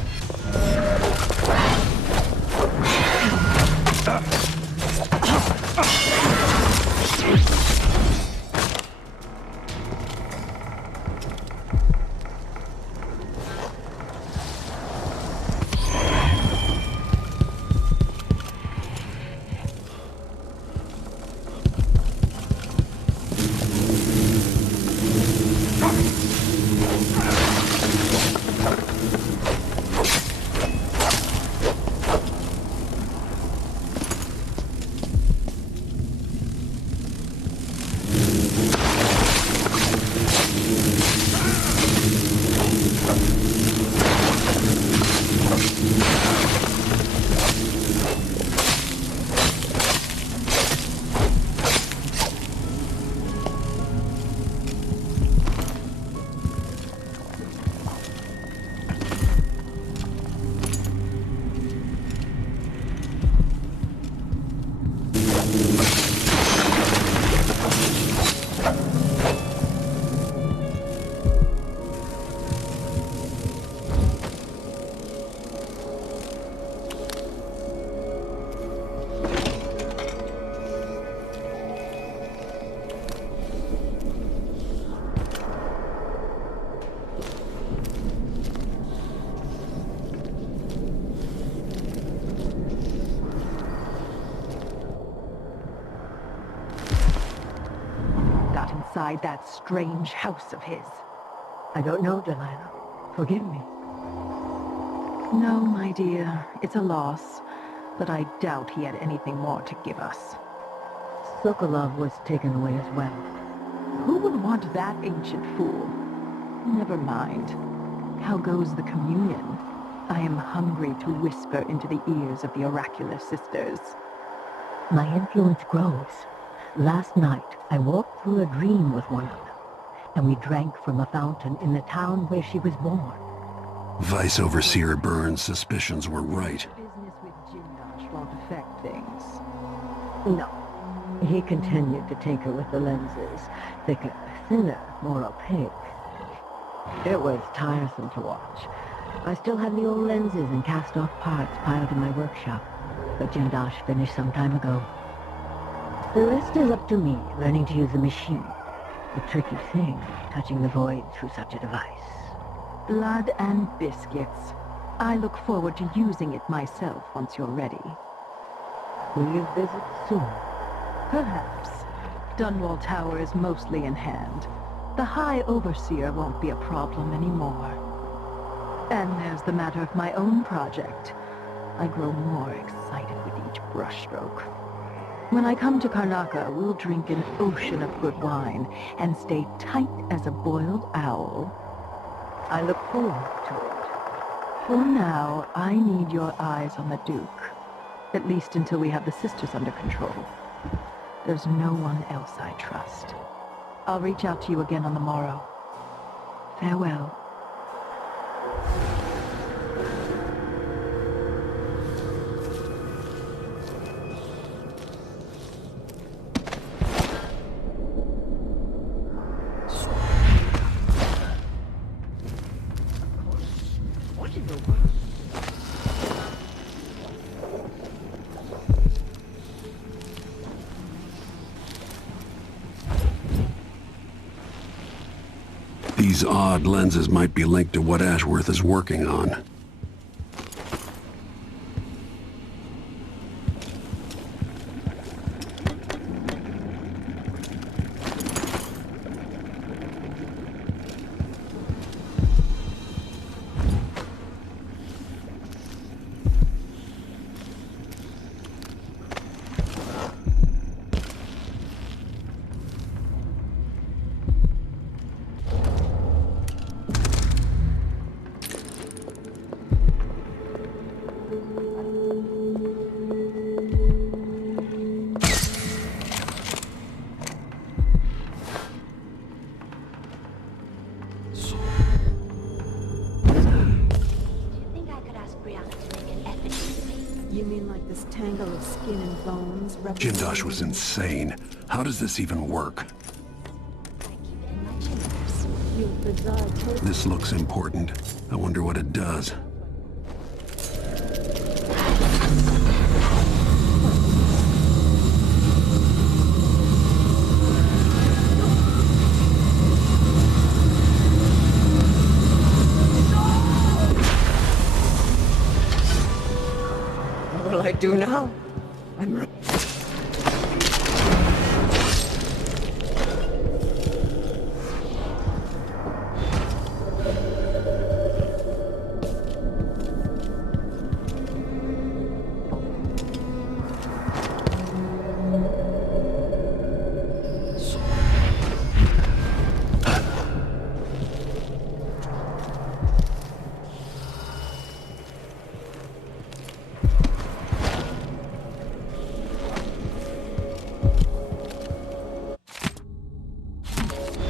Inside that strange house of his. I don't know, Delilah. Forgive me. No, my dear, it's a loss, but I doubt he had anything more to give us. Sokolov was taken away as well. Who would want that ancient fool? Never mind. How goes the communion? I am hungry to whisper into the ears of the oracular sisters. My influence grows. Last night, I walked through a dream with one of them, and we drank from a fountain in the town where she was born. Vice Overseer Burns' suspicions were right. Business with Jindosh won't affect things. No. He continued to tinker with the lenses. Thicker, thinner, more opaque. It was tiresome to watch. I still have the old lenses and cast-off parts piled in my workshop, but Jindosh finished some time ago. The rest is up to me, learning to use the machine. A tricky thing, touching the void through such a device. Blood and biscuits. I look forward to using it myself once you're ready. Will you visit soon? Perhaps. Dunwall Tower is mostly in hand. The High Overseer won't be a problem anymore. And there's the matter of my own project. I grow more excited with each brushstroke. When I come to Karnaca, we'll drink an ocean of good wine and stay tight as a boiled owl. I look forward to it. For now, I need your eyes on the Duke. At least until we have the sisters under control. There's no one else I trust. I'll reach out to you again on the morrow. Farewell. These odd lenses might be linked to what Ashworth is working on. Jindosh was insane. How does this even work? This looks important. I wonder what it does. What will I do now? I'm...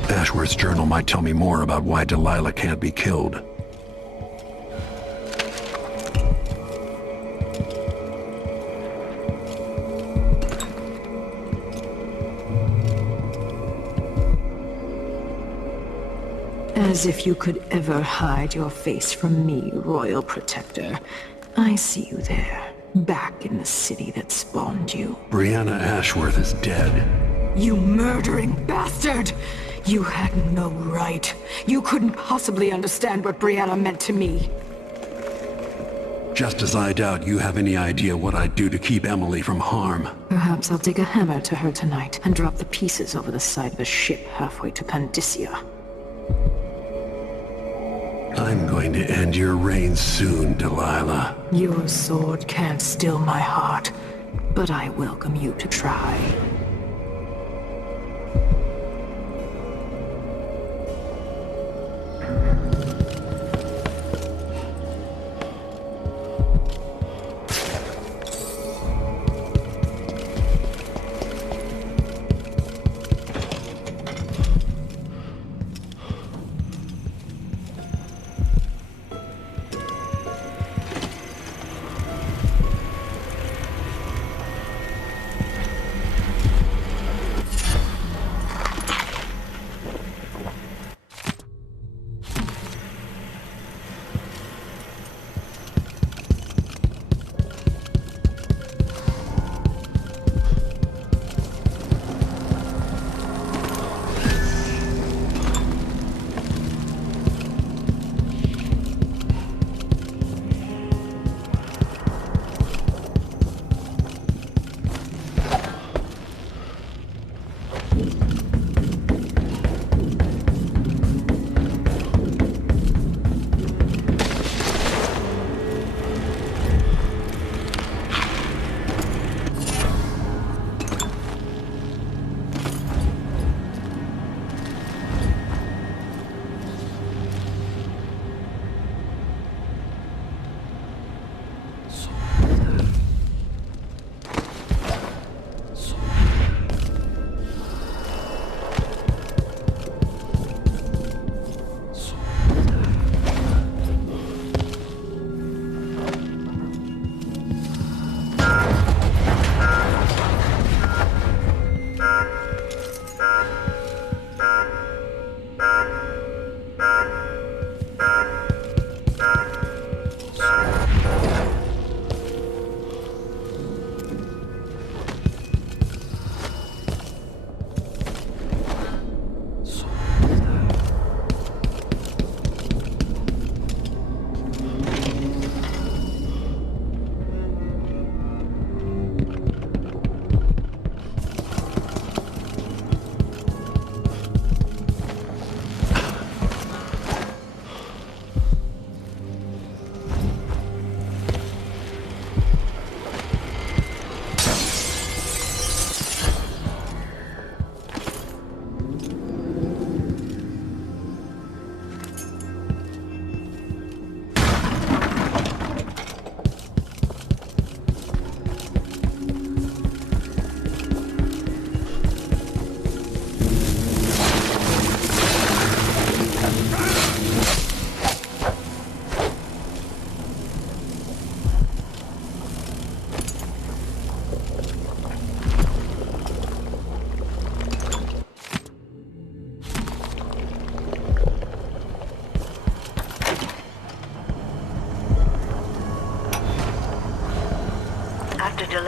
Ashworth's journal might tell me more about why Delilah can't be killed. As if you could ever hide your face from me, Royal Protector. I see you there, back in the city that spawned you. Brianna Ashworth is dead. You murdering bastard! You had no right. You couldn't possibly understand what Brianna meant to me. Just as I doubt you have any idea what I'd do to keep Emily from harm. Perhaps I'll take a hammer to her tonight and drop the pieces over the side of a ship halfway to Pandysia. I'm going to end your reign soon, Delilah. Your sword can't still my heart, but I welcome you to try.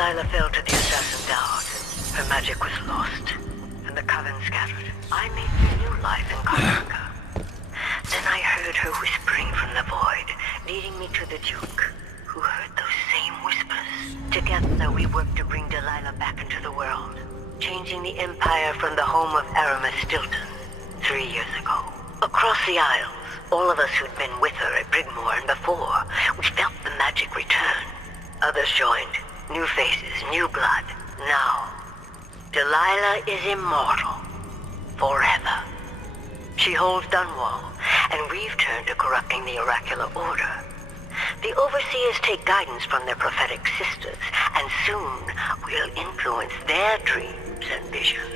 Delilah fell to the assassin dart. Her magic was lost, and the coven scattered. I made new life in Karnaca. Then I heard her whispering from the void, leading me to the Duke, who heard those same whispers. Together we worked to bring Delilah back into the world, changing the Empire from the home of Aramis Stilton 3 years ago. Across the Isles, all of us who'd been with her at Brigmore and before, we felt the magic return. Others joined. New faces, new blood. Now, Delilah is immortal. Forever. She holds Dunwall, and we've turned to corrupting the oracular order. The overseers take guidance from their prophetic sisters, and soon we'll influence their dreams and visions.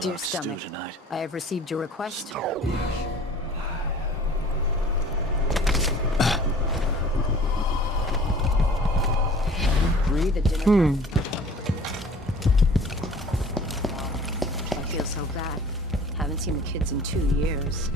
Dear Stomach, I have received your request. Breathe at dinner. I feel so bad. Haven't seen the kids in 2 years.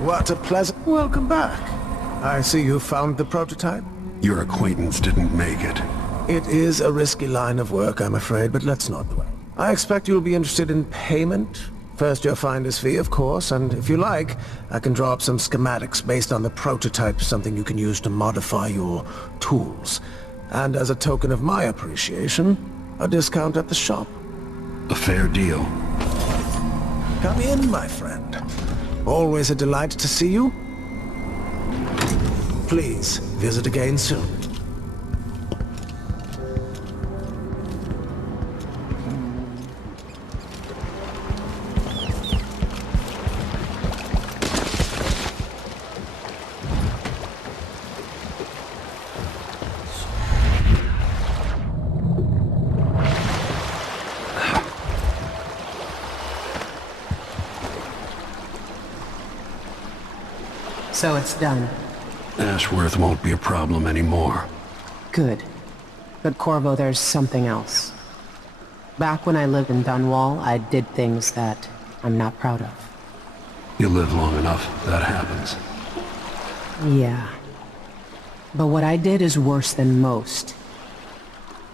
What a pleasant... Welcome back. I see you found the prototype. Your acquaintance didn't make it. It is a risky line of work, I'm afraid, but let's not dwell. I expect you'll be interested in payment. First your finder's fee, of course, and if you like, I can draw up some schematics based on the prototype, something you can use to modify your tools. And as a token of my appreciation, a discount at the shop. A fair deal. Come in, my friend. Always a delight to see you. Please, visit again soon. So it's done. Ashworth won't be a problem anymore. Good. But Corvo, there's something else. Back when I lived in Dunwall, I did things that I'm not proud of. You live long enough, that happens. Yeah. But what I did is worse than most.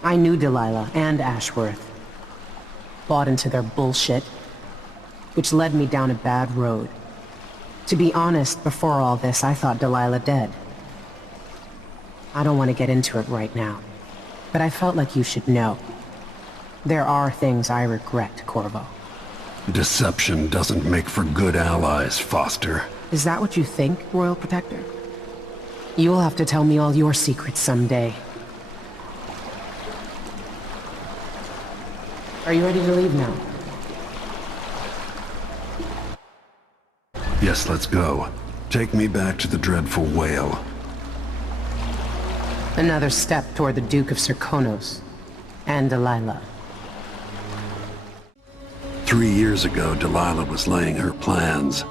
I knew Delilah and Ashworth. Bought into their bullshit, which led me down a bad road. To be honest, before all this, I thought Delilah dead. I don't want to get into it right now, but I felt like you should know. There are things I regret, Corvo. Deception doesn't make for good allies, Foster. Is that what you think, Royal Protector? You'll have to tell me all your secrets someday. Are you ready to leave now? Yes, let's go. Take me back to the Dreadful Wale. Another step toward the Duke of Serkonos and Delilah. 3 years ago, Delilah was laying her plans.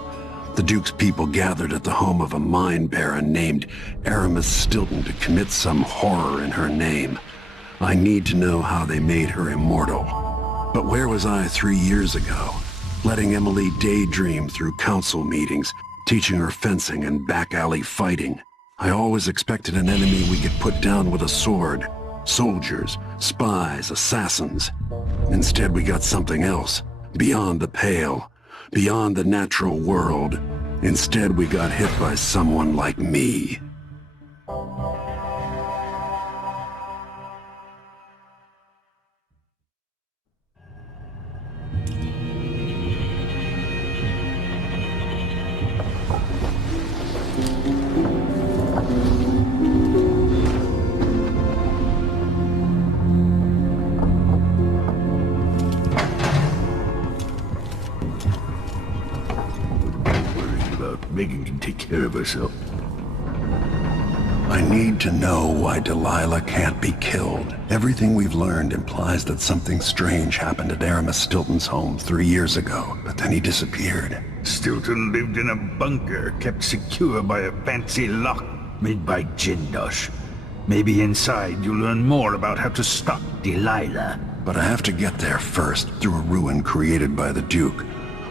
The Duke's people gathered at the home of a mine baron named Aramis Stilton to commit some horror in her name. I need to know how they made her immortal. But where was I 3 years ago? Letting Emily daydream through council meetings, teaching her fencing and back-alley fighting. I always expected an enemy we could put down with a sword. Soldiers, spies, assassins. Instead, we got something else. Beyond the pale. Beyond the natural world. Instead, we got hit by someone like me. Meagan can take care of herself. I need to know why Delilah can't be killed. Everything we've learned implies that something strange happened at Aramis Stilton's home 3 years ago, but then he disappeared. Stilton lived in a bunker, kept secure by a fancy lock made by Jindosh. Maybe inside you'll learn more about how to stop Delilah. But I have to get there first, through a ruin created by the Duke,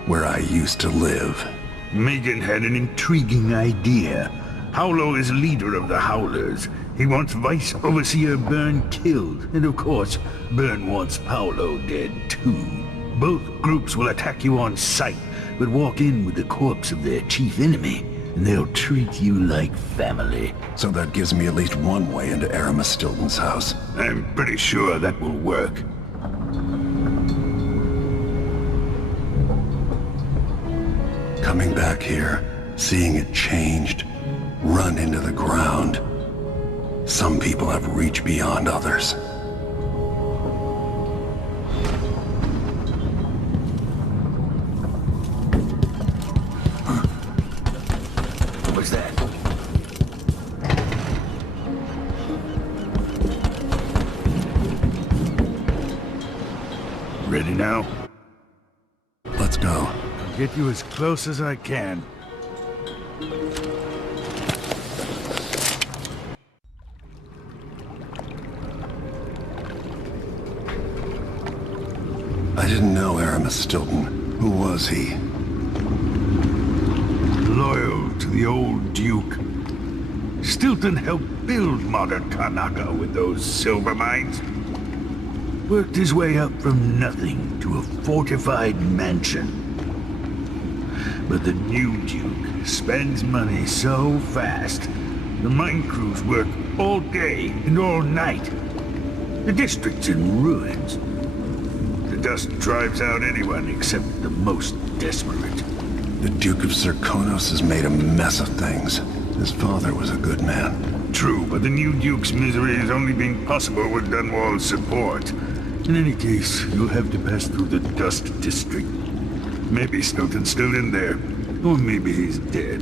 where I used to live. Meagan had an intriguing idea. Howlo is leader of the Howlers. He wants Vice Overseer Byrne killed, and of course, Byrne wants Paolo dead too. Both groups will attack you on sight, but walk in with the corpse of their chief enemy, and they'll treat you like family. So that gives me at least one way into Aramis Stilton's house. I'm pretty sure that will work. Coming back here, seeing it changed, run into the ground. Some people have reached beyond others. What was that? Ready now? Let's go. Get you as close as I can. I didn't know Aramis Stilton. Who was he? Loyal to the old Duke. Stilton helped build modern Karnaca with those silver mines. Worked his way up from nothing to a fortified mansion. But the new Duke spends money so fast, the mine crews work all day and all night. The district's in ruins. The dust drives out anyone except the most desperate. The Duke of Serkonos has made a mess of things. His father was a good man. True, but the new Duke's misery has only been possible with Dunwall's support. In any case, you'll have to pass through the Dust District. Maybe Stilton's still in there, or maybe he's dead.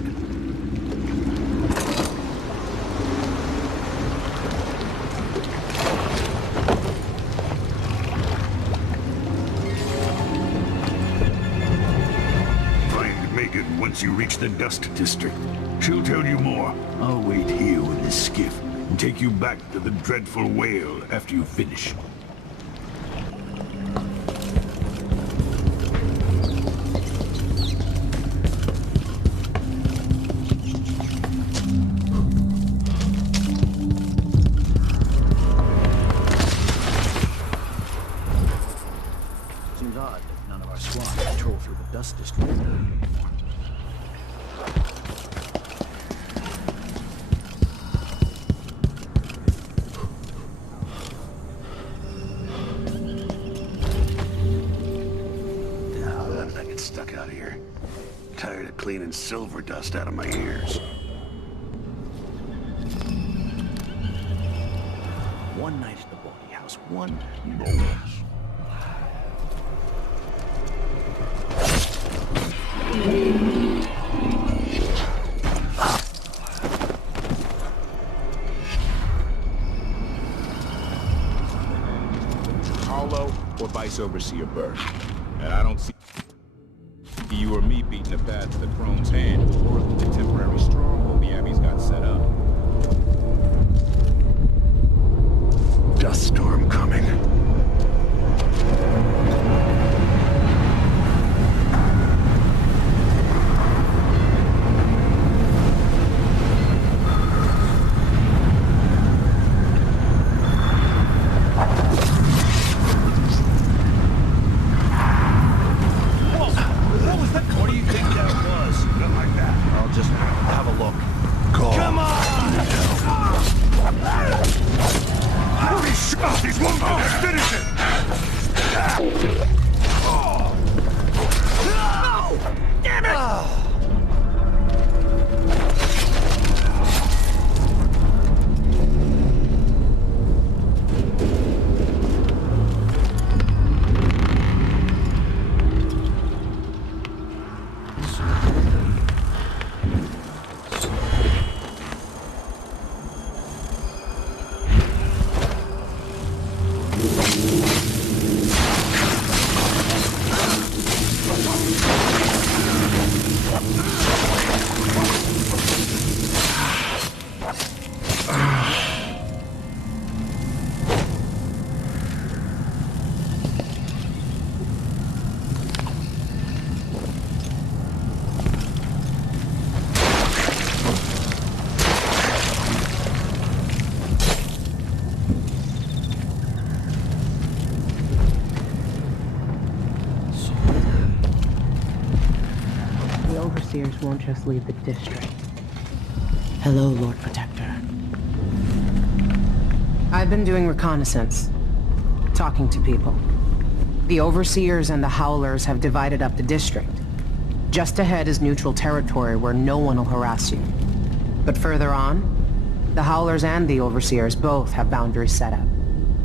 Find Meagan once you reach the Dust District. She'll tell you more. I'll wait here with this skiff and take you back to the Dreadful Wale after you finish. Seems odd that none of our squad patrol through the Dust District anymore. I get stuck out here. Tired of cleaning silver dust out of my ears. One night at the boarding house, one no less. Harlow or Vice Overseer Byrne. And I don't see you or me beating the path to the Throne's hand, or the temporary stronghold the Abbey's got set up. Dust storm coming. Won't just leave the district. Hello, Lord Protector. I've been doing reconnaissance, talking to people. The Overseers and the Howlers have divided up the district. Just ahead is neutral territory where no one will harass you. But further on, the Howlers and the Overseers both have boundaries set up.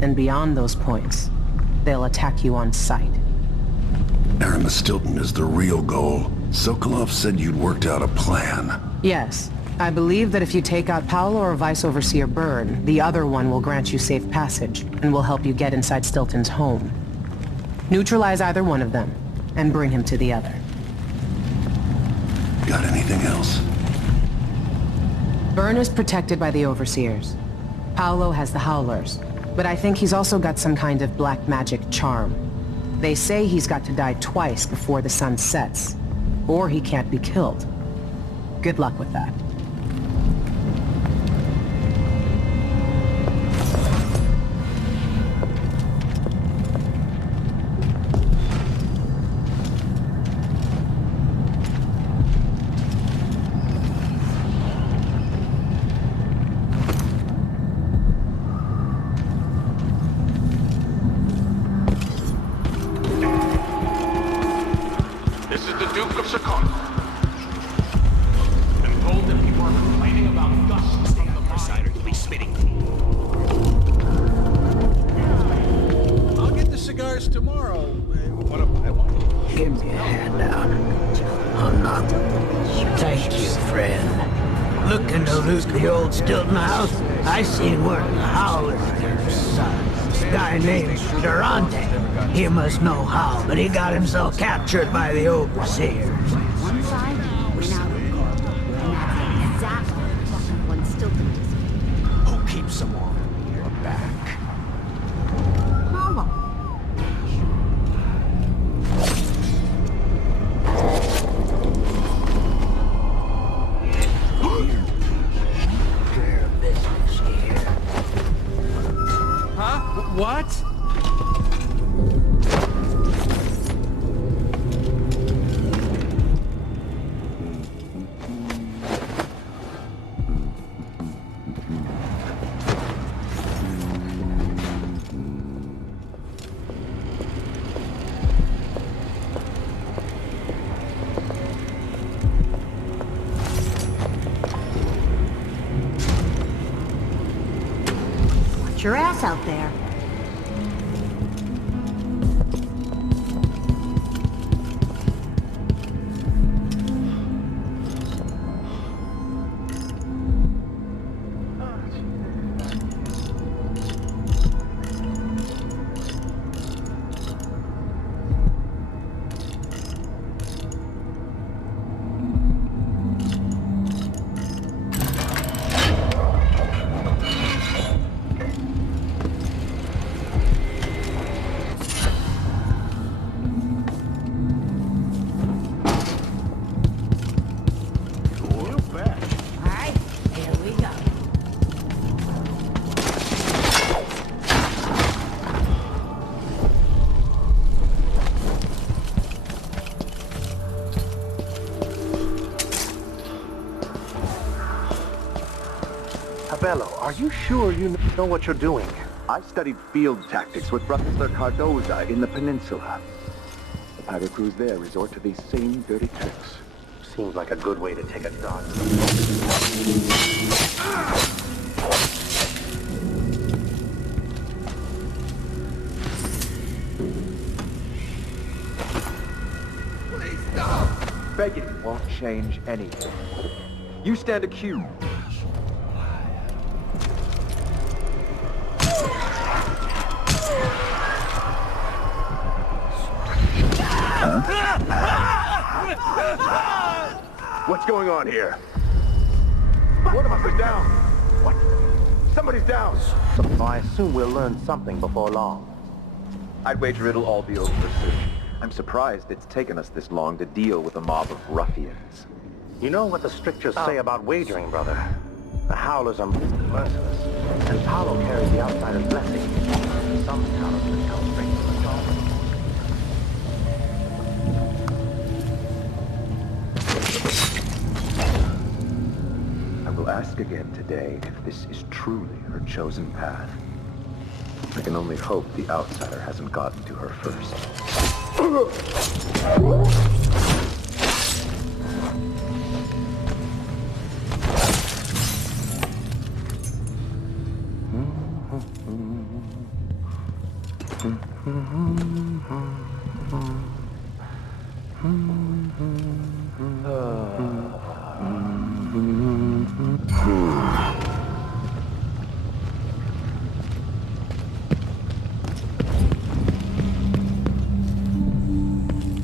And beyond those points, they'll attack you on sight. Arima Stilton is the real goal. Sokolov said you'd worked out a plan. Yes. I believe that if you take out Paolo or Vice Overseer Byrne, the other one will grant you safe passage, and will help you get inside Stilton's home. Neutralize either one of them, and bring him to the other. Got anything else? Byrne is protected by the Overseers. Paolo has the Howlers, but I think he's also got some kind of black magic charm. They say he's got to die twice before the sun sets, or he can't be killed. Good luck with that. This is the Duke of Serkonos. I'm told that people are complaining about dust from the presider. You'll be spitting. I'll get the cigars tomorrow. What I want? Give me a handout. Oh, no. Thank you, friend. Looking to loot the old Stilton house? I seen where the Howlers their son. This guy named Durante. He must know how, but he got himself captured by the Overseers. zap the fucking one still to this. Who keeps them on your back? Mama. Huh? What? Watch your ass out there. Abele, are you sure you know what you're doing? I studied field tactics with Brother Cardoza in the peninsula. The pirate crews there resort to these same dirty tricks. Seems like a good way to take a dog. Please stop! Begging won't change anything. You stand accused. What's going on here? One of us is down. What? Somebody's down. So I assume we'll learn something before long. I'd wager it'll all be over soon. I'm surprised it's taken us this long to deal with a mob of ruffians. You know what the strictures say about wagering, brother? The Howlers are merciless, and Paolo carries the outsider's blessing. Some talisman comes straight from the top. I will ask again today if this is truly her chosen path. I can only hope the outsider hasn't gotten to her first.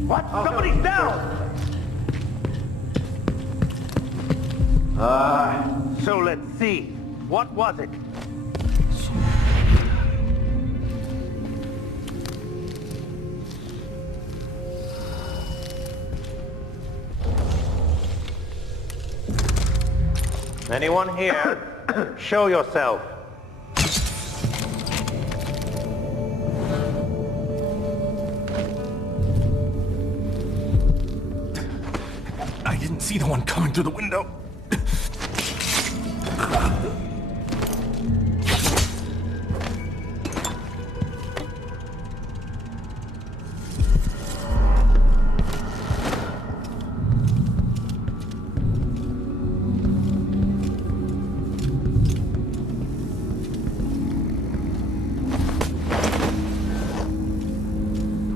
What? Somebody's down! So let's see. What was it? Anyone here? Show yourself. I didn't see the one coming through the window.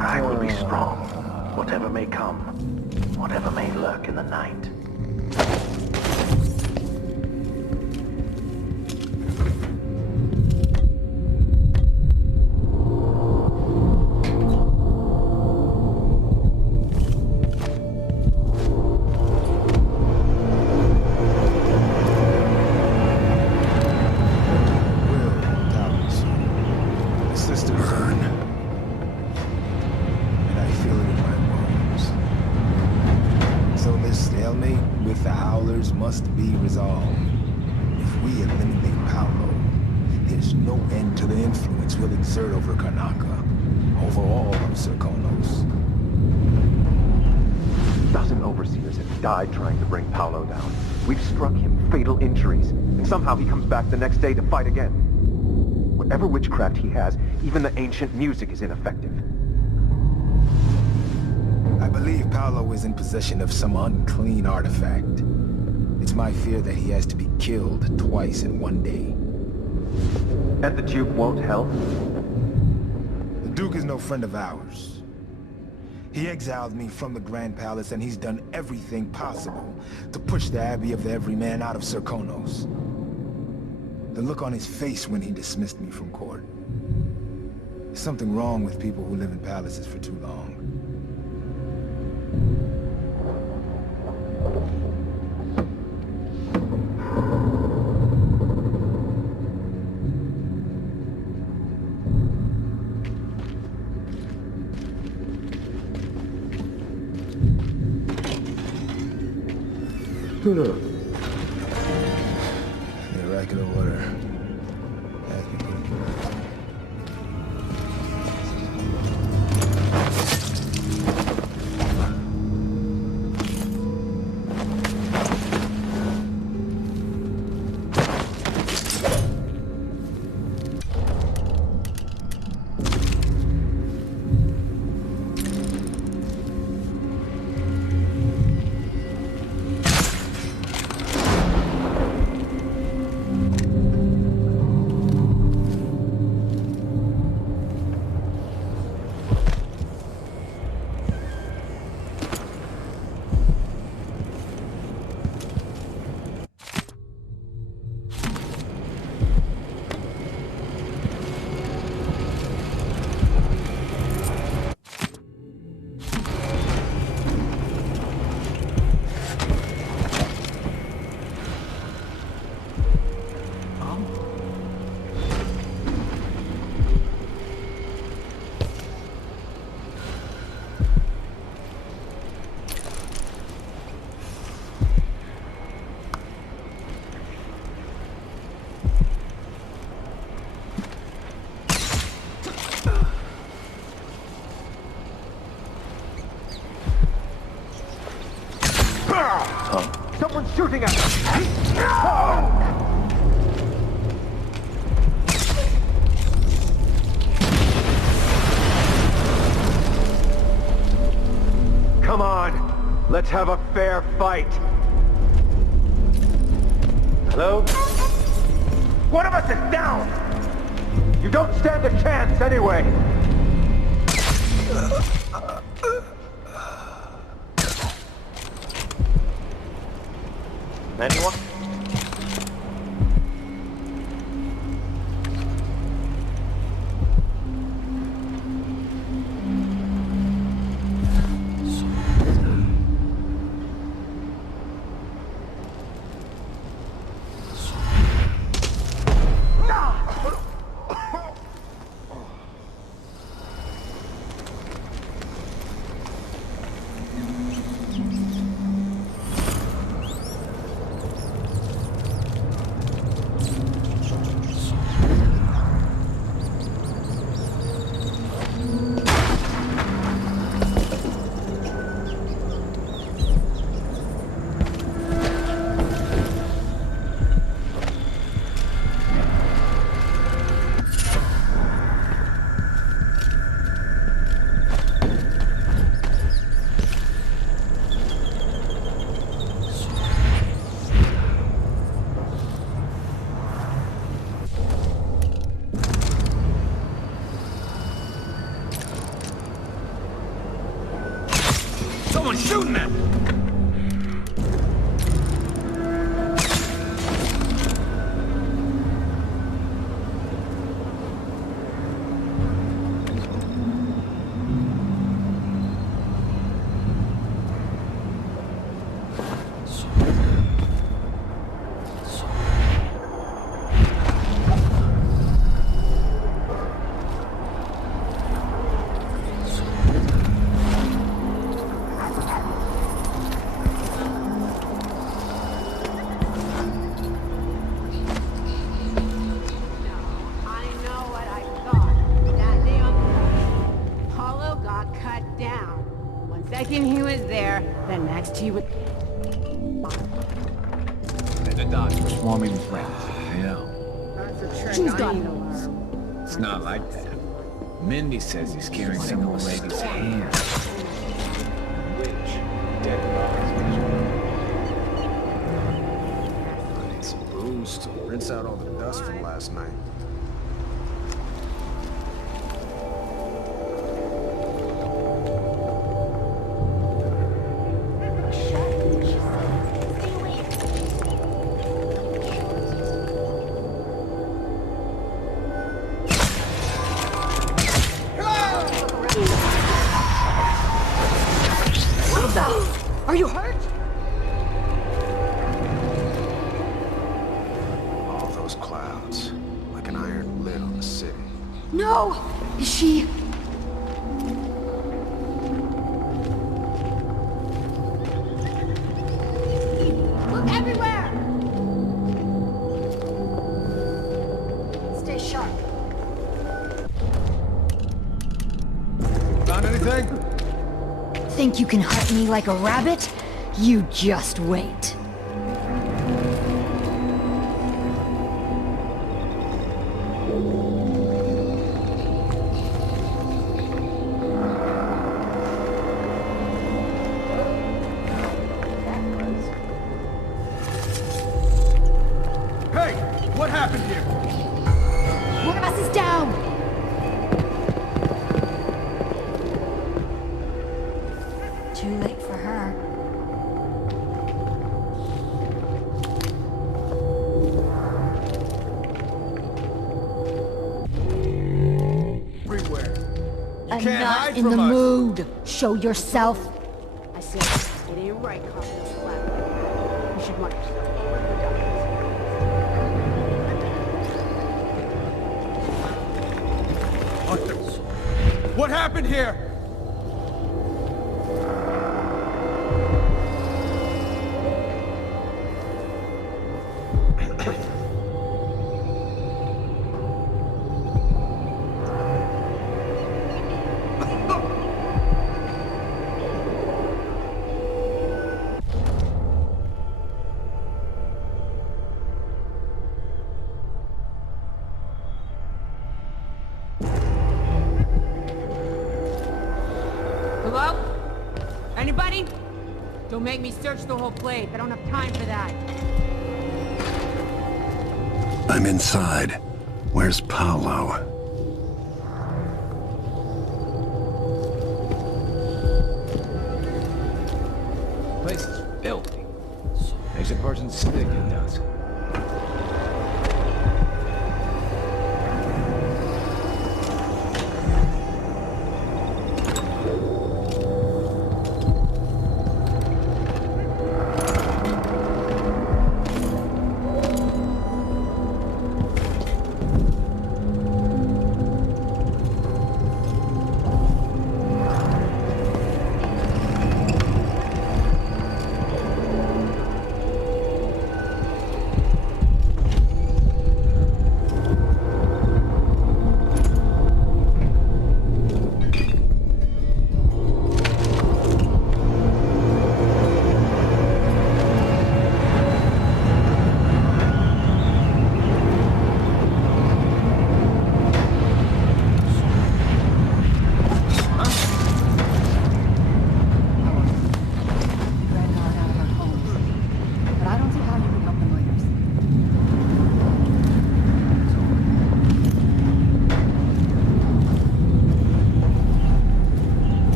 I will be strong, whatever may come, whatever may lurk in the night. stalemate with the Howlers must be resolved. If we eliminate Paolo, there's no end to the influence we'll exert over Karnaca, over all of Serkonos. A dozen overseers have died trying to bring Paolo down. We've struck him fatal injuries, and somehow he comes back the next day to fight again. Whatever witchcraft he has, even the ancient music is ineffective. I believe Paolo is in possession of some unclean artifact. It's my fear that he has to be killed twice in one day. And the Duke won't help? The Duke is no friend of ours. He exiled me from the Grand Palace, and he's done everything possible to push the Abbey of the Everyman out of Serkonos. The look on his face when he dismissed me from court. There's something wrong with people who live in palaces for too long. The eradicated order has been put in place. Someone's shooting at us! Come on, let's have a fair fight. Hello? One of us is down! You don't stand a chance anyway! Anyone? Someone's shooting at me! he was there. Then next he would... The dogs were swarming with rats. Yeah. She's got it. It's not like that. Mindy says he's carrying some old lady's hand. Dead I need some booze to rinse out all the dust from last night. Are you hurt? All those clouds, like an iron lid on the city. No! Is she... Look everywhere! Stay sharp. Found anything? Think you can hunt me like a rabbit? You just wait. Hey! What happened here? One of us is down! Too late for her. Everywhere. I'm can't not hide in from the us. mood. Show yourself. I said, it ain't right, Carlos. You should run. What happened here? Hello? Anybody? Don't make me search the whole place. I don't have time for that. I'm inside. Where's Paolo? Place is filthy. Makes a person sick, it does.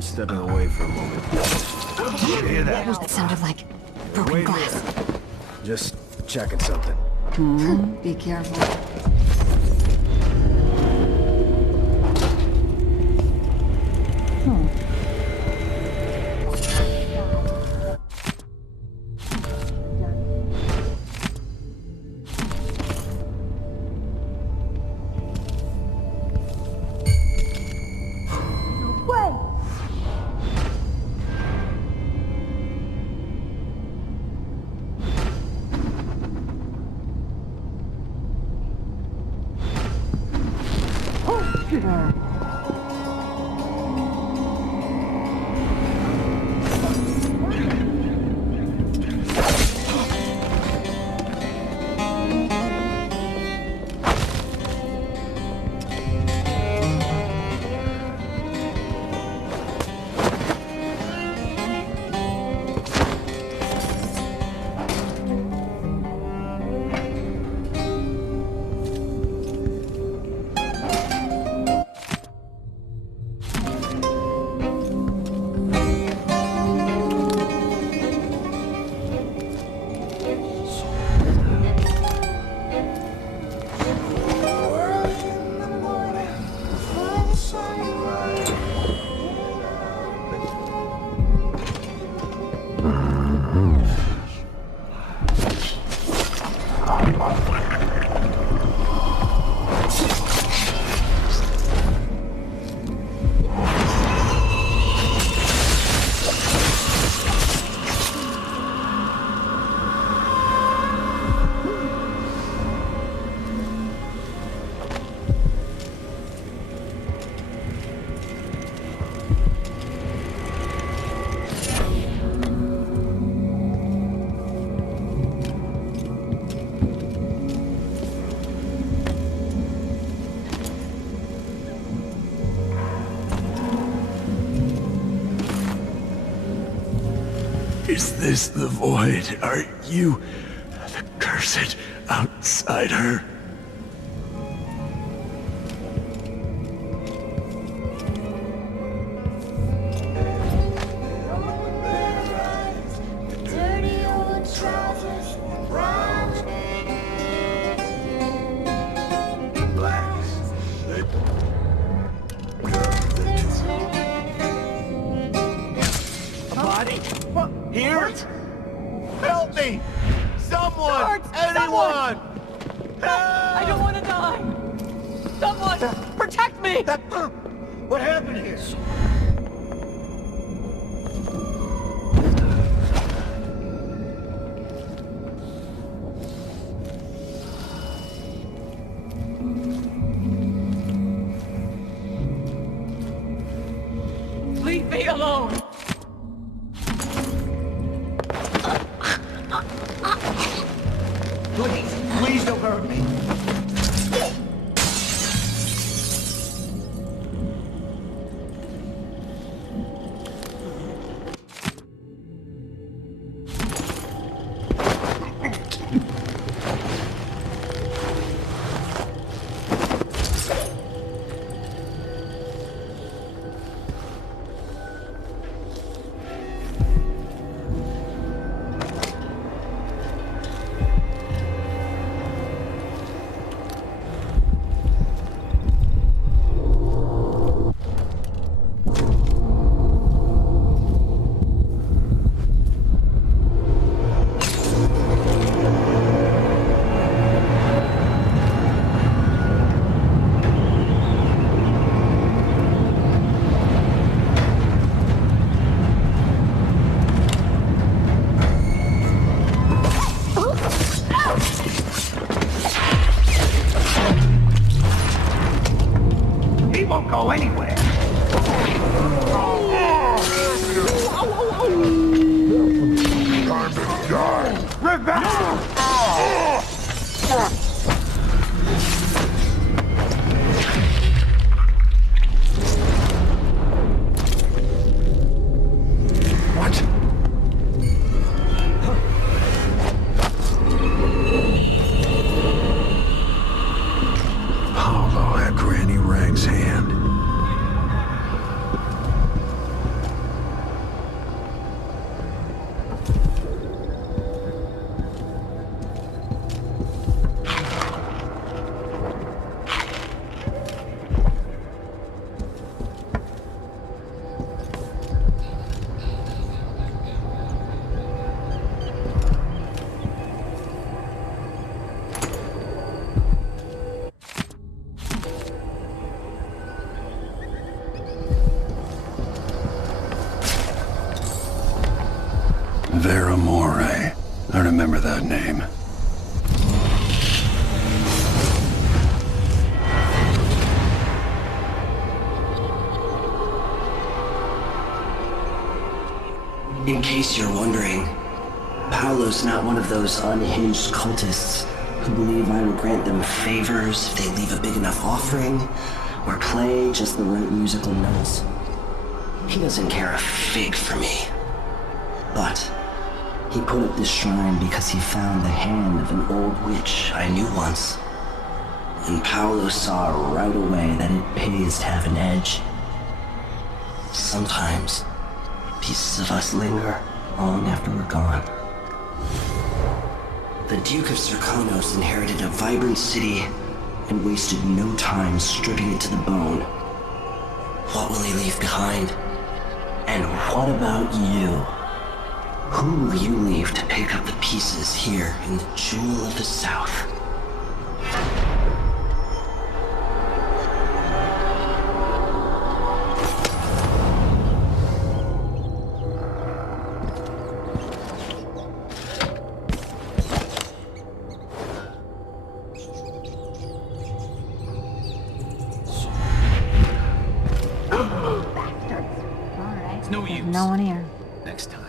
Stepping away for a moment. Did you hear that? It sounded like broken glass. Just checking something. Be careful. Is this the void? Are you the cursed outsider? Help me! Someone! Anyone! I don't want to die! Someone! Protect me! What happened here? Leave me alone! Please don't hurt me. Go anywhere. Time to die. Revenge! What? Hollow at Granny Rag's hand. Veramore. I remember that name. In case you're wondering, Paolo's not one of those unhinged cultists who believe I will grant them favors if they leave a big enough offering or play just the right musical notes. He doesn't care a fig for me. But he put up this shrine because he found the hand of an old witch I knew once. And Paolo saw right away that it pays to have an edge. Sometimes pieces of us linger long after we're gone. The Duke of Serkonos inherited a vibrant city and wasted no time stripping it to the bone. What will he leave behind? And what about you? Who will you leave to pick up the pieces here in the Jewel of the South? No one here. Next time.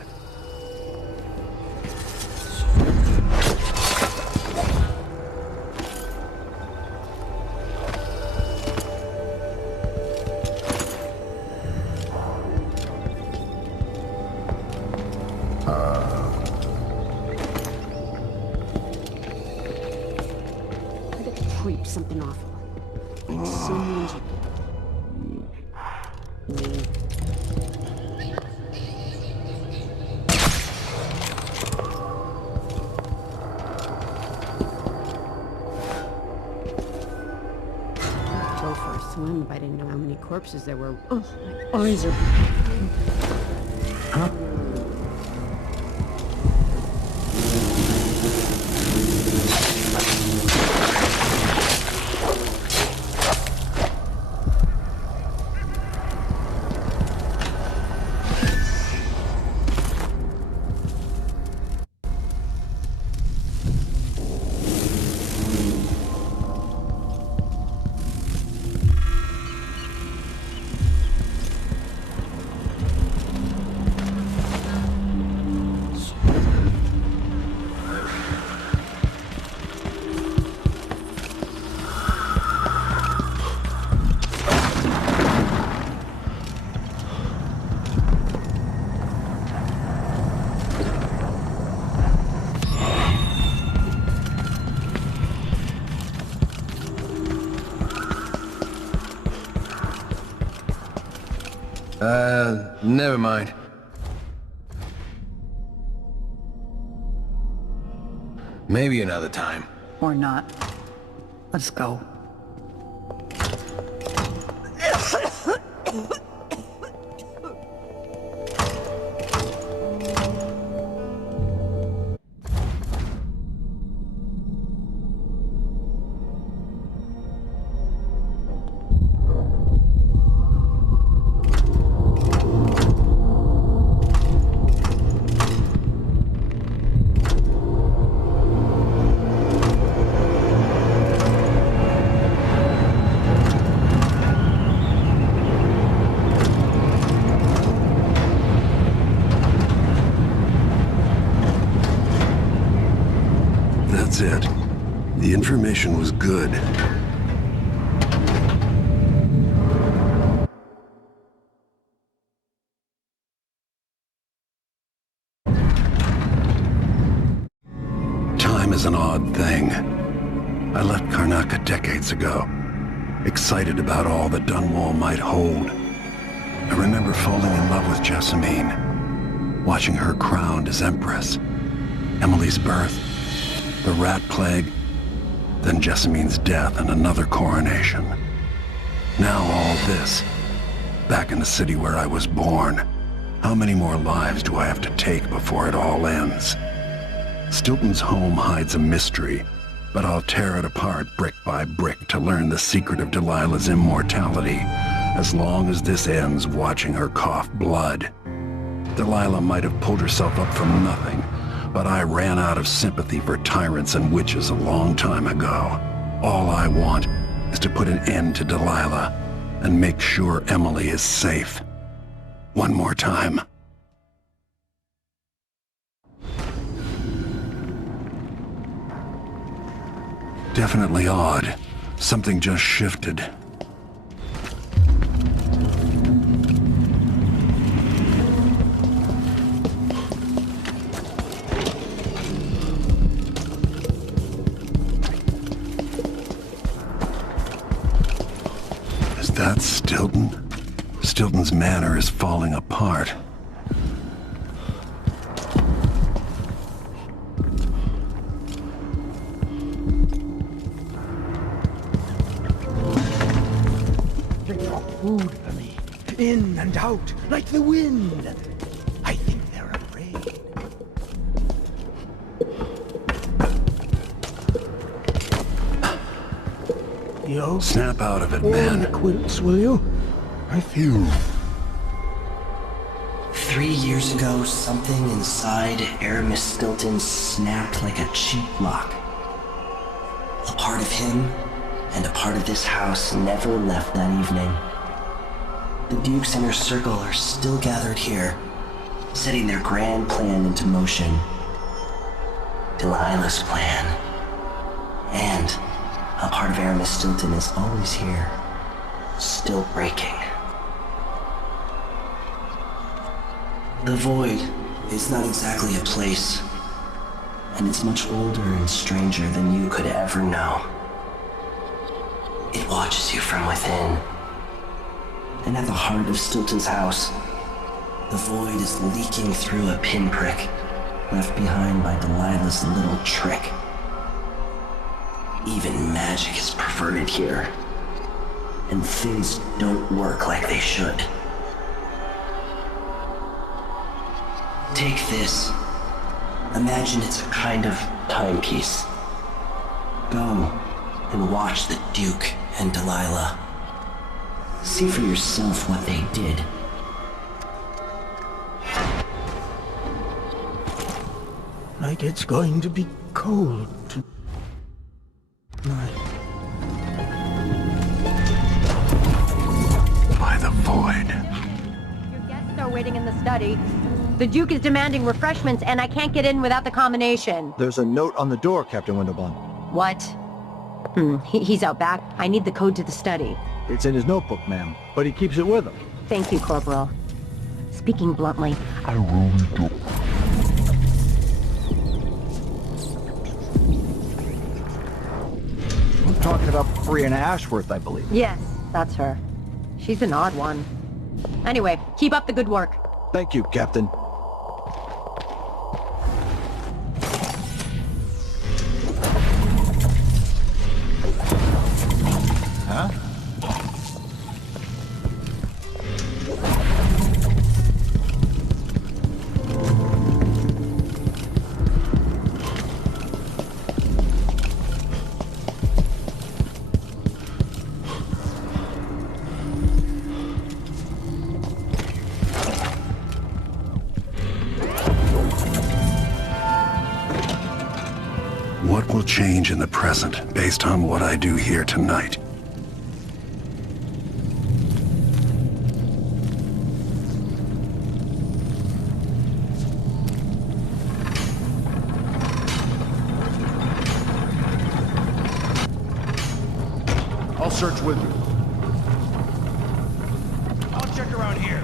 I got to creep something awful. Like someone's... Swim if I didn't know how many corpses there were. Oh, my eyes are... Huh? Never mind. Maybe another time. Or not. Let's go. That's it. The information was good. Time is an odd thing. I left Karnaca decades ago, excited about all that Dunwall might hold. I remember falling in love with Jessamine, watching her crowned as Empress, Emily's birth, the rat plague, then Jessamine's death and another coronation. Now all this, back in the city where I was born. How many more lives do I have to take before it all ends? Stilton's home hides a mystery, but I'll tear it apart brick by brick to learn the secret of Delilah's immortality, as long as this ends watching her cough blood. Delilah might have pulled herself up from nothing, but I ran out of sympathy for tyrants and witches a long time ago. All I want is to put an end to Delilah and make sure Emily is safe. One more time. Definitely odd. Something just shifted. Is that Stilton? Stilton's manor is falling apart. Food for me. In and out, like the wind. I think they're afraid. Yo, snap out of it, warm man. the quilts, will you? I feel. 3 years ago, something inside Aramis Stilton snapped like a cheap lock. A part of him and a part of this house never left that evening. The Duke's inner circle are still gathered here, setting their grand plan into motion. Delilah's plan. And a part of Aramis Stilton is always here, still breaking. The Void is not exactly a place, and it's much older and stranger than you could ever know. It watches you from within. And at the heart of Stilton's house, the Void is leaking through a pinprick left behind by Delilah's little trick. Even magic is perverted here, and things don't work like they should. Take this. Imagine it's a kind of timepiece. Go and watch the Duke and Delilah. See for yourself what they did. Like it's going to be cold tonight. By the Void. Your guests are waiting in the study. The Duke is demanding refreshments, and I can't get in without the combination. There's a note on the door, Captain Windelbond. What? He's out back. I need the code to the study. It's in his notebook, ma'am, but he keeps it with him. Thank you, Corporal. Speaking bluntly, I really do. I'm talking about Brianna Ashworth, I believe. yes, that's her. She's an odd one. Anyway, keep up the good work. Thank you, Captain. Huh? What will change in the present based on what I do here tonight? I'll search with you. I'll check around here.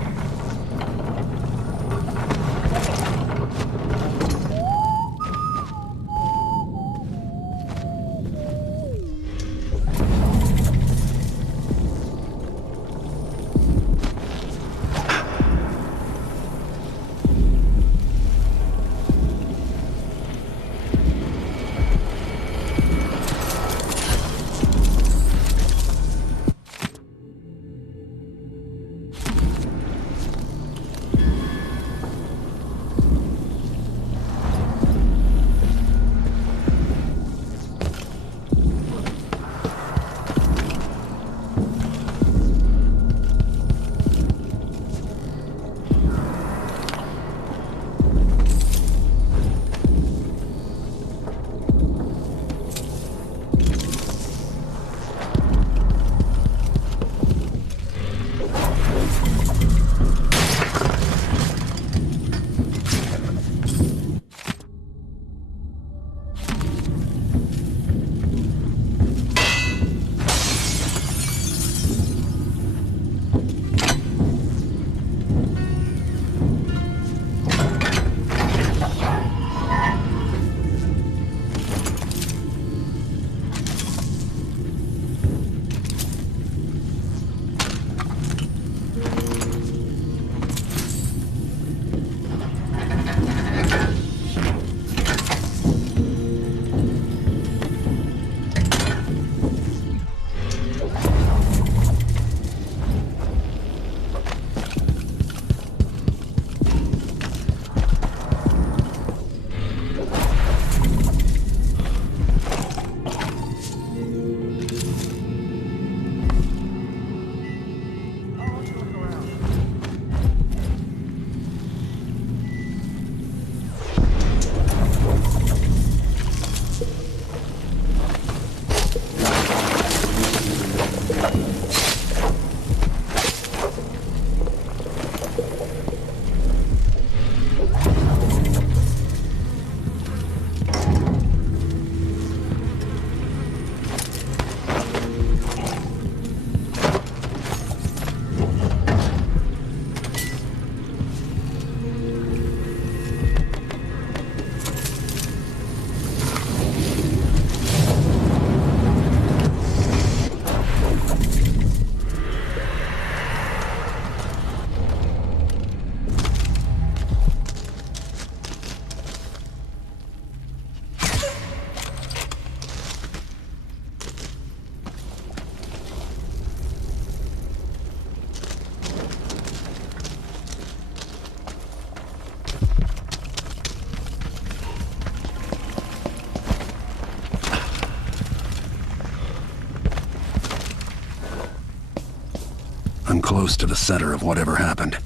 I'm close to the center of whatever happened.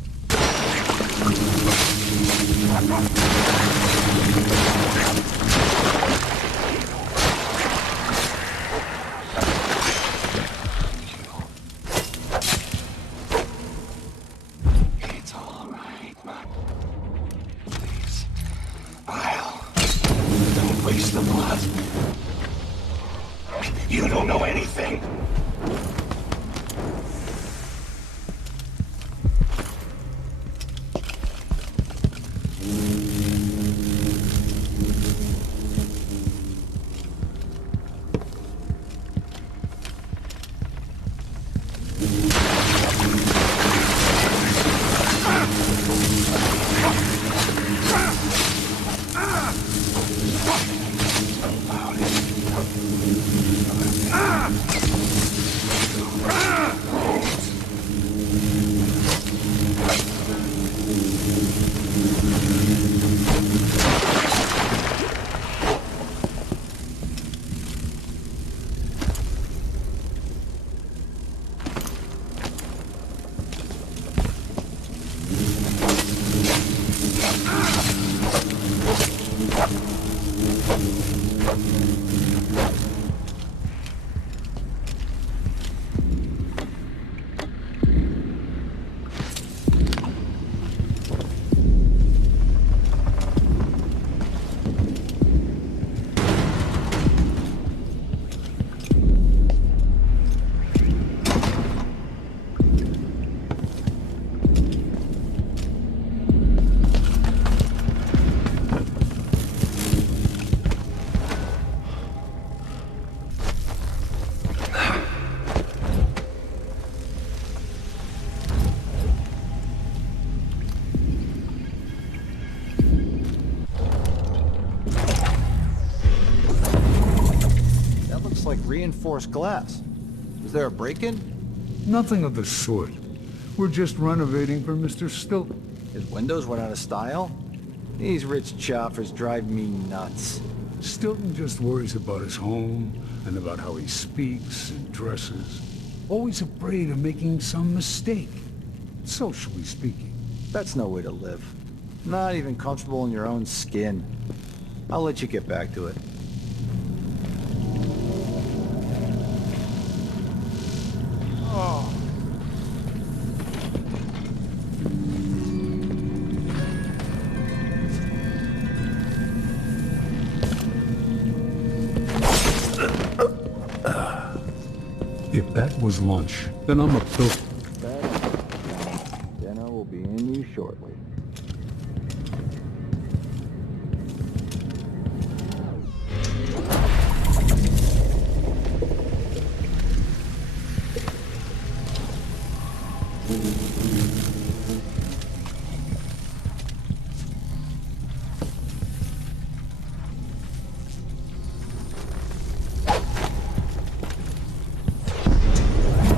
It's all right, Mom. Please. Vale. Don't waste the blood. You don't know anything. Reinforced glass. Was there a break-in? Nothing of the sort. We're just renovating for Mr. Stilton. His windows went out of style? These rich choppers drive me nuts. Stilton just worries about his home and about how he speaks and dresses. Always afraid of making some mistake, socially speaking. That's no way to live. Not even comfortable in your own skin. I'll let you get back to it. Oh. If that was lunch, then I'm a filthy. Dinner will be in you shortly.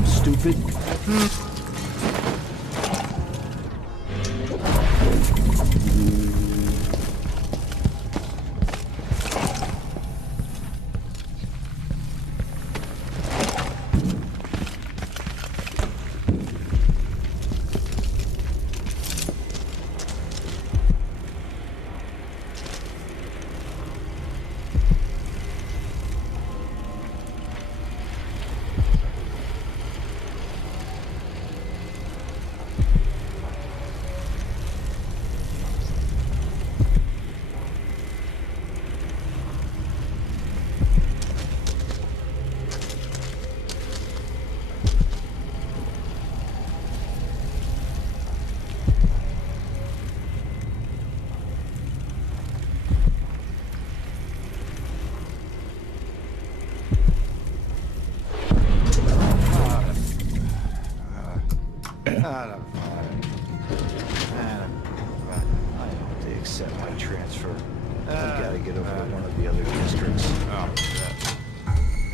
Stupid.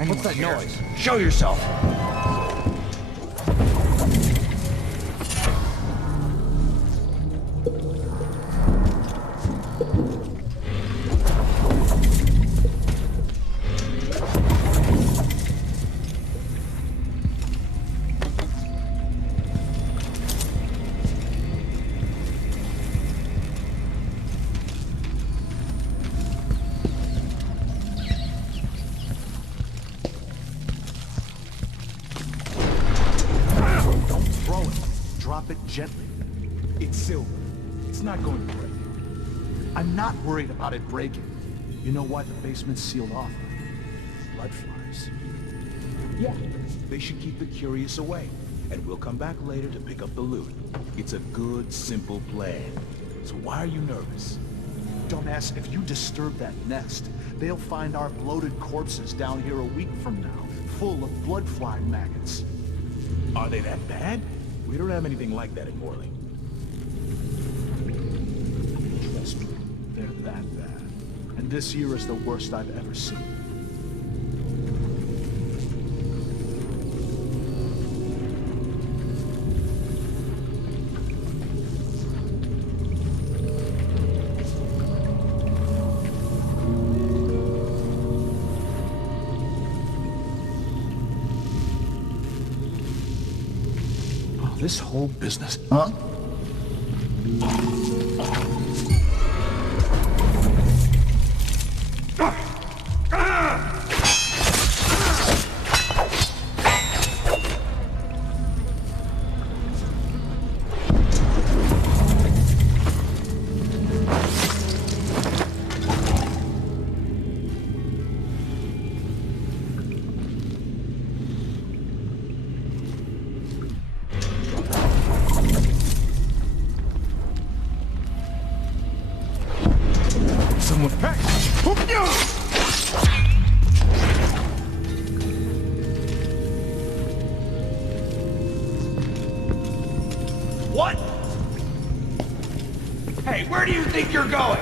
What's that noise? Show yourself! drop it gently. It's silver. It's not going to break. I'm not worried about it breaking. You know why the basement's sealed off? Blood flies. Yeah, they should keep the curious away, and we'll come back later to pick up the loot. It's a good, simple plan. So why are you nervous? Dumbass, if you disturb that nest, they'll find our bloated corpses down here a week from now, full of blood fly maggots. Are they that bad? We don't have anything like that in Morley. Trust me, they're that bad. And this here is the worst I've ever seen. This whole business. Huh? What? Hey, where do you think you're going?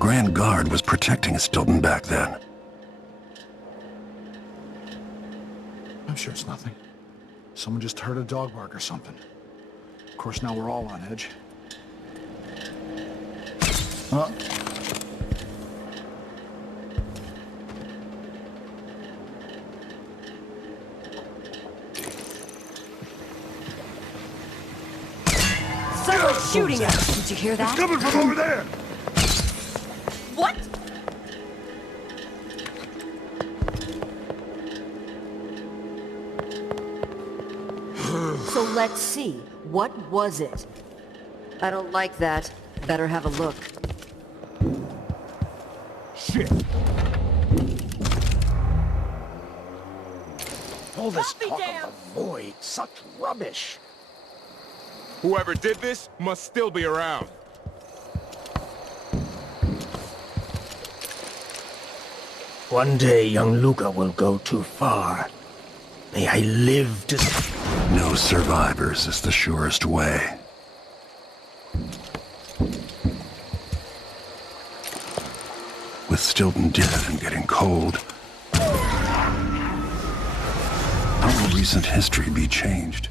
Grand Guard was protecting Stilton back then. I'm sure it's nothing. Someone just heard a dog bark or something. Of course, now we're all on edge. Huh? Someone's shooting us! Did you hear that? It's coming from over there! What? So let's see. What was it? I don't like that. Better have a look. Shit! All this talk of the void, such rubbish. Whoever did this must still be around. One day, young Luca will go too far. May I live to... No survivors is the surest way. With Stilton dead and getting cold, how will recent history be changed?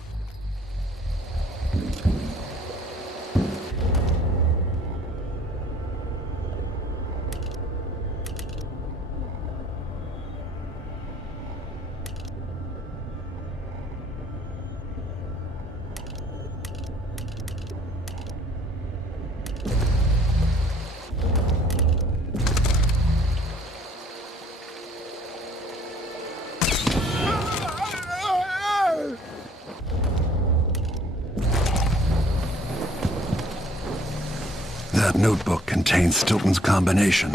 That notebook contains Stilton's combination.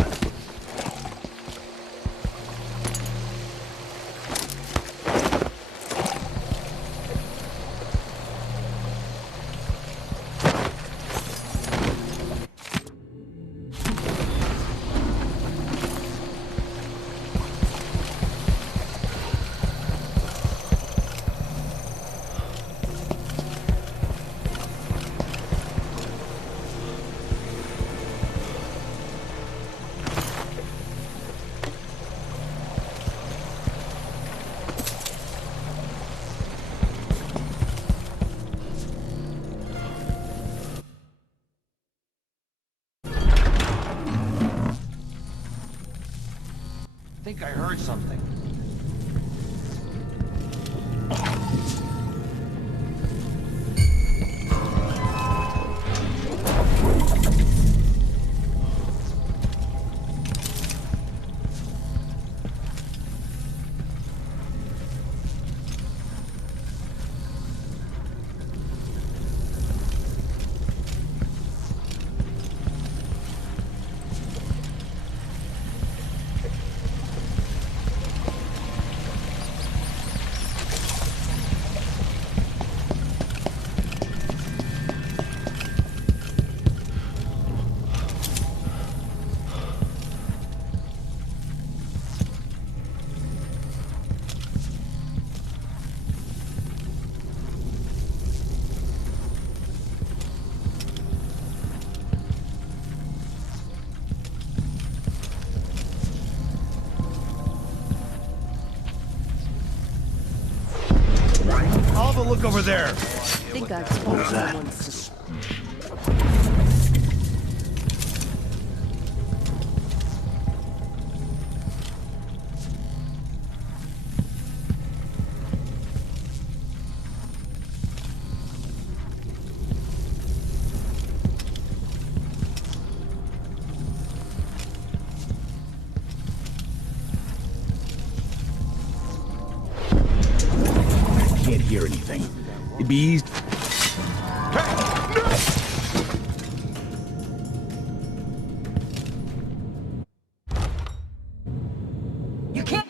I think I heard something. I'll have a look over there. I think I've spoken to once. Can't hear anything. It'd be easy. You can't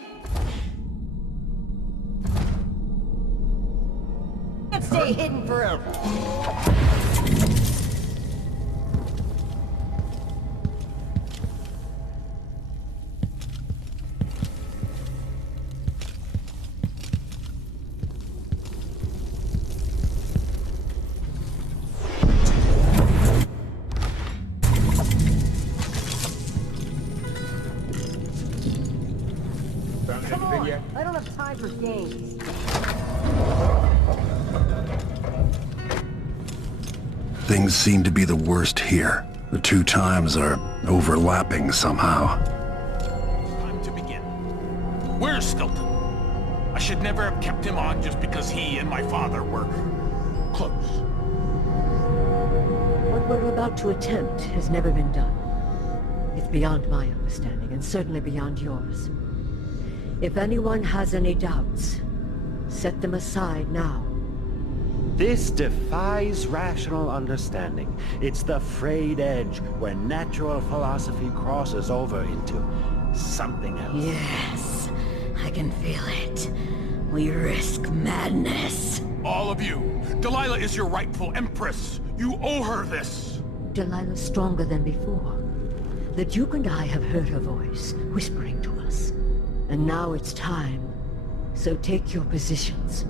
stay hidden forever. for games. Things seem to be the worst here. The two times are overlapping somehow. Time to begin. Where's Stilton? I should never have kept him on just because he and my father were close. What we're about to attempt has never been done. It's beyond my understanding, and certainly beyond yours. If anyone has any doubts, set them aside now. This defies rational understanding. It's the frayed edge where natural philosophy crosses over into something else. Yes, I can feel it. We risk madness. All of you, Delilah is your rightful Empress. You owe her this. Delilah's stronger than before. The Duke and I have heard her voice, whispering to us. And now it's time. So take your positions.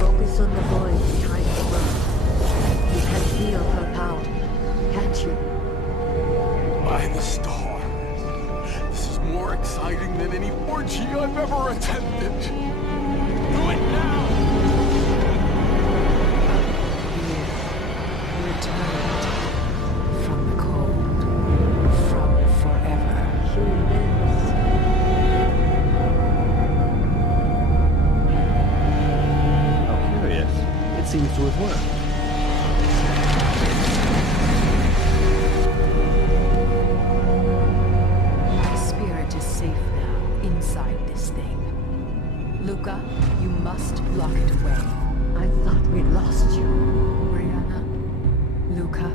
Focus on the void behind the world. You can feel her power, can't you? By the stars. This is more exciting than any orgy I've ever attended. Do it now! Returned from the cold, from forever. She lives. How curious. It seems to have worked. My spirit is safe now, inside this thing. Luca, you must lock it away. I thought we'd lost you. Brianna, Luca,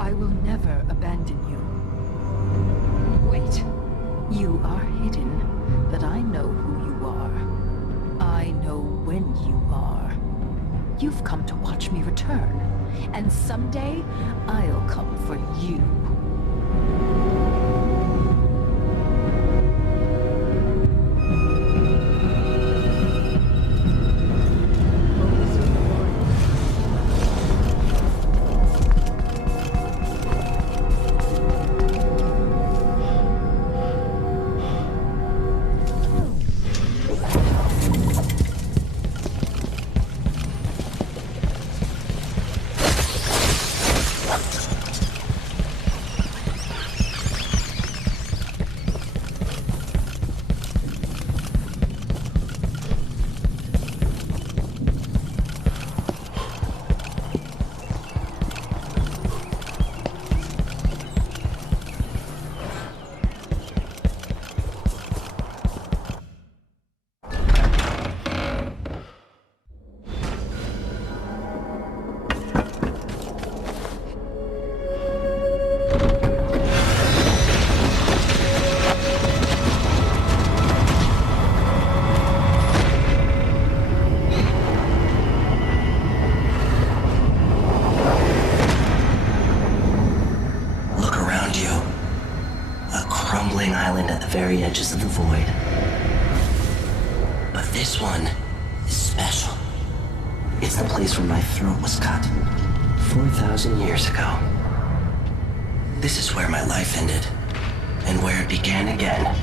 I will never abandon you. Wait, you are hidden, but I know who you are. I know when you are. You've come to watch me return, and someday I'll come for you. Very edges of the void. But this one is special. It's the place where my throat was cut 4,000 years ago. This is where my life ended, and where it began again.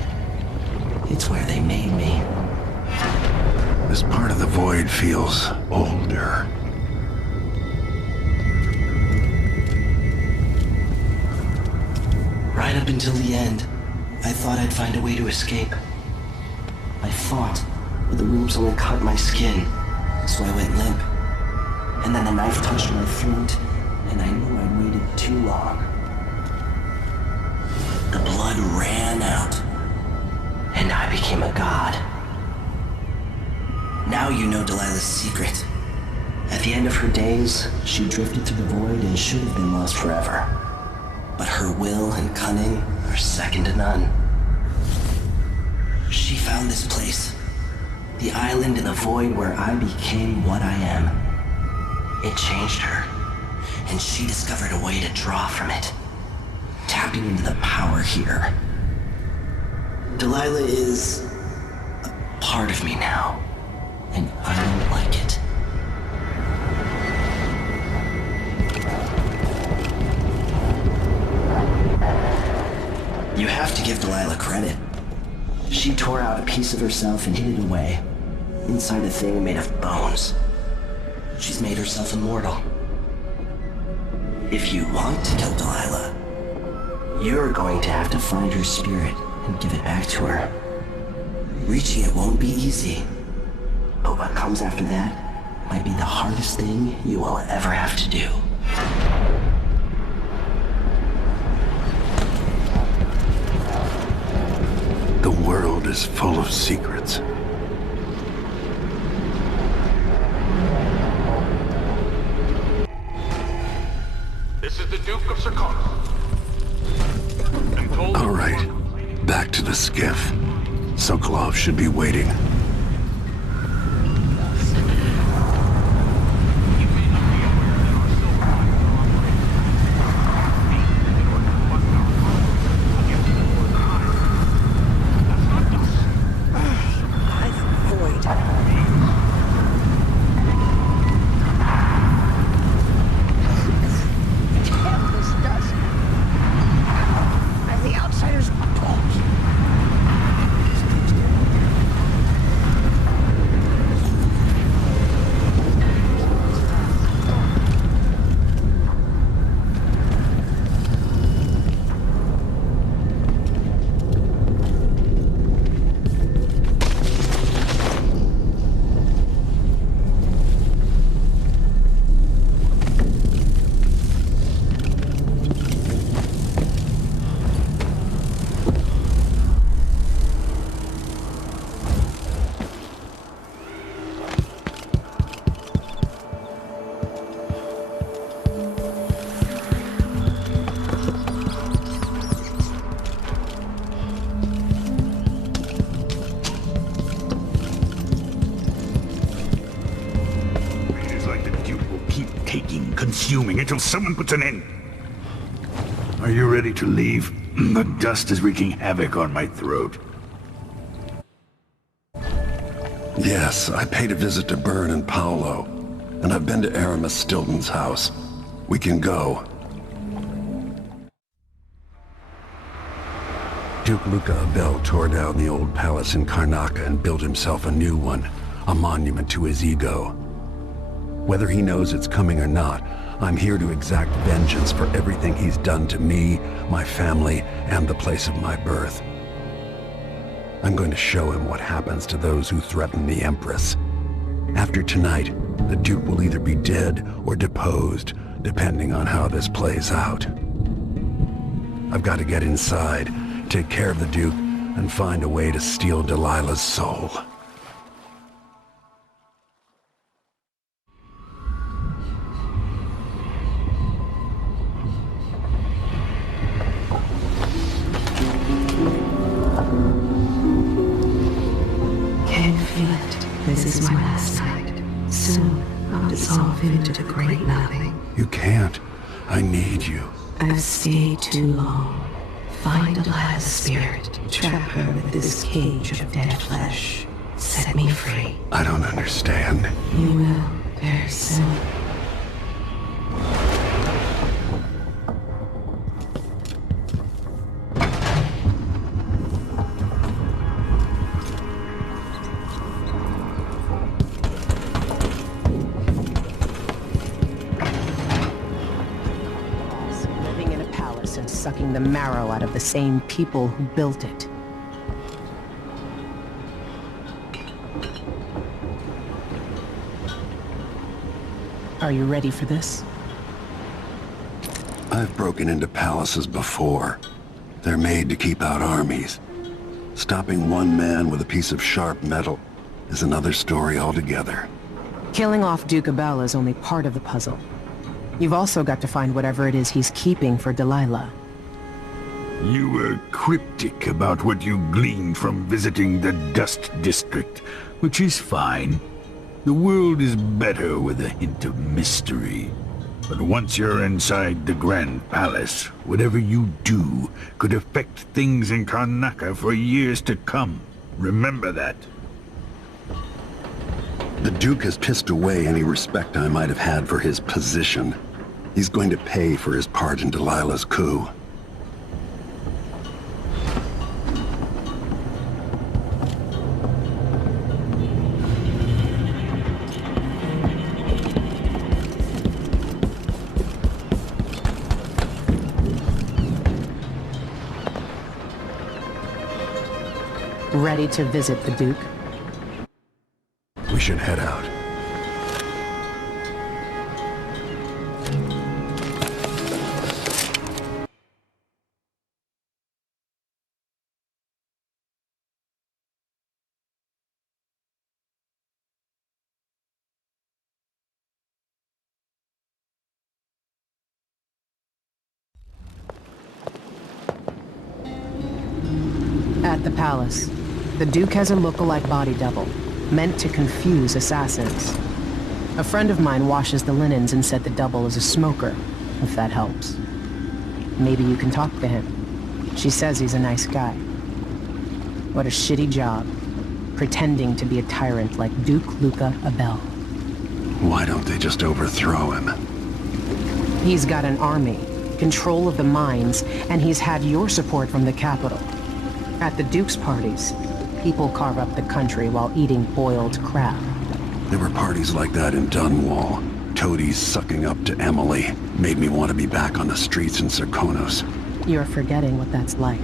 It's where they made me. This part of the void feels older. Right up until the end, I thought I'd find a way to escape. I fought, but the wounds only cut my skin, so I went limp. And then the knife touched my throat, and I knew I'd waited too long. The blood ran out, and I became a god. Now you know Delilah's secret. At the end of her days, she drifted through the void and should have been lost forever. But her will and cunning are second to none. She found this place, the island in the void where I became what I am. It changed her, and she discovered a way to draw from it, tapping into the power here. Delilah is a part of me now, and I don't like it. You have to give Delilah credit. She tore out a piece of herself and hid it away, inside a thing made of bones. She's made herself immortal. If you want to kill Delilah, you're going to have to find her spirit and give it back to her. Reaching it won't be easy, but what comes after that might be the hardest thing you will ever have to do. The world is full of secrets. This is the Duke of Serkonos. All right, back to the skiff. Sokolov should be waiting. Consuming until someone puts an end. Are you ready to leave? The dust is wreaking havoc on my throat. Yes, I paid a visit to Byrne and Paolo, and I've been to Aramis Stilton's house. We can go. Duke Luca Abele tore down the old palace in Karnaca and built himself a new one, a monument to his ego. Whether he knows it's coming or not, I'm here to exact vengeance for everything he's done to me, my family, and the place of my birth. I'm going to show him what happens to those who threaten the Empress. After tonight, the Duke will either be dead or deposed, depending on how this plays out. I've got to get inside, take care of the Duke, and find a way to steal Delilah's soul. This is my last night. Soon, I'll dissolve into the great nothing. You can't. I need you. I've stayed too long. Find Delilah's spirit. Trap her with this cage of dead flesh. Set me free. I don't understand. You will, very soon. Sucking the marrow out of the same people who built it. Are you ready for this? I've broken into palaces before. They're made to keep out armies. Stopping one man with a piece of sharp metal is another story altogether. Killing off Duke Abele is only part of the puzzle. You've also got to find whatever it is he's keeping for Delilah. You were cryptic about what you gleaned from visiting the Dust District, which is fine. The world is better with a hint of mystery. But once you're inside the Grand Palace, whatever you do could affect things in Karnaca for years to come. Remember that. The Duke has pissed away any respect I might have had for his position. He's going to pay for his part in Delilah's coup. Ready to visit the Duke? We should head out. At the palace, the Duke has a look-alike body double, meant to confuse assassins. A friend of mine washes the linens and said the double is a smoker, if that helps. Maybe you can talk to him. She says he's a nice guy. What a shitty job, pretending to be a tyrant like Duke Luca Abele. Why don't they just overthrow him? He's got an army, control of the mines, and he's had your support from the capital. At the Duke's parties, people carve up the country while eating boiled crab. There were parties like that in Dunwall. Toadies sucking up to Emily made me want to be back on the streets in Serkonos. You're forgetting what that's like.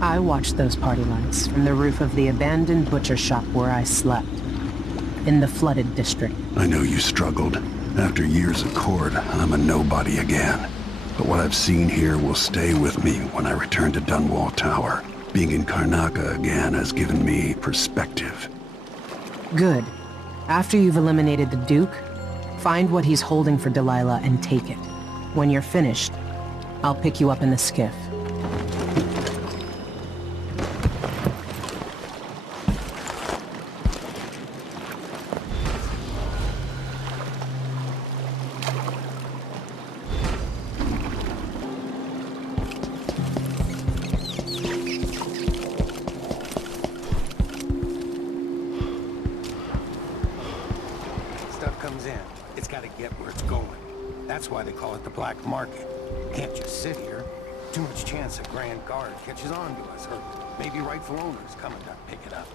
I watched those party lights from the roof of the abandoned butcher shop where I slept, in the flooded district. I know you struggled. After years of court, I'm a nobody again. But what I've seen here will stay with me when I return to Dunwall Tower. Being in Karnaca again has given me perspective. Good. After you've eliminated the Duke, find what he's holding for Delilah and take it. When you're finished, I'll pick you up in the skiff. Comes in. It's got to get where it's going. That's why they call it the black market. Can't just sit here. Too much chance a Grand Guard catches on to us, or maybe rightful owners come and pick it up.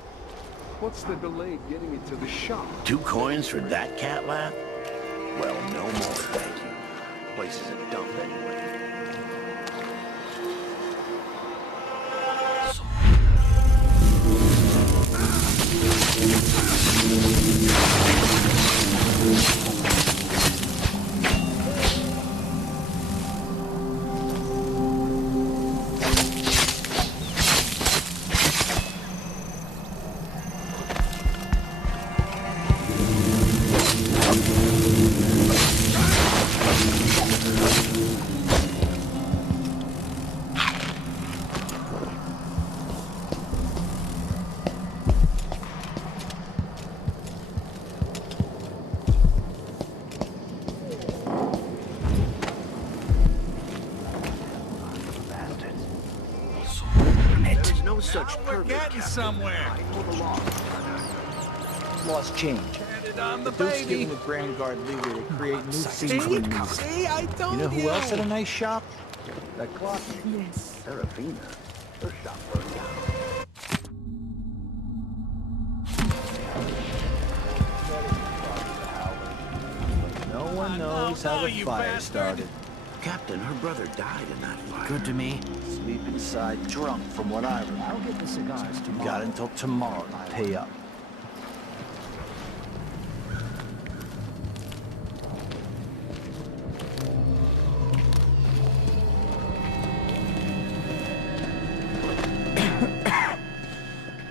What's the delay getting it to the shop? 2 coins for that cat lap? Well, no more, thank you. Place is a dump anyway. Such we're getting somewhere. Lost change. On the Duke's baby. giving the Grand Guard leeway to create new scenes See? when needed. See, I told You know who you. else had a nice shop? That clock. Yes. Serafina. Her shop burned down. No one knows how the fire started. Captain, her brother died in that fire. Good to me. Sleep inside drunk, from what I remember. I'll get the cigars You tomorrow. got until tomorrow to pay up.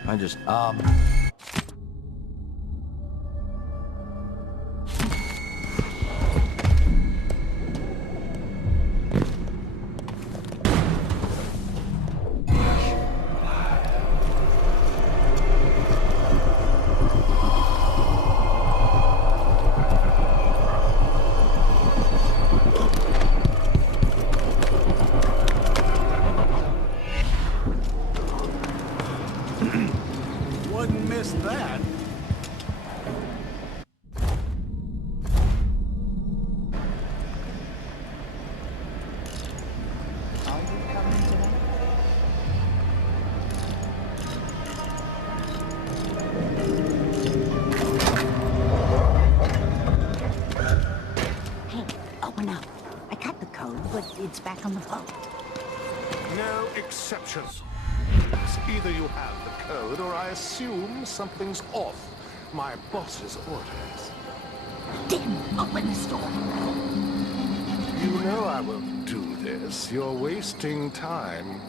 I just, Wouldn't miss that. Are you coming tonight? Hey, open up. I got the code, but it's back on the boat. No exceptions. Either you have the code, or I assume something's off my boss's orders. Damn, open this door. You know I won't do this. You're wasting time.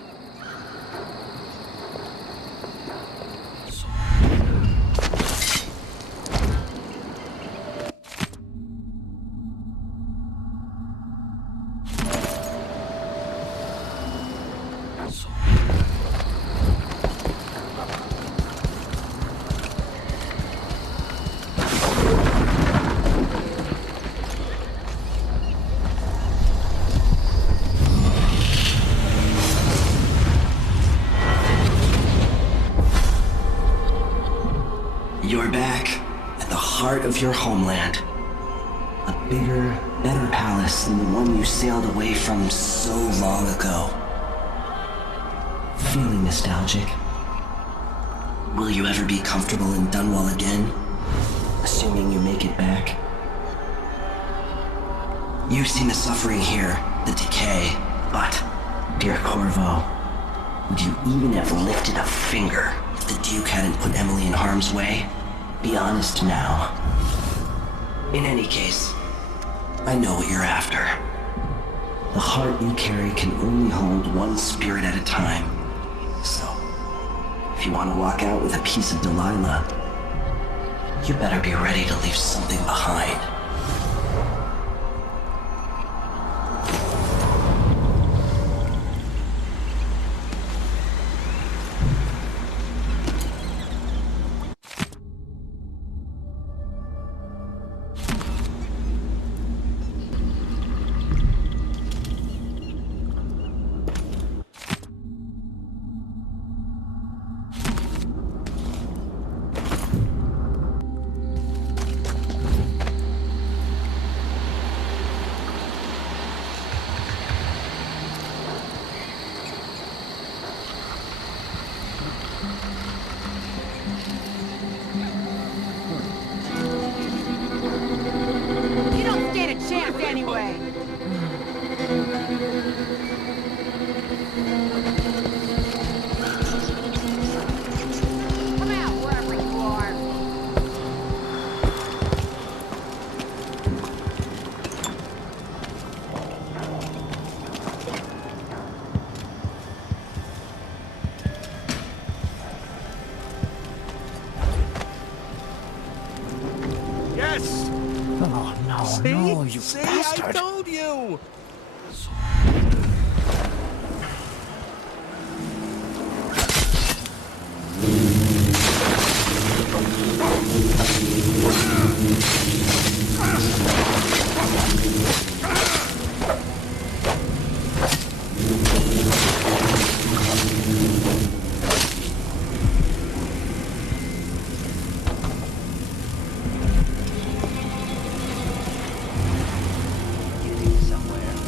You're back at the heart of your homeland. A bigger, better palace than the one you sailed away from so long ago. Feeling nostalgic? Will you ever be comfortable in Dunwall again? Assuming you make it back? You've seen the suffering here, the decay, but, dear Corvo, would you even have lifted a finger if the Duke hadn't put Emily in harm's way? Be honest now. In any case, I know what you're after. The heart you carry can only hold one spirit at a time. So, if you want to walk out with a piece of Delilah, you better be ready to leave something behind. See, I told you! Somewhere.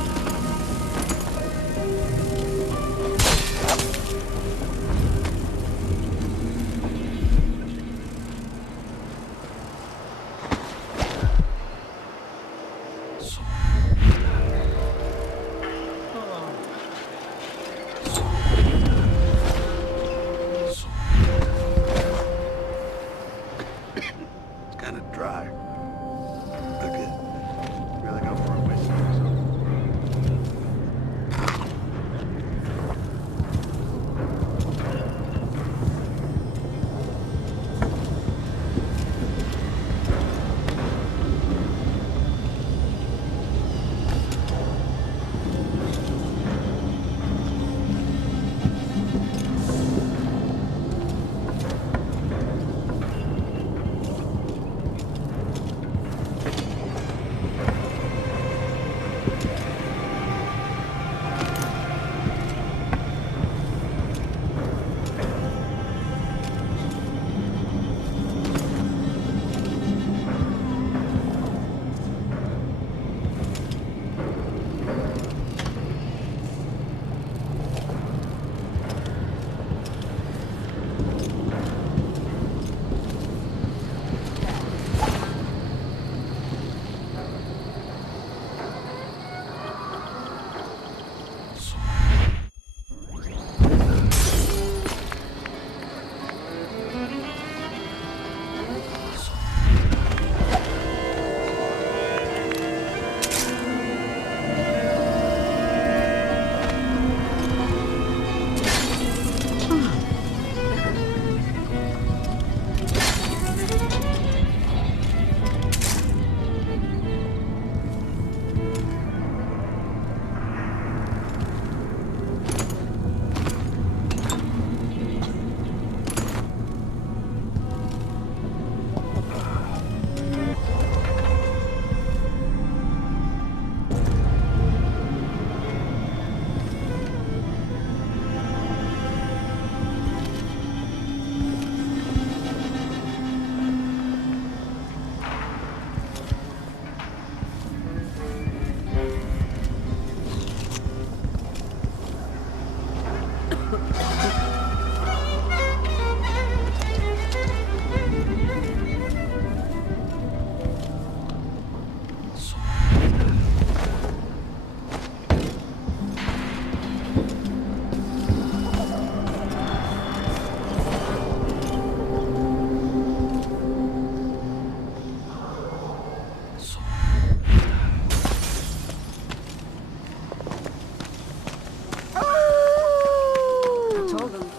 told him.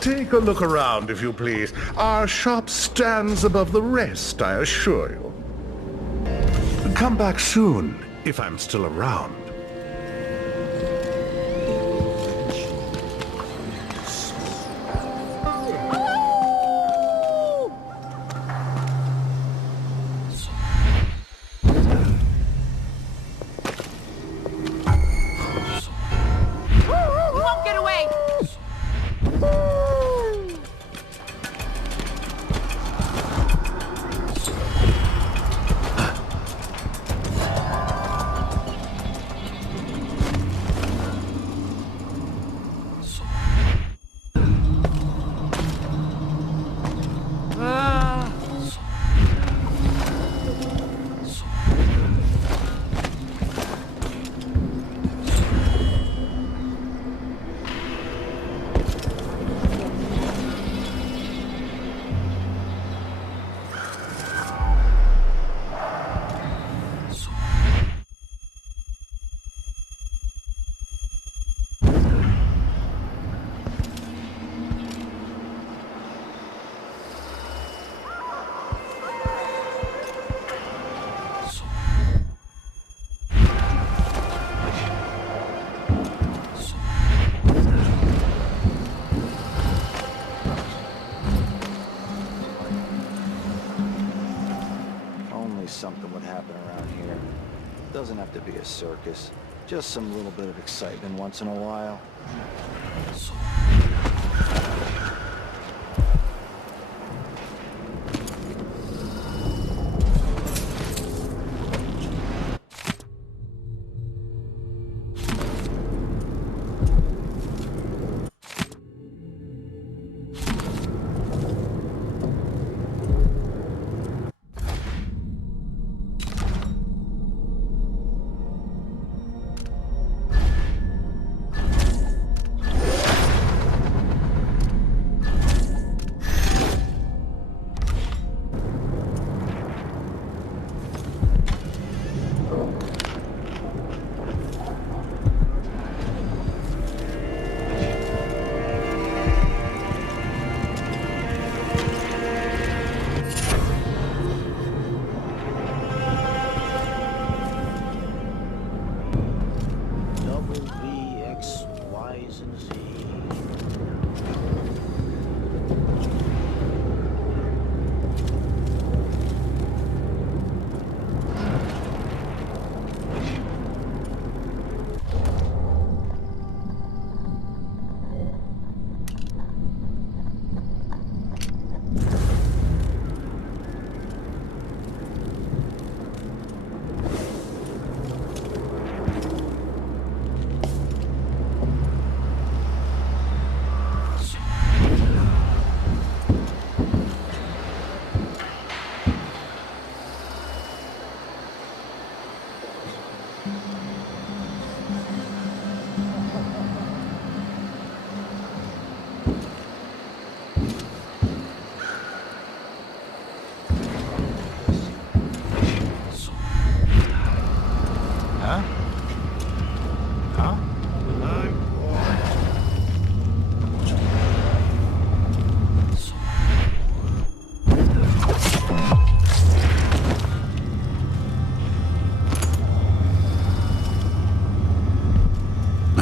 Take a look around, if you please. Our shop stands above the rest, I assure you. Come back soon, if I'm still around. Something would happen around here. Doesn't have to be a circus. Just some little bit of excitement once in a while.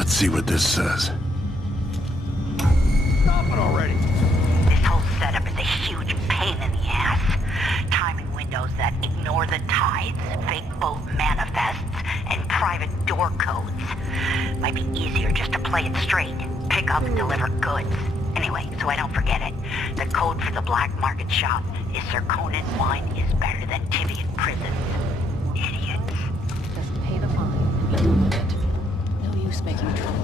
See what this says. Stop it already! This whole setup is a huge pain in the ass. Timing windows that ignore the tides, fake boat manifests, and private door codes. Might be easier just to play it straight. Pick up and deliver goods. Anyway, so I don't forget it, the code for the black market shop is Serkonan wine is better than Tivian prisons. Idiots. Just pay the fine and be done with it. No use making trouble.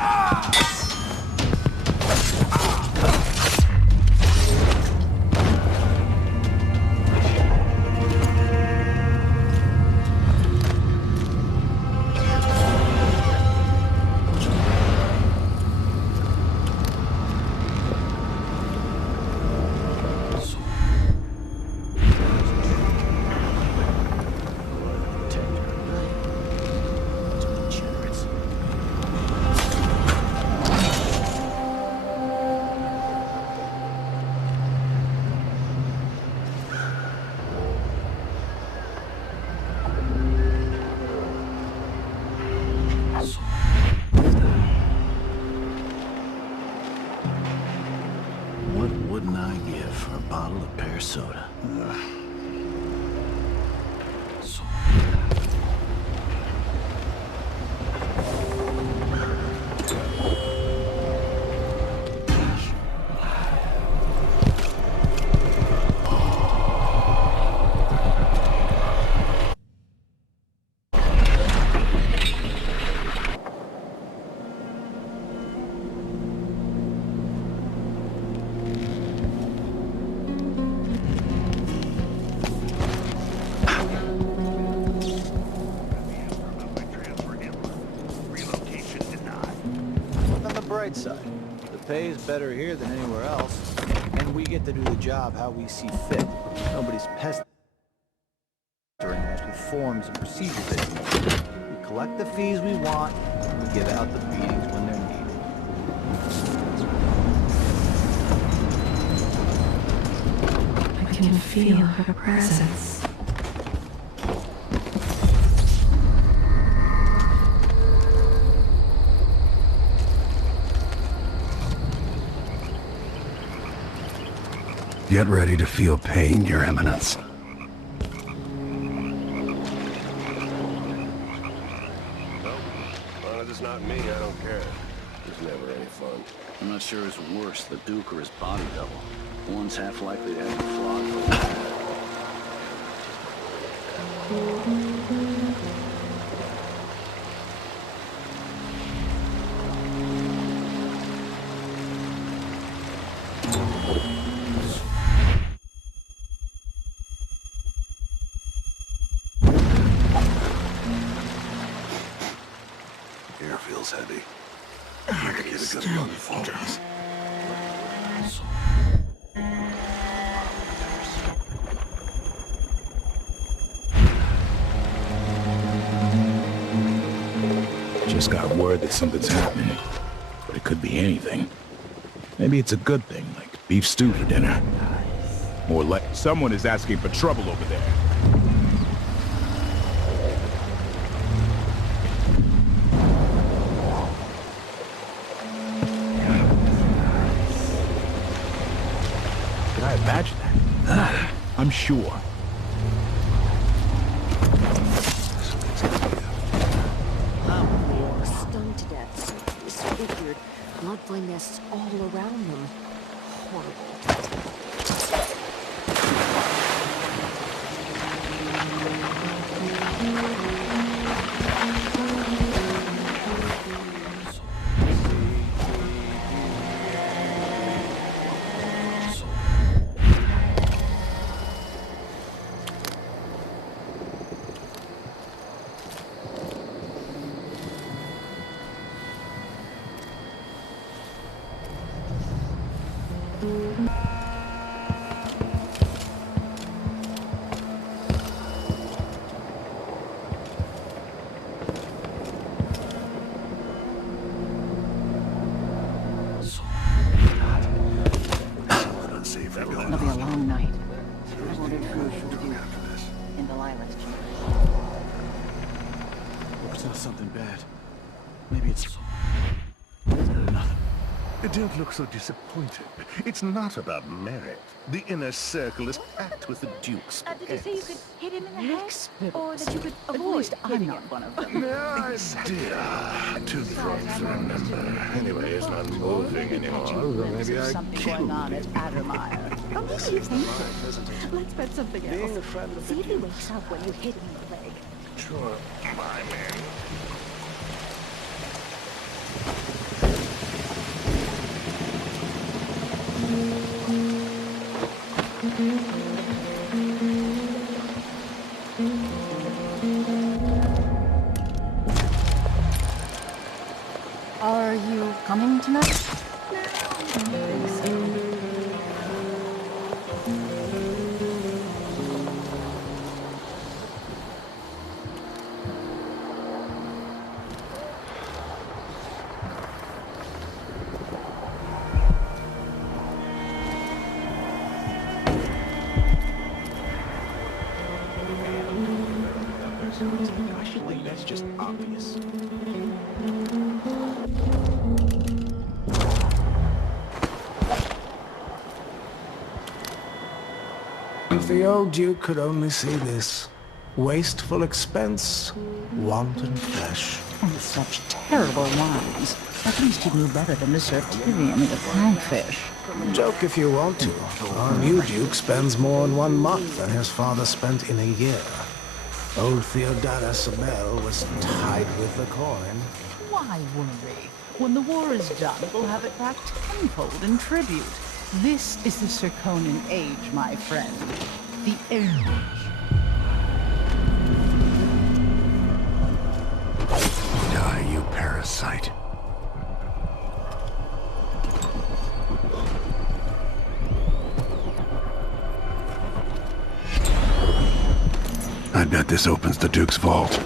Ah! I give for a bottle of pear soda? Side. The pay is better here than anywhere else, and we get to do the job how we see fit. Nobody's pestering us with forms and procedures anymore. We collect the fees we want, and we give out the beatings when they're needed. I can feel her presence. Get ready to feel pain, Your Eminence. As long as it's not me, I don't care. It's never any fun. I'm not sure who's worse, the Duke or his body double. One's half likely to have you flogged for that. Heavy. I could get a good gun for it. Just got word that something's happening, but it could be anything. Maybe it's a good thing, like beef stew for dinner. Or like someone is asking for trouble over there. Imagine that. I'm sure. They are stunned to death. It's figured. Bloodline nests all around them. Horrible. It'll be a long night. I ordered food for the Duke in Delilah's chamber. Hope it's not something bad. Maybe it's... Don't look so disappointed. It's not about merit. The inner circle is packed with the Duke's Did you say you could hit him in the head? Expert. Or that you could avoid hitting him? One of them. Idea. Too drunk to remember. Anyway, it's not moving anymore. Maybe I killed on at Addermire. Oh, maybe you think so. Let's bet something else. Being a friend of the See if he wakes up when you hit him in the leg. Sure. My man. Are you coming tonight? No, I don't think so. Actually, that's just obvious. If the old Duke could only see this. Wasteful expense, wanton flesh. And such terrible wines. At least he knew better than to serve Tyrion with hagfish. Joke if you want to. Our new Duke spends more in 1 month than his father spent in a year. Old Delilah Copperspoon was tied with the coin. Why worry? When the war is done, we'll have it back tenfold in tribute. This is the Serkonan age, my friend. The age. Die, you parasite. I bet this opens the Duke's vault.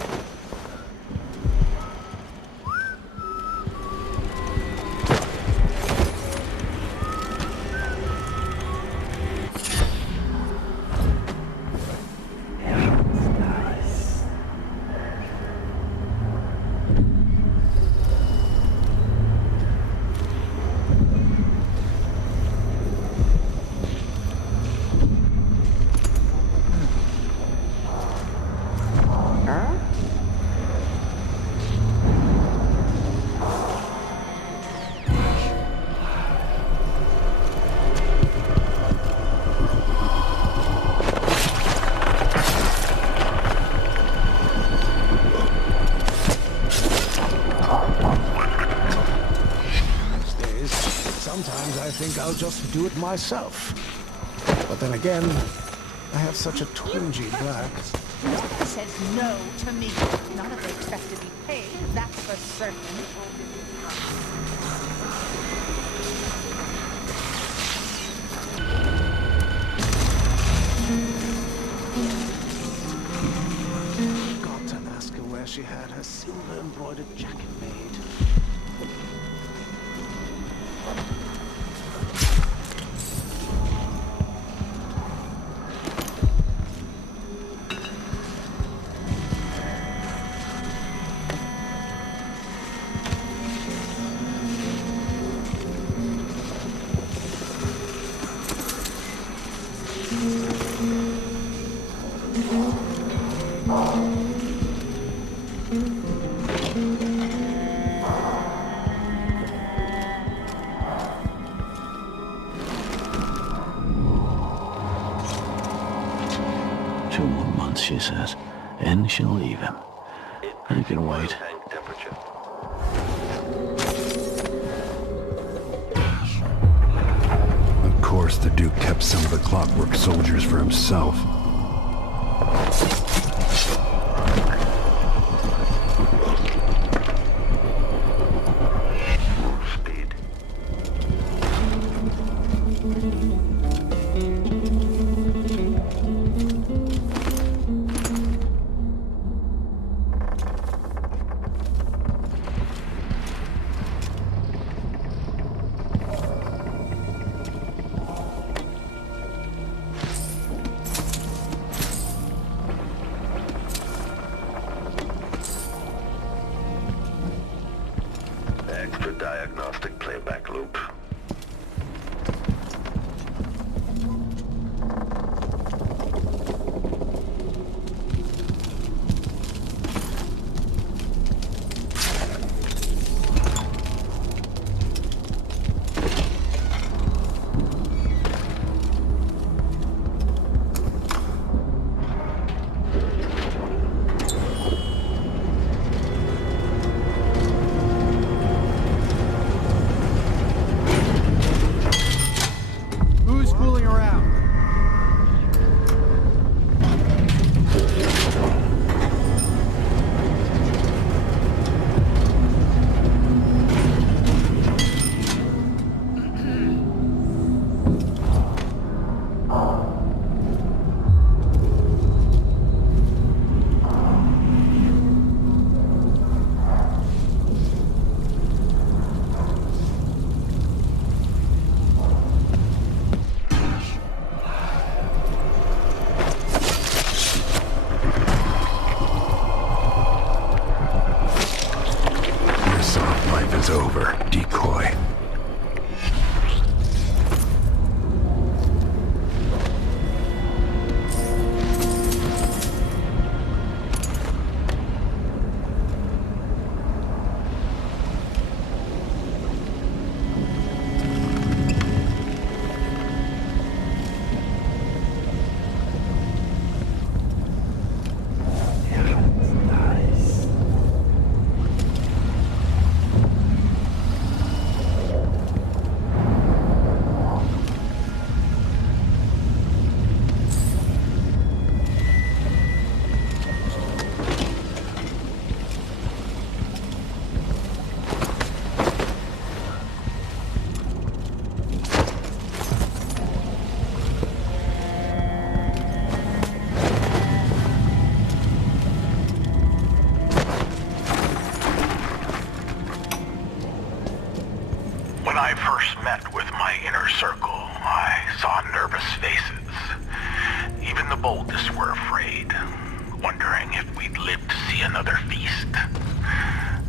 I'll just do it myself. But then again, I have such a twingy back. No one says no to me. Not if they expect to be paid, that's for certain. Got to ask her where she had her silver embroidered jacket made. She says, and she'll leave him. I can wait. Of course, the Duke kept some of the clockwork soldiers for himself. Diagnostic playback loop. Over, decoy. When I first met with my inner circle, I saw nervous faces. Even the boldest were afraid, wondering if we'd live to see another feast.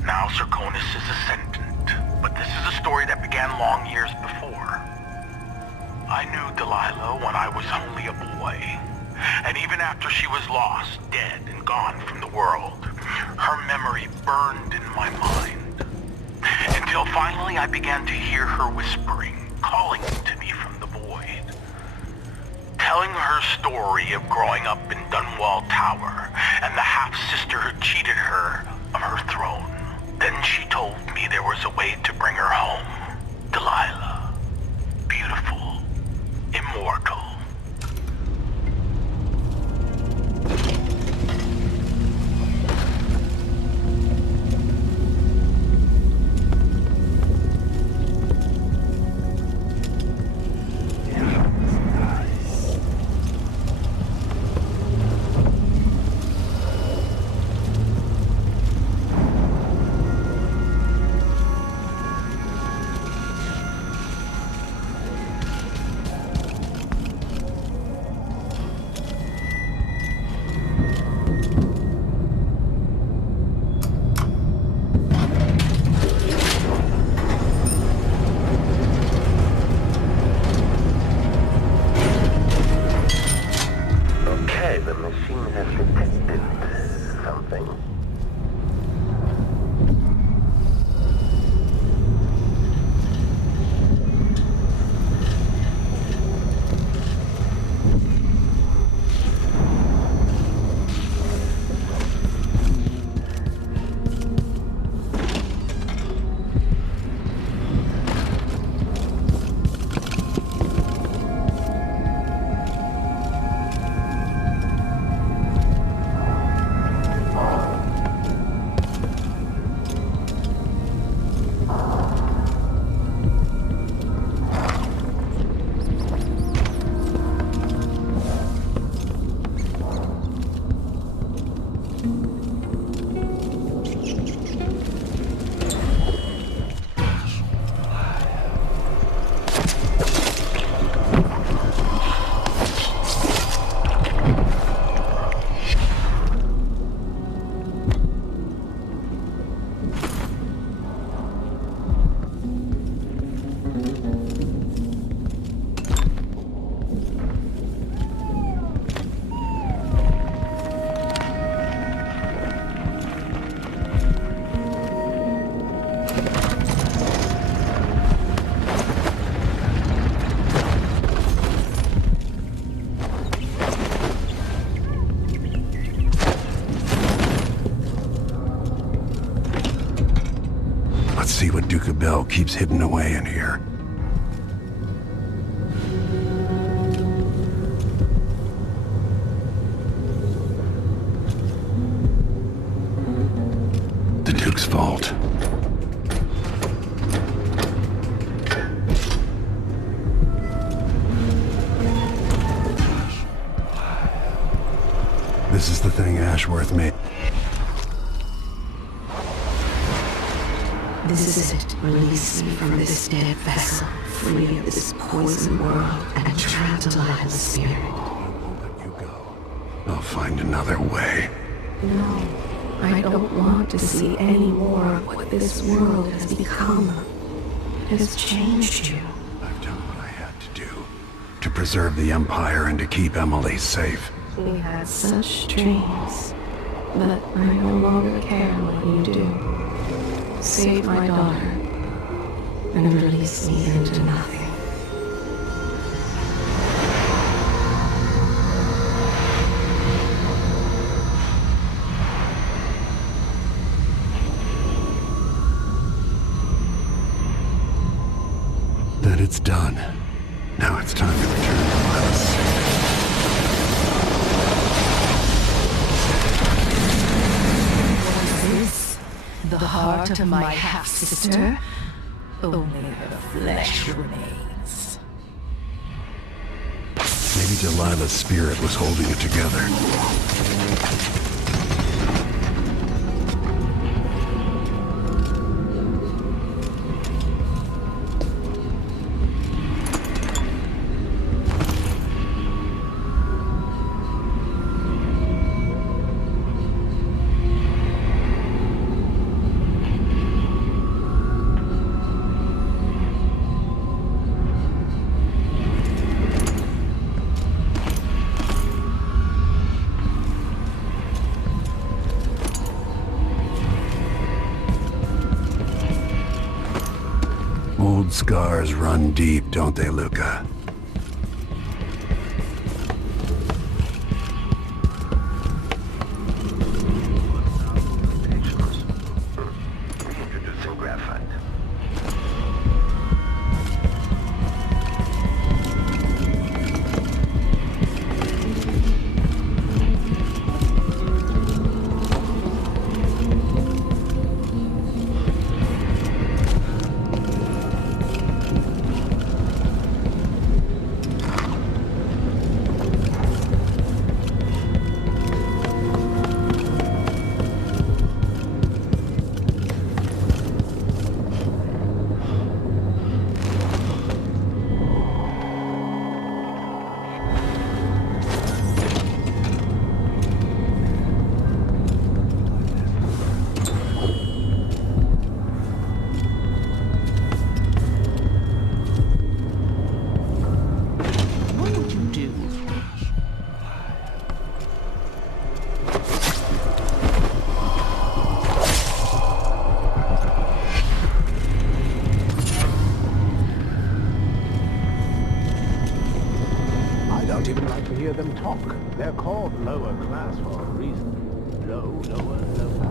Now Serkonos is ascendant, but this is a story that began long years before. I knew Delilah when I was only a boy, and even after she was lost, dead, and gone from the world, her memory burned in my mind. Until finally I began to hear her whispering, calling to me from the void. Telling her story of growing up in Dunwall Tower and the half-sister who cheated her of her throne. Then she told me there was a way to bring her home. Delilah. Beautiful. Immortal. See what Duke Abele keeps hidden away in here. The Duke's vault. This is the thing Ashworth made. This is it. Release me from this dead vessel, free of this poison world, and trap Delilah's spirit. I'll find another way. No, I don't want to see any more of what this world has become. It has changed you. I've done what I had to do. To preserve the Empire and to keep Emily safe. We had such dreams, but I no longer care what you do. Save my daughter, and release me into nothing. That it's done. Now it's time to return to Delilah's. The heart of my half-sister? Only her flesh remains. Maybe Delilah's spirit was holding it together. Old scars run deep, don't they, Luca? Introducing graphite. Them talk. They're called lower class for a reason. Low, lower, lower.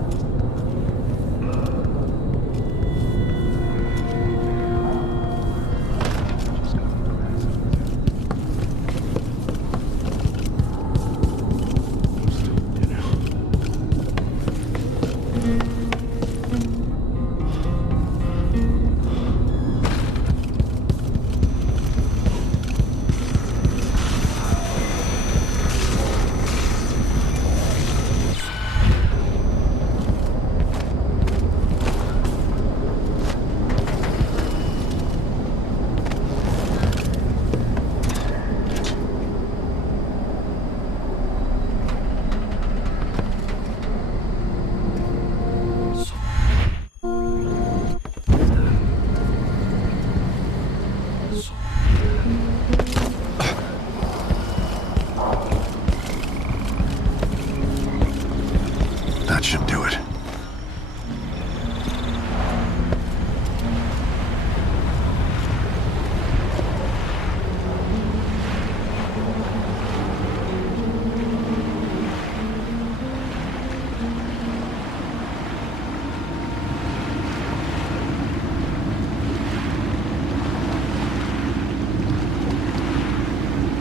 That should do it.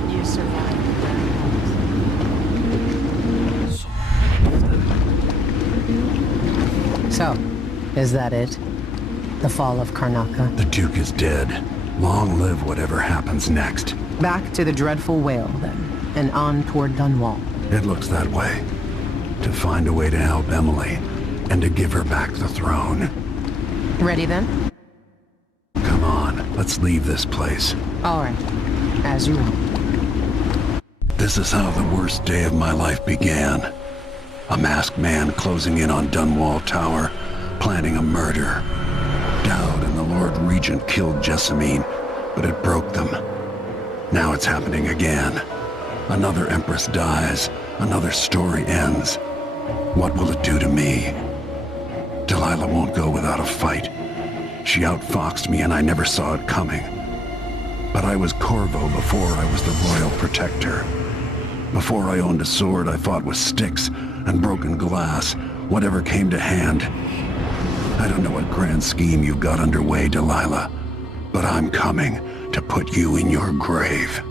You survived. So, is that it? The fall of Karnaca? The Duke is dead. Long live whatever happens next. Back to the Dreadful Wale, then, and on toward Dunwall. It looks that way. To find a way to help Emily, and to give her back the throne. Ready then? Come on, let's leave this place. All right. As you will. This is how the worst day of my life began. A masked man closing in on Dunwall Tower, planning a murder. Dowd and the Lord Regent killed Jessamine, but it broke them. Now it's happening again. Another Empress dies, another story ends. What will it do to me? Delilah won't go without a fight. She outfoxed me and I never saw it coming. But I was Corvo before I was the royal protector. Before I owned a sword, I fought with sticks and broken glass, whatever came to hand. I don't know what grand scheme you've got underway, Delilah, but I'm coming to put you in your grave.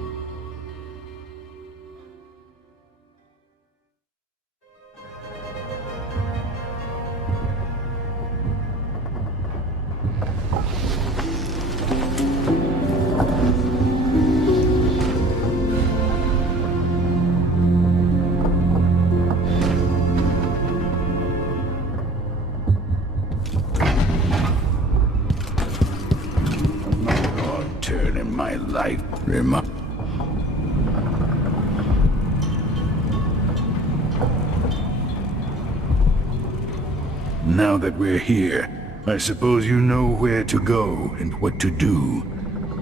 Now that we're here, I suppose you know where to go and what to do.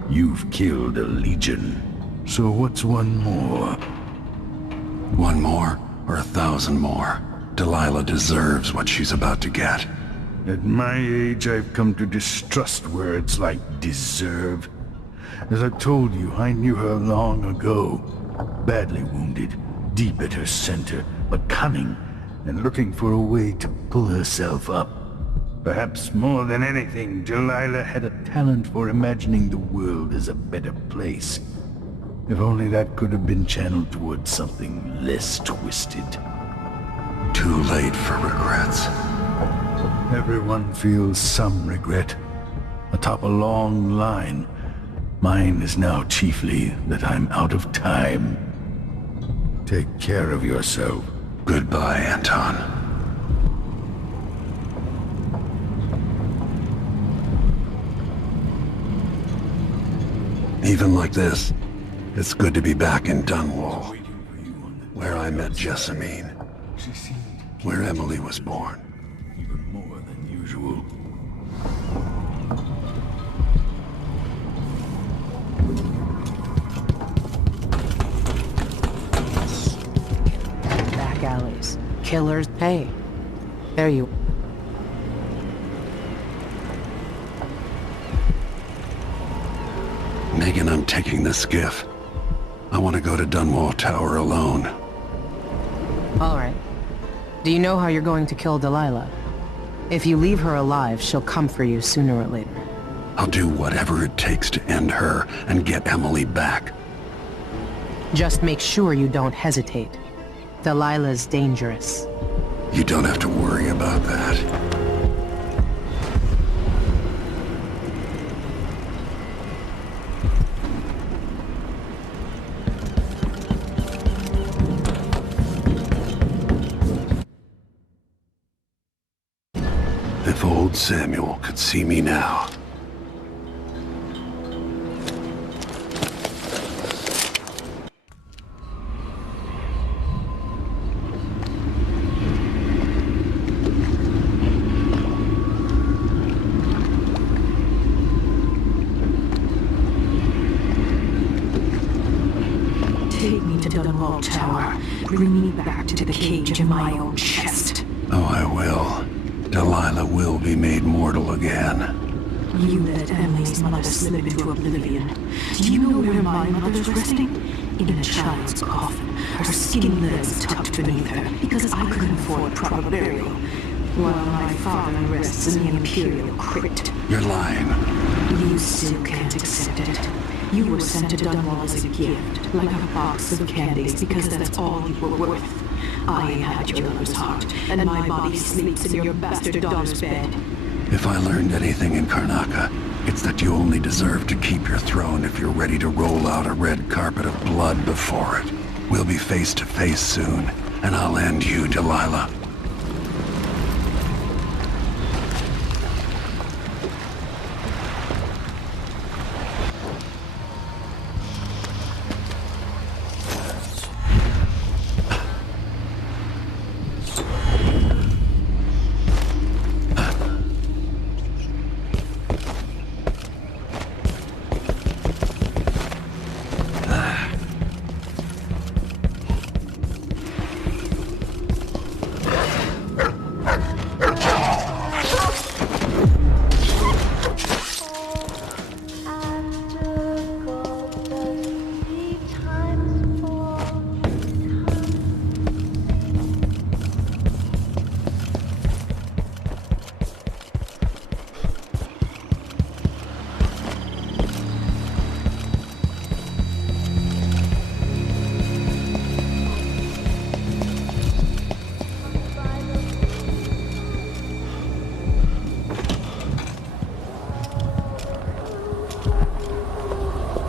You've killed a legion. So what's one more? One more, or 1,000 more. Delilah deserves what she's about to get. At my age, I've come to distrust words like deserve. As I told you, I knew her long ago. Badly wounded, deep at her center, but cunning, and looking for a way to pull herself up. Perhaps more than anything, Delilah had a talent for imagining the world as a better place. If only that could have been channeled towards something less twisted. Too late for regrets. Everyone feels some regret. Atop a long line. Mine is now chiefly that I'm out of time. Take care of yourself. Goodbye, Anton. Even like this, it's good to be back in Dunwall, where I met Jessamine, where Emily was born. Even more than usual. Back alleys. Killers pay. There you... Meagan, I'm taking the skiff. I want to go to Dunwall Tower alone. All right. Do you know how you're going to kill Delilah? If you leave her alive, she'll come for you sooner or later. I'll do whatever it takes to end her and get Emily back. Just make sure you don't hesitate. Delilah's dangerous. You don't have to worry about that. If old Samuel could see me now. Take me to Dunwall Tower. Bring me back to the cage in my own chest. Oh, I will. Delilah will be made mortal again. You let Emily's mother slip into oblivion. Do you know where my mother's resting? In a child's coffin, her skinny legs tucked beneath her, because I couldn't afford proper burial, while my father rests in the Imperial crypt. You're lying. You still can't accept it. You were sent to Dunwall as a gift, like a box of candies, because that's all you were worth. I inhabit your lover's heart, and my body sleeps in your bastard daughter's bed. If I learned anything in Karnaca, it's that you only deserve to keep your throne if you're ready to roll out a red carpet of blood before it. We'll be face to face soon, and I'll end you, Delilah.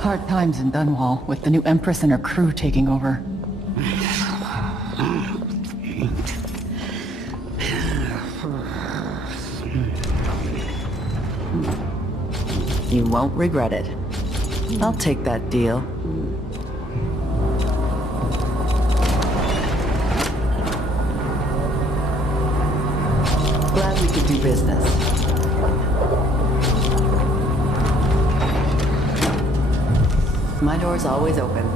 Hard times in Dunwall, with the new Empress and her crew taking over. You won't regret it. I'll take that deal. Glad we could do business. My door's always open.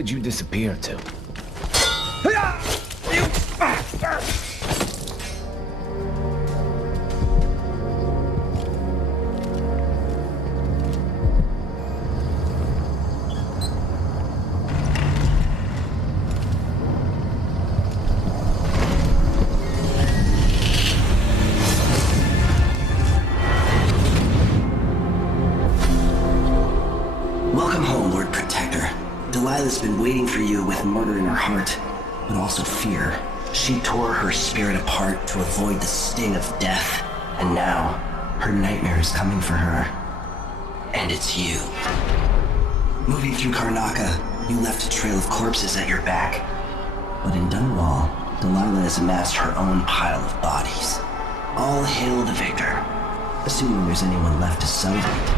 did you disappear to? You bastard! Welcome home, Lord Protector. Delilah's been waiting for you with murder in her heart, but also fear. She tore her spirit apart to avoid the sting of death, and now, her nightmare is coming for her. And it's you. Moving through Karnaca, you left a trail of corpses at your back. But in Dunwall, Delilah has amassed her own pile of bodies. All hail the victor, assuming there's anyone left to celebrate.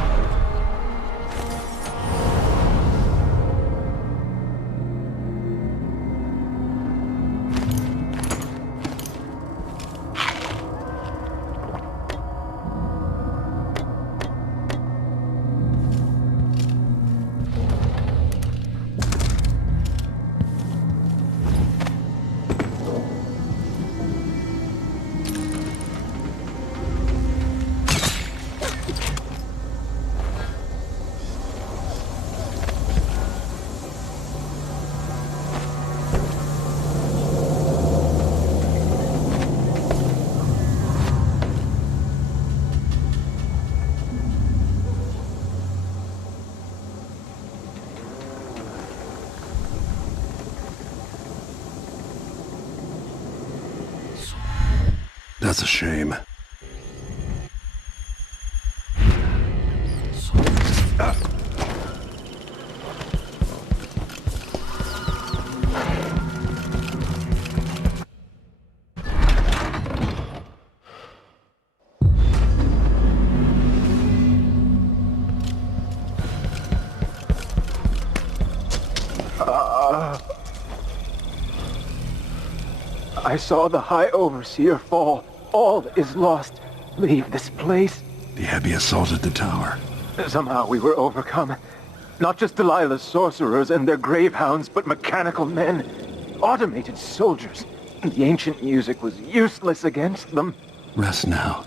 That's a shame. I saw the High Overseer fall. All is lost. Leave this place. The Abbey assaulted the tower. Somehow we were overcome. Not just Delilah's sorcerers and their gravehounds, but mechanical men. Automated soldiers. The ancient music was useless against them. Rest now.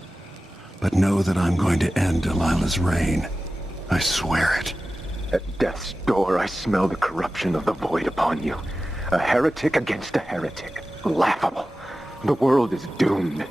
But know that I'm going to end Delilah's reign. I swear it. At death's door, I smell the corruption of the void upon you. A heretic against a heretic. Laughable. The world is doomed.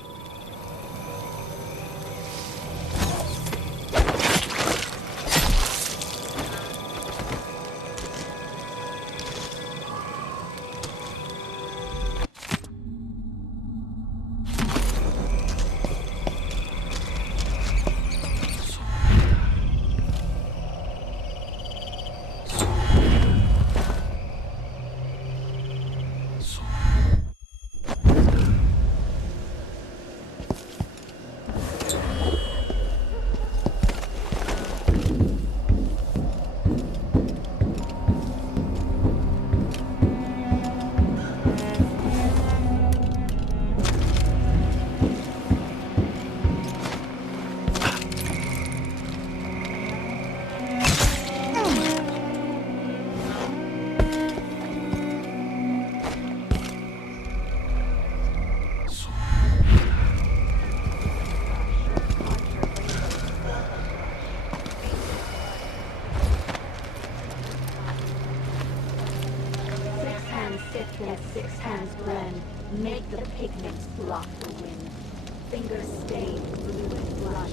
Six hands blend, make the pigments block the wind. Fingers stain, blue and blush.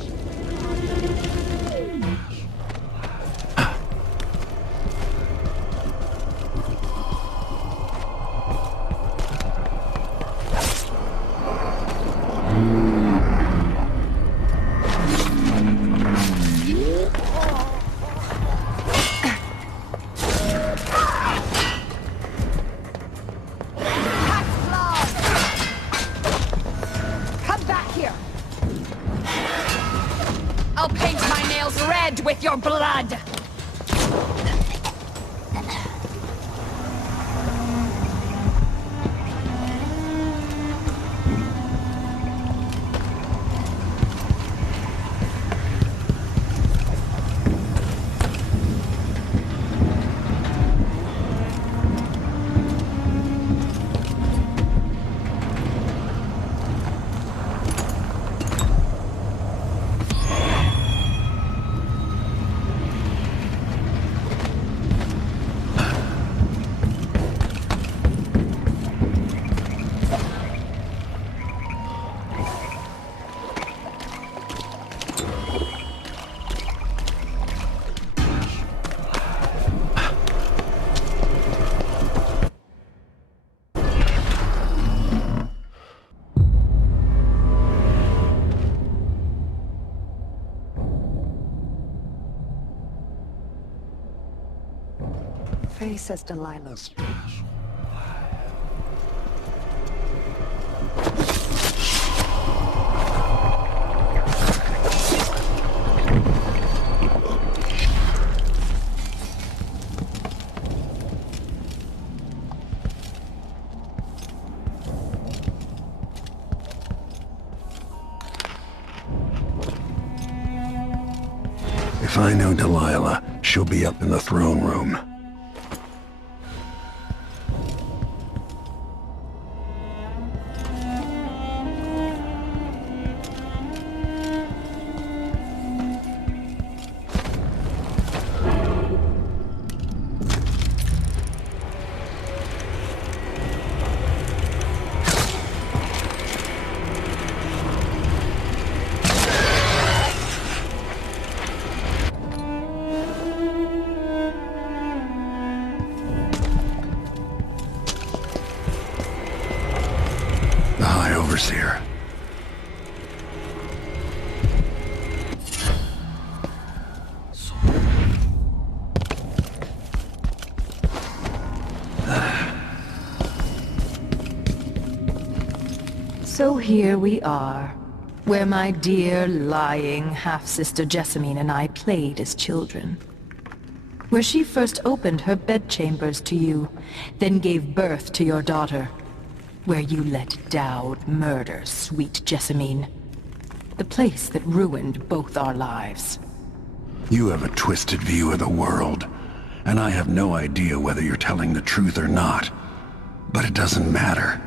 I'll paint my nails red with place as Delilah's. If I know Delilah, she'll be up in the throne room. Overseer. So here we are, where my dear, lying half-sister Jessamine and I played as children. Where she first opened her bedchambers to you, then gave birth to your daughter. Where you let Dowd murder sweet Jessamine. The place that ruined both our lives. You have a twisted view of the world, and I have no idea whether you're telling the truth or not. But it doesn't matter.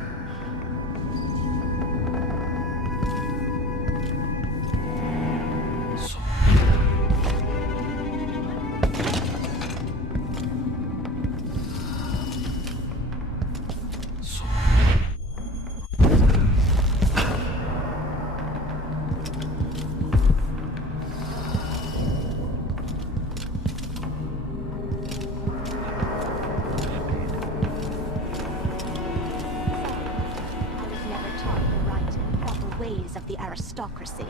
Of the aristocracy.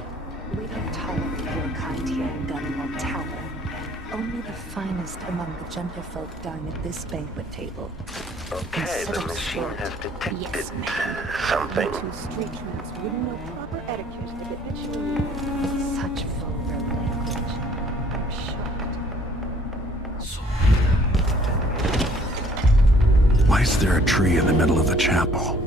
We don't tolerate your kind here in Dunwall Tower. Only the finest among the gentlefolk dine at this banquet table. Okay, the machine has detected something. Two street rats wouldn't know proper etiquette if it habitually such vulgar language. I'm shocked. Why is there a tree in the middle of the chapel?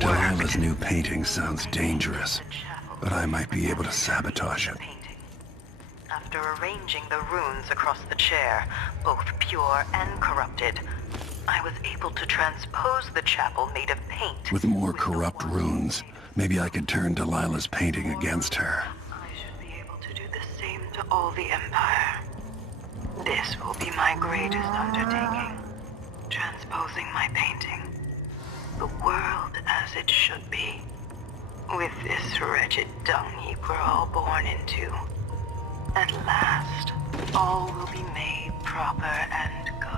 Delilah's new painting sounds dangerous, but I might be able to sabotage it. After arranging the runes across the chair, both pure and corrupted, I was able to transpose the chapel made of paint. With more corrupt runes, maybe I could turn Delilah's painting against her. I should be able to do the same to all the Empire. This will be my greatest undertaking, transposing my painting. The world as it should be, with this wretched dung heap we're all born into. At last, all will be made proper and good.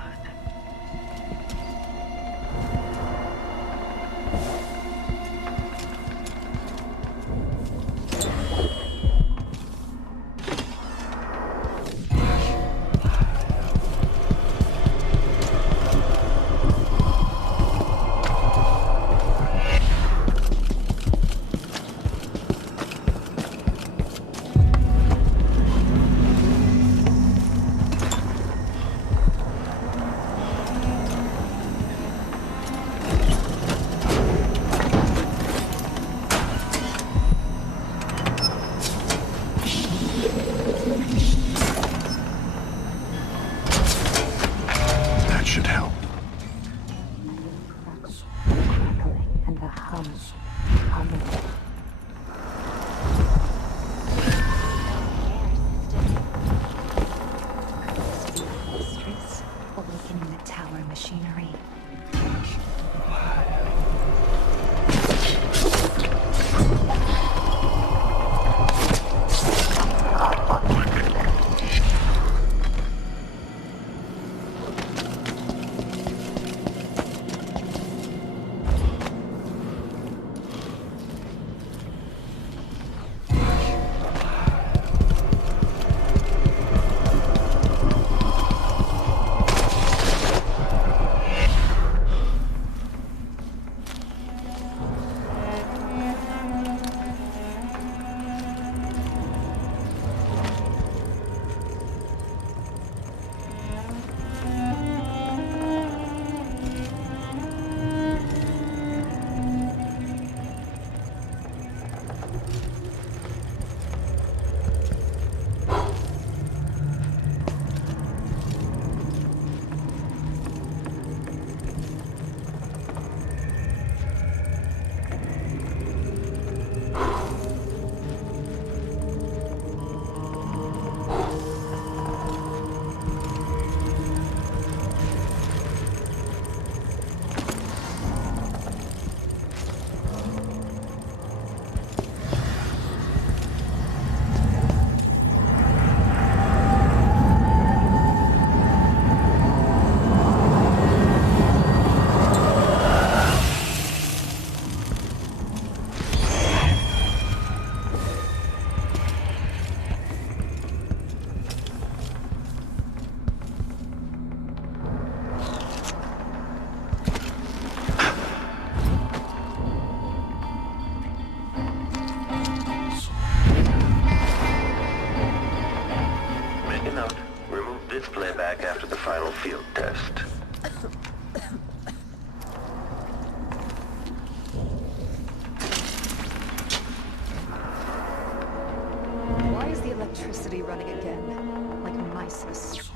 running again, like mices.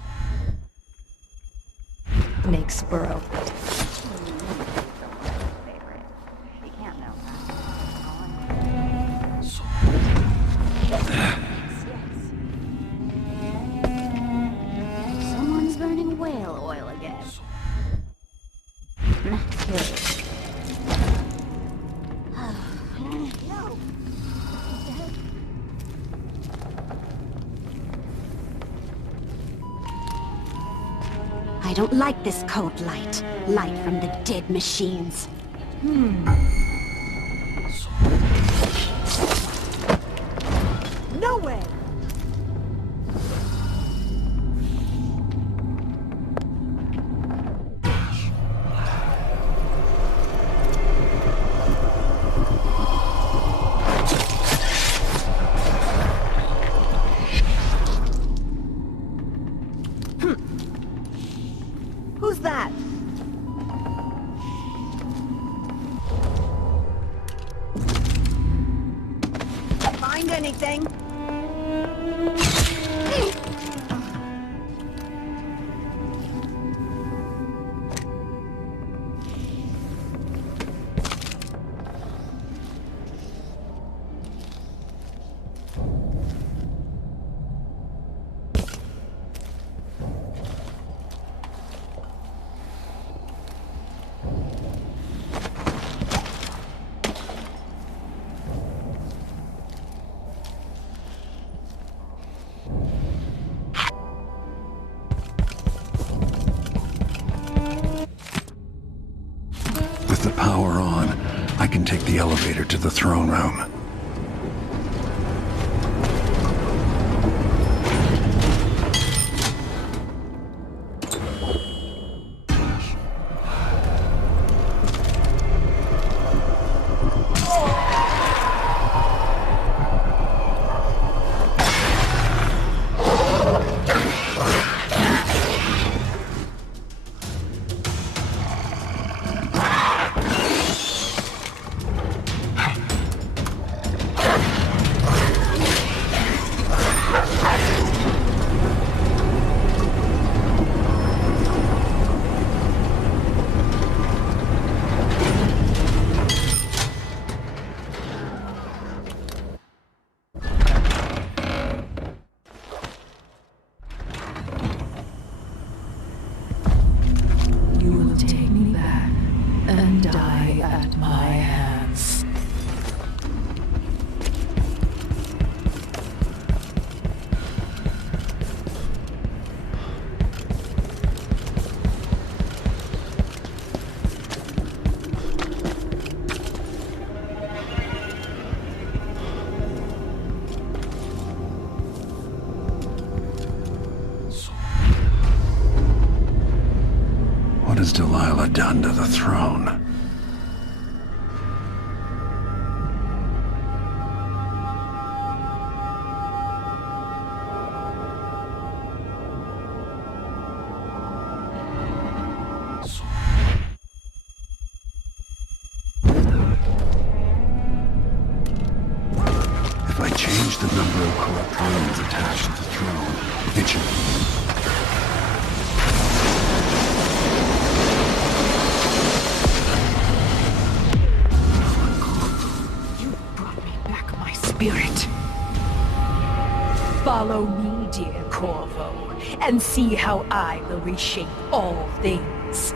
Makes burrow. She can't know Someone's burning whale oil again. No. I don't like this code light. Light from the dead machines. No way! Who's that? Find anything? With the power on, I can take the elevator to the throne room. What has Delilah done to the throne? If I change the number of corrupt rooms attached to the throne, it should... Spirit. Follow me, dear Corvo, and see how I will reshape all things.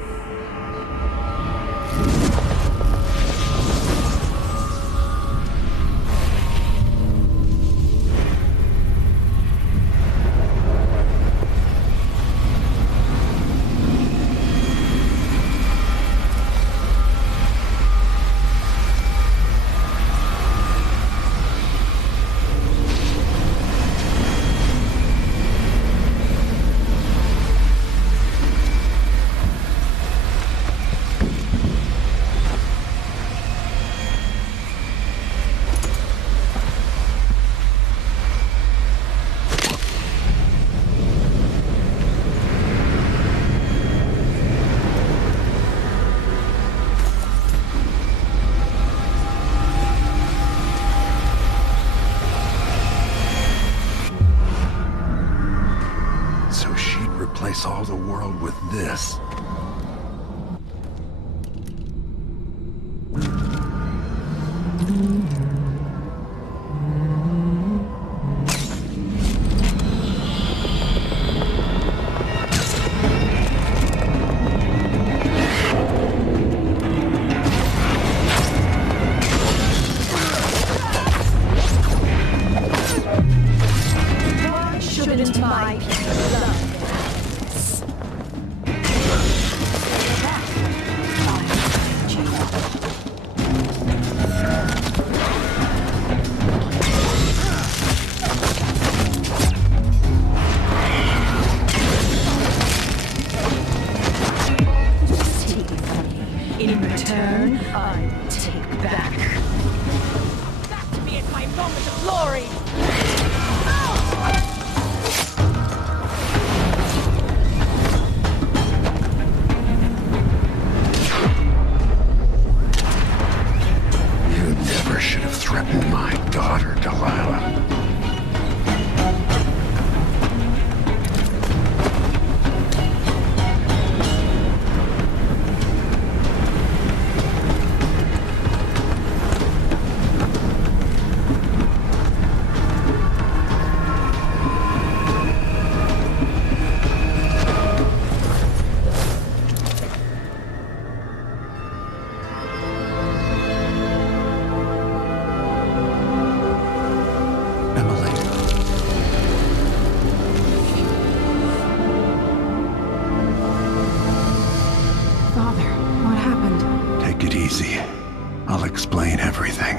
world with this. Shouldn't my people love take it from me. In return, I take back. Back to me at my moment of glory! Should have threatened my daughter, Delilah. I'll explain everything.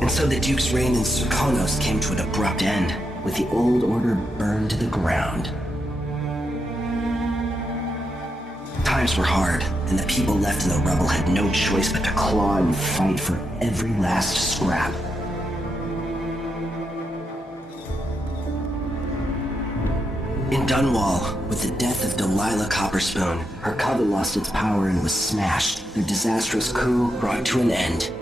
And so the Duke's reign in Serkonos came to an abrupt end, with the old order burned to the ground. Times were hard, and the people left in the rubble had no choice but to claw and fight for every last scrap. In Dunwall, with the death of Delilah Copperspoon, her coven lost its power and was smashed. Their disastrous coup brought to an end.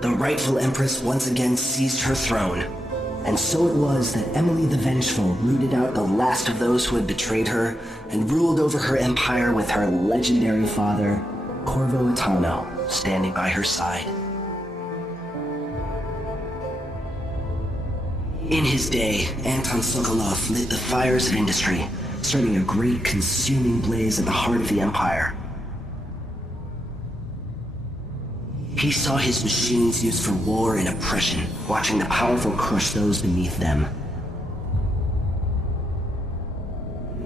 The rightful Empress once again seized her throne, and so it was that Emily the Vengeful rooted out the last of those who had betrayed her and ruled over her empire with her legendary father, Corvo Attano, standing by her side. In his day, Anton Sokolov lit the fires of industry, starting a great consuming blaze at the heart of the empire. He saw his machines used for war and oppression, watching the powerful crush those beneath them.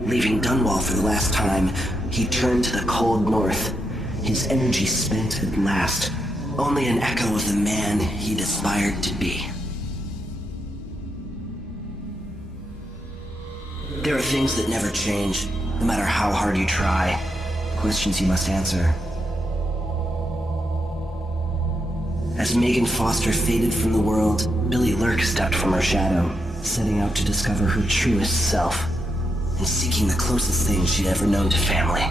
Leaving Dunwall for the last time, he turned to the cold north, his energy spent at last, only an echo of the man he'd aspired to be. There are things that never change, no matter how hard you try. Questions you must answer. As Meagan Foster faded from the world, Billy Lurk stepped from her shadow, setting out to discover her truest self, and seeking the closest thing she'd ever known to family.